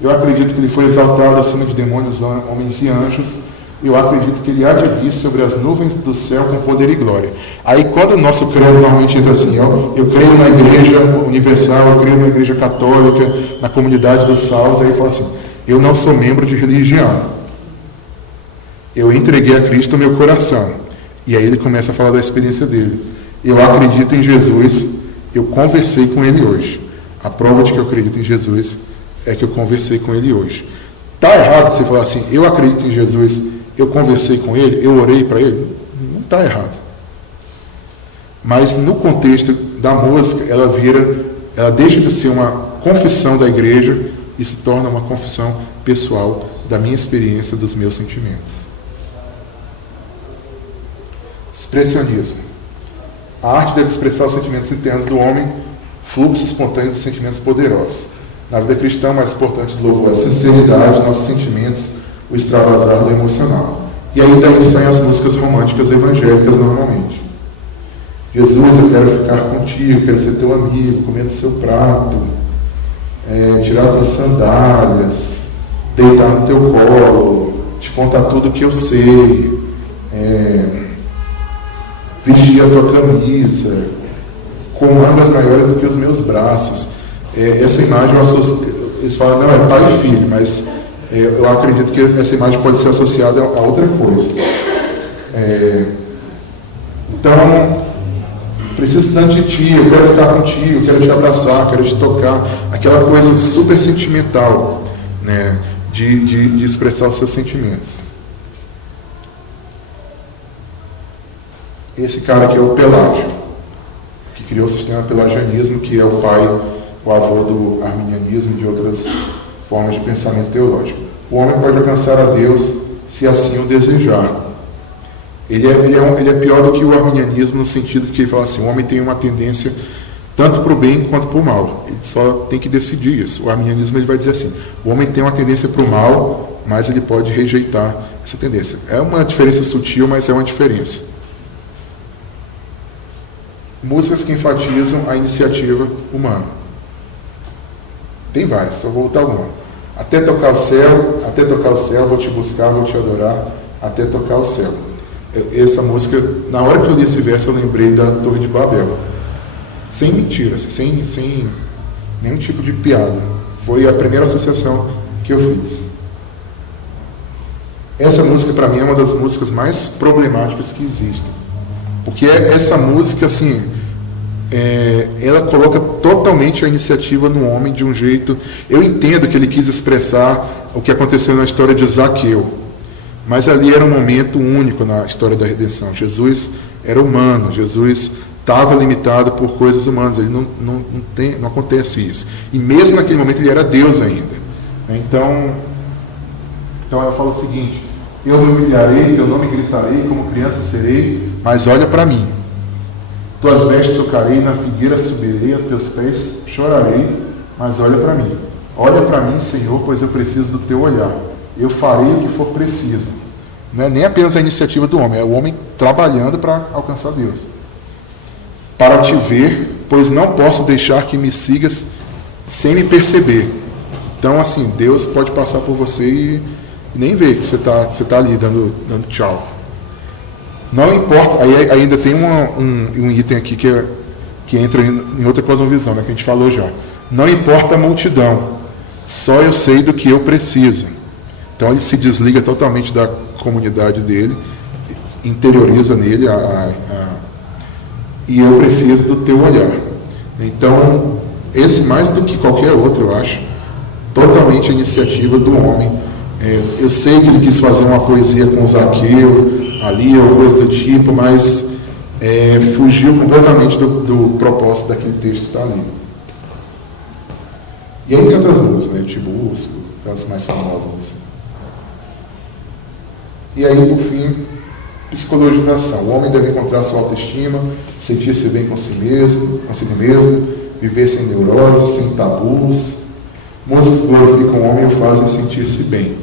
Eu acredito que Ele foi exaltado acima de demônios, homens e anjos. Eu acredito que Ele há de vir sobre as nuvens do céu com poder e glória. Aí quando o nosso credo normalmente entra assim, eu creio na Igreja Universal, eu creio na Igreja Católica, na comunidade dos salvos, aí fala assim, eu não sou membro de religião. Eu entreguei a Cristo o meu coração. E aí ele começa a falar da experiência dele. Eu acredito em Jesus, eu conversei com Ele hoje. A prova de que eu acredito em Jesus é que eu conversei com Ele hoje. Está errado você falar assim, eu acredito em Jesus, eu conversei com Ele, eu orei para Ele? Não está errado. Mas no contexto da música, ela deixa de ser uma confissão da igreja e se torna uma confissão pessoal da minha experiência, dos meus sentimentos. Expressionismo. A arte deve expressar os sentimentos internos do homem, fluxo espontâneo de sentimentos poderosos. Na vida cristã, o mais importante do louvor é a sinceridade, nossos sentimentos, o extravasar do emocional. E aí daí saem as músicas românticas evangélicas normalmente. Jesus, eu quero ficar contigo, quero ser teu amigo, comer do seu prato, tirar tuas sandálias, deitar no teu colo, te contar tudo o que eu sei, vestir a tua camisa, com mangas maiores do que os meus braços. Essa imagem, eles falam, não, é pai e filho, mas eu acredito que essa imagem pode ser associada a outra coisa. Então, preciso tanto de ti, eu quero ficar contigo, eu quero te abraçar, quero te tocar, aquela coisa super sentimental, né, de expressar os seus sentimentos. Esse cara aqui é o Pelágio, que criou o sistema pelagianismo, que é o pai, o avô do arminianismo e de outras formas de pensamento teológico. O homem pode alcançar a Deus se assim o desejar. Ele é pior do que o arminianismo no sentido de que ele fala assim, o homem tem uma tendência tanto para o bem quanto para o mal. Ele só tem que decidir isso. O arminianismo ele vai dizer assim, o homem tem uma tendência para o mal, mas ele pode rejeitar essa tendência. É uma diferença sutil, mas é uma diferença. Músicas que enfatizam a iniciativa humana. Tem várias, só vou botar alguma. Até tocar o céu, vou te buscar, vou te adorar, até tocar o céu. Essa música, na hora que eu li esse verso, eu lembrei da Torre de Babel. Sem mentira, sem nenhum tipo de piada. Foi a primeira associação que eu fiz. Essa música, para mim, é uma das músicas mais problemáticas que existem. Porque essa música, assim, ela coloca totalmente a iniciativa no homem de um jeito... Eu entendo que ele quis expressar o que aconteceu na história de Zaqueu. Mas ali era um momento único na história da redenção. Jesus era humano, Jesus estava limitado por coisas humanas, ele não acontece isso. E mesmo naquele momento ele era Deus ainda. Então ela fala o seguinte, eu me humilharei, teu nome gritarei, como criança serei, mas olha para mim. Tuas vestes tocarei, na figueira subirei, a teus pés chorarei, mas olha para mim. Olha para mim, Senhor, pois eu preciso do teu olhar. Eu farei o que for preciso. Não é nem apenas a iniciativa do homem, é o homem trabalhando para alcançar Deus. Para te ver, pois não posso deixar que me sigas sem me perceber. Então, assim, Deus pode passar por você e nem ver que você tá ali dando tchau. Não importa, aí ainda tem um item aqui que entra em outra cosmovisão, né, que a gente falou já. Não importa a multidão, só eu sei do que eu preciso. Então ele se desliga totalmente da comunidade dele, interioriza nele e eu preciso do teu olhar. Então, esse mais do que qualquer outro, eu acho, totalmente a iniciativa do homem. Eu sei que ele quis fazer uma poesia com Zaqueu ali, ou coisa do tipo, mas fugiu completamente do propósito daquele texto que está ali. E aí tem outras músicas, né? Te busco, aquelas mais famosas. E aí, por fim, psicologização. O homem deve encontrar sua autoestima, sentir-se bem consigo mesmo, viver sem neuroses, sem tabus. Músicas que glorificam o homem e o fazem sentir-se bem.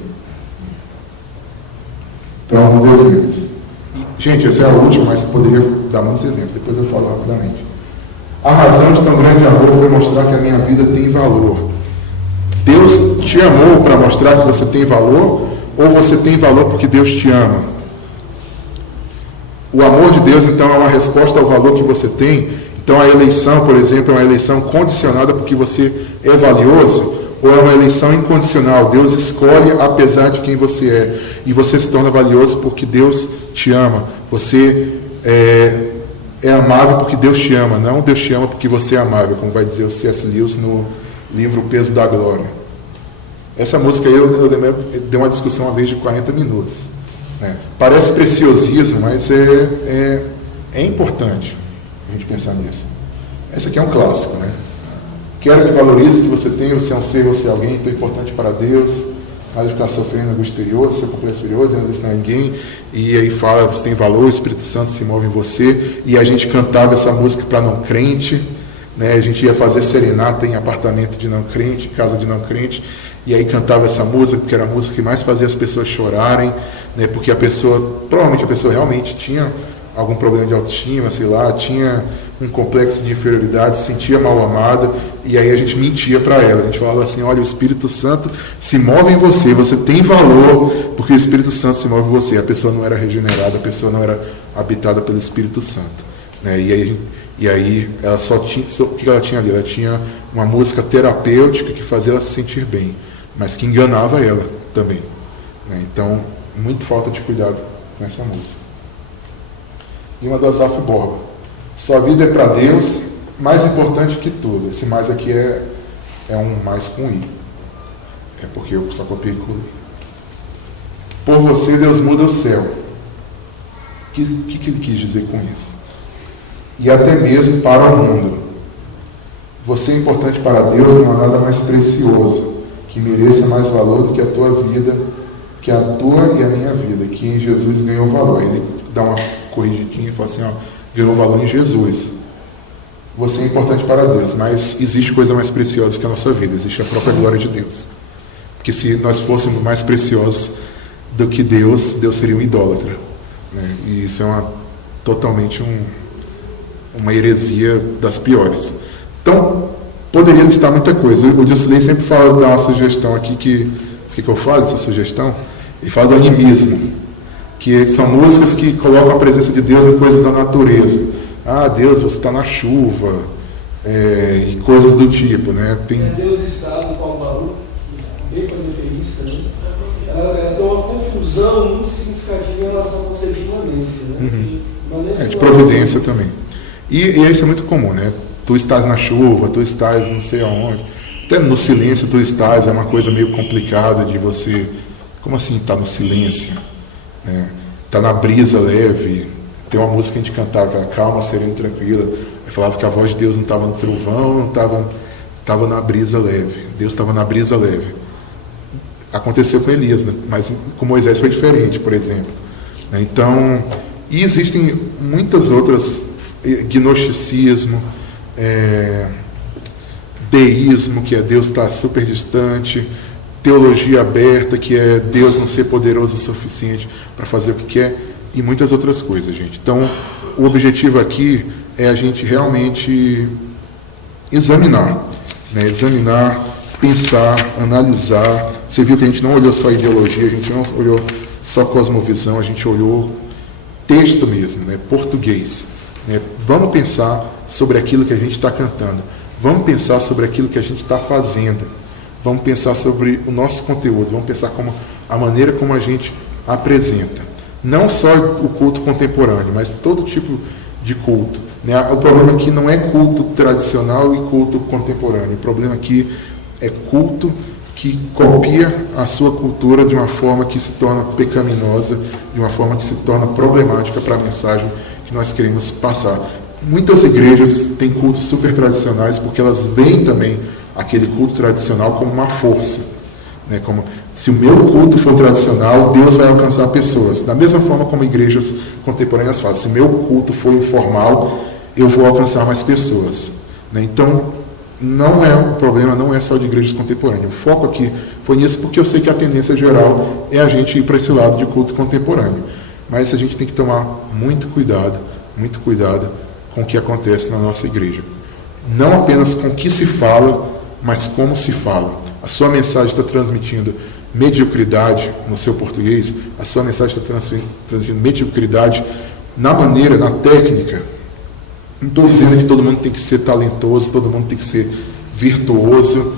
Então, alguns exemplos. Gente, essa é a última, mas poderia dar muitos exemplos, depois eu falo rapidamente. A razão de tão grande amor foi mostrar que a minha vida tem valor. Deus te amou para mostrar que você tem valor, ou você tem valor porque Deus te ama? O amor de Deus, então, é uma resposta ao valor que você tem. Então, a eleição, por exemplo, é uma eleição condicionada porque você é valioso, ou é uma eleição incondicional? Deus escolhe apesar de quem você é, e você se torna valioso porque Deus te ama. Você é amável porque Deus te ama, não Deus te ama porque você é amável, como vai dizer o C.S. Lewis no livro O Peso da Glória. Essa música aí, eu dei uma discussão uma vez de 40 minutos. Né? Parece preciosismo, mas é importante a gente pensar nisso. Esse aqui é um clássico, né? Quero que valorize o que você tem, você é um ser, você é alguém tão importante para Deus, mas ficar sofrendo algo exterior, ser complexo exterior, não existe ninguém, e aí fala, você tem valor, o Espírito Santo se move em você, e a gente cantava essa música para não crente, né? A gente ia fazer serenata em apartamento de não crente, casa de não crente, e aí cantava essa música, porque era a música que mais fazia as pessoas chorarem, né? Porque provavelmente a pessoa realmente tinha algum problema de autoestima, sei lá, tinha um complexo de inferioridade, se sentia mal amada, e aí a gente mentia para ela, a gente falava assim, olha, o Espírito Santo se move em você, você tem valor, porque o Espírito Santo se move em você. A pessoa não era regenerada, a pessoa não era habitada pelo Espírito Santo, né? E aí ela o que ela tinha ali? Ela tinha uma música terapêutica que fazia ela se sentir bem, mas que enganava ela também, né? Então, muito falta de cuidado com essa música. E uma do Asaf Borba. Sua vida é para Deus, mais importante que tudo. Esse mais aqui é um mais com I. É porque eu só copiei com I. Por você, Deus muda o céu. que ele quis dizer com isso? E até mesmo para o mundo. Você é importante para Deus, não há nada mais precioso que mereça mais valor do que a tua vida, que a tua e a minha vida, que em Jesus ganhou valor. Ele dá uma corrigidinha e fala assim, ganhou valor em Jesus. Você é importante para Deus, mas existe coisa mais preciosa que a nossa vida, existe a própria glória de Deus. Porque se nós fôssemos mais preciosos do que Deus, Deus seria um idólatra, né? E isso é totalmente uma heresia das piores. Então, poderia listar muita coisa. O Dilcilei sempre fala, dá uma sugestão aqui, que eu falo dessa sugestão? Ele fala do animismo, que são músicas que colocam a presença de Deus em coisas da natureza. Deus, você está na chuva, e coisas do tipo, né? Deus está do Paulo Baruch, bem panteísta, né? Ela tem uma confusão muito significativa em relação ao conceito de imanência, né? De providência também. E isso é muito comum, né? Tu estás na chuva, tu estás não sei aonde. Até no silêncio tu estás, é uma coisa meio complicada de você... Como assim estar no silêncio? Tá na brisa leve. Tem uma música que a gente cantava, que era calma, serena e tranquila. Eu falava que a voz de Deus não estava no trovão, não estava na brisa leve. Deus estava na brisa leve. Aconteceu com Elias, né? Mas com Moisés foi diferente, por exemplo. Então, e existem muitas outras, gnosticismo, deísmo, que é Deus estar super distante, teologia aberta, que é Deus não ser poderoso o suficiente para fazer o que quer, e muitas outras coisas, gente. Então, o objetivo aqui é a gente realmente examinar, né? Examinar, pensar, analisar. Você viu que a gente não olhou só ideologia, a gente não olhou só cosmovisão, a gente olhou texto mesmo, né? Português. Né? Vamos pensar sobre aquilo que a gente está cantando. Vamos pensar sobre aquilo que a gente está fazendo. Vamos pensar sobre o nosso conteúdo. Vamos pensar a maneira como a gente apresenta. Não só o culto contemporâneo, mas todo tipo de culto. Né? O problema aqui não é culto tradicional e culto contemporâneo. O problema aqui é culto que copia a sua cultura de uma forma que se torna pecaminosa, de uma forma que se torna problemática para a mensagem que nós queremos passar. Muitas igrejas têm cultos super tradicionais porque elas veem também aquele culto tradicional como uma força, né? Como se o meu culto for tradicional, Deus vai alcançar pessoas. Da mesma forma como igrejas contemporâneas falam, se meu culto for informal, eu vou alcançar mais pessoas, né? Então, o problema não é só de igrejas contemporâneas. O foco aqui foi nisso porque eu sei que a tendência geral é a gente ir para esse lado de culto contemporâneo. Mas a gente tem que tomar muito cuidado com o que acontece na nossa igreja. Não apenas com o que se fala, mas como se fala. A sua mensagem está transmitindo mediocridade no seu português, a sua mensagem está transmitindo mediocridade na maneira, na técnica. Não estou dizendo que todo mundo tem que ser talentoso, todo mundo tem que ser virtuoso,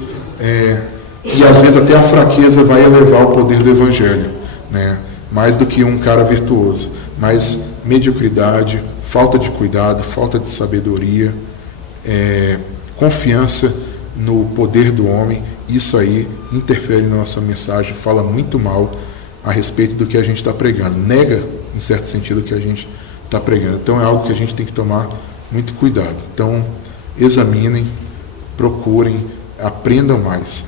e às vezes até a fraqueza vai elevar o poder do Evangelho, né? Mais do que um cara virtuoso. Mas mediocridade, falta de cuidado, falta de sabedoria, confiança no poder do homem, isso aí interfere na nossa mensagem, fala muito mal a respeito do que a gente está pregando, nega, em certo sentido, o que a gente está pregando. Então é algo que a gente tem que tomar muito cuidado. Então, examinem, procurem, aprendam mais.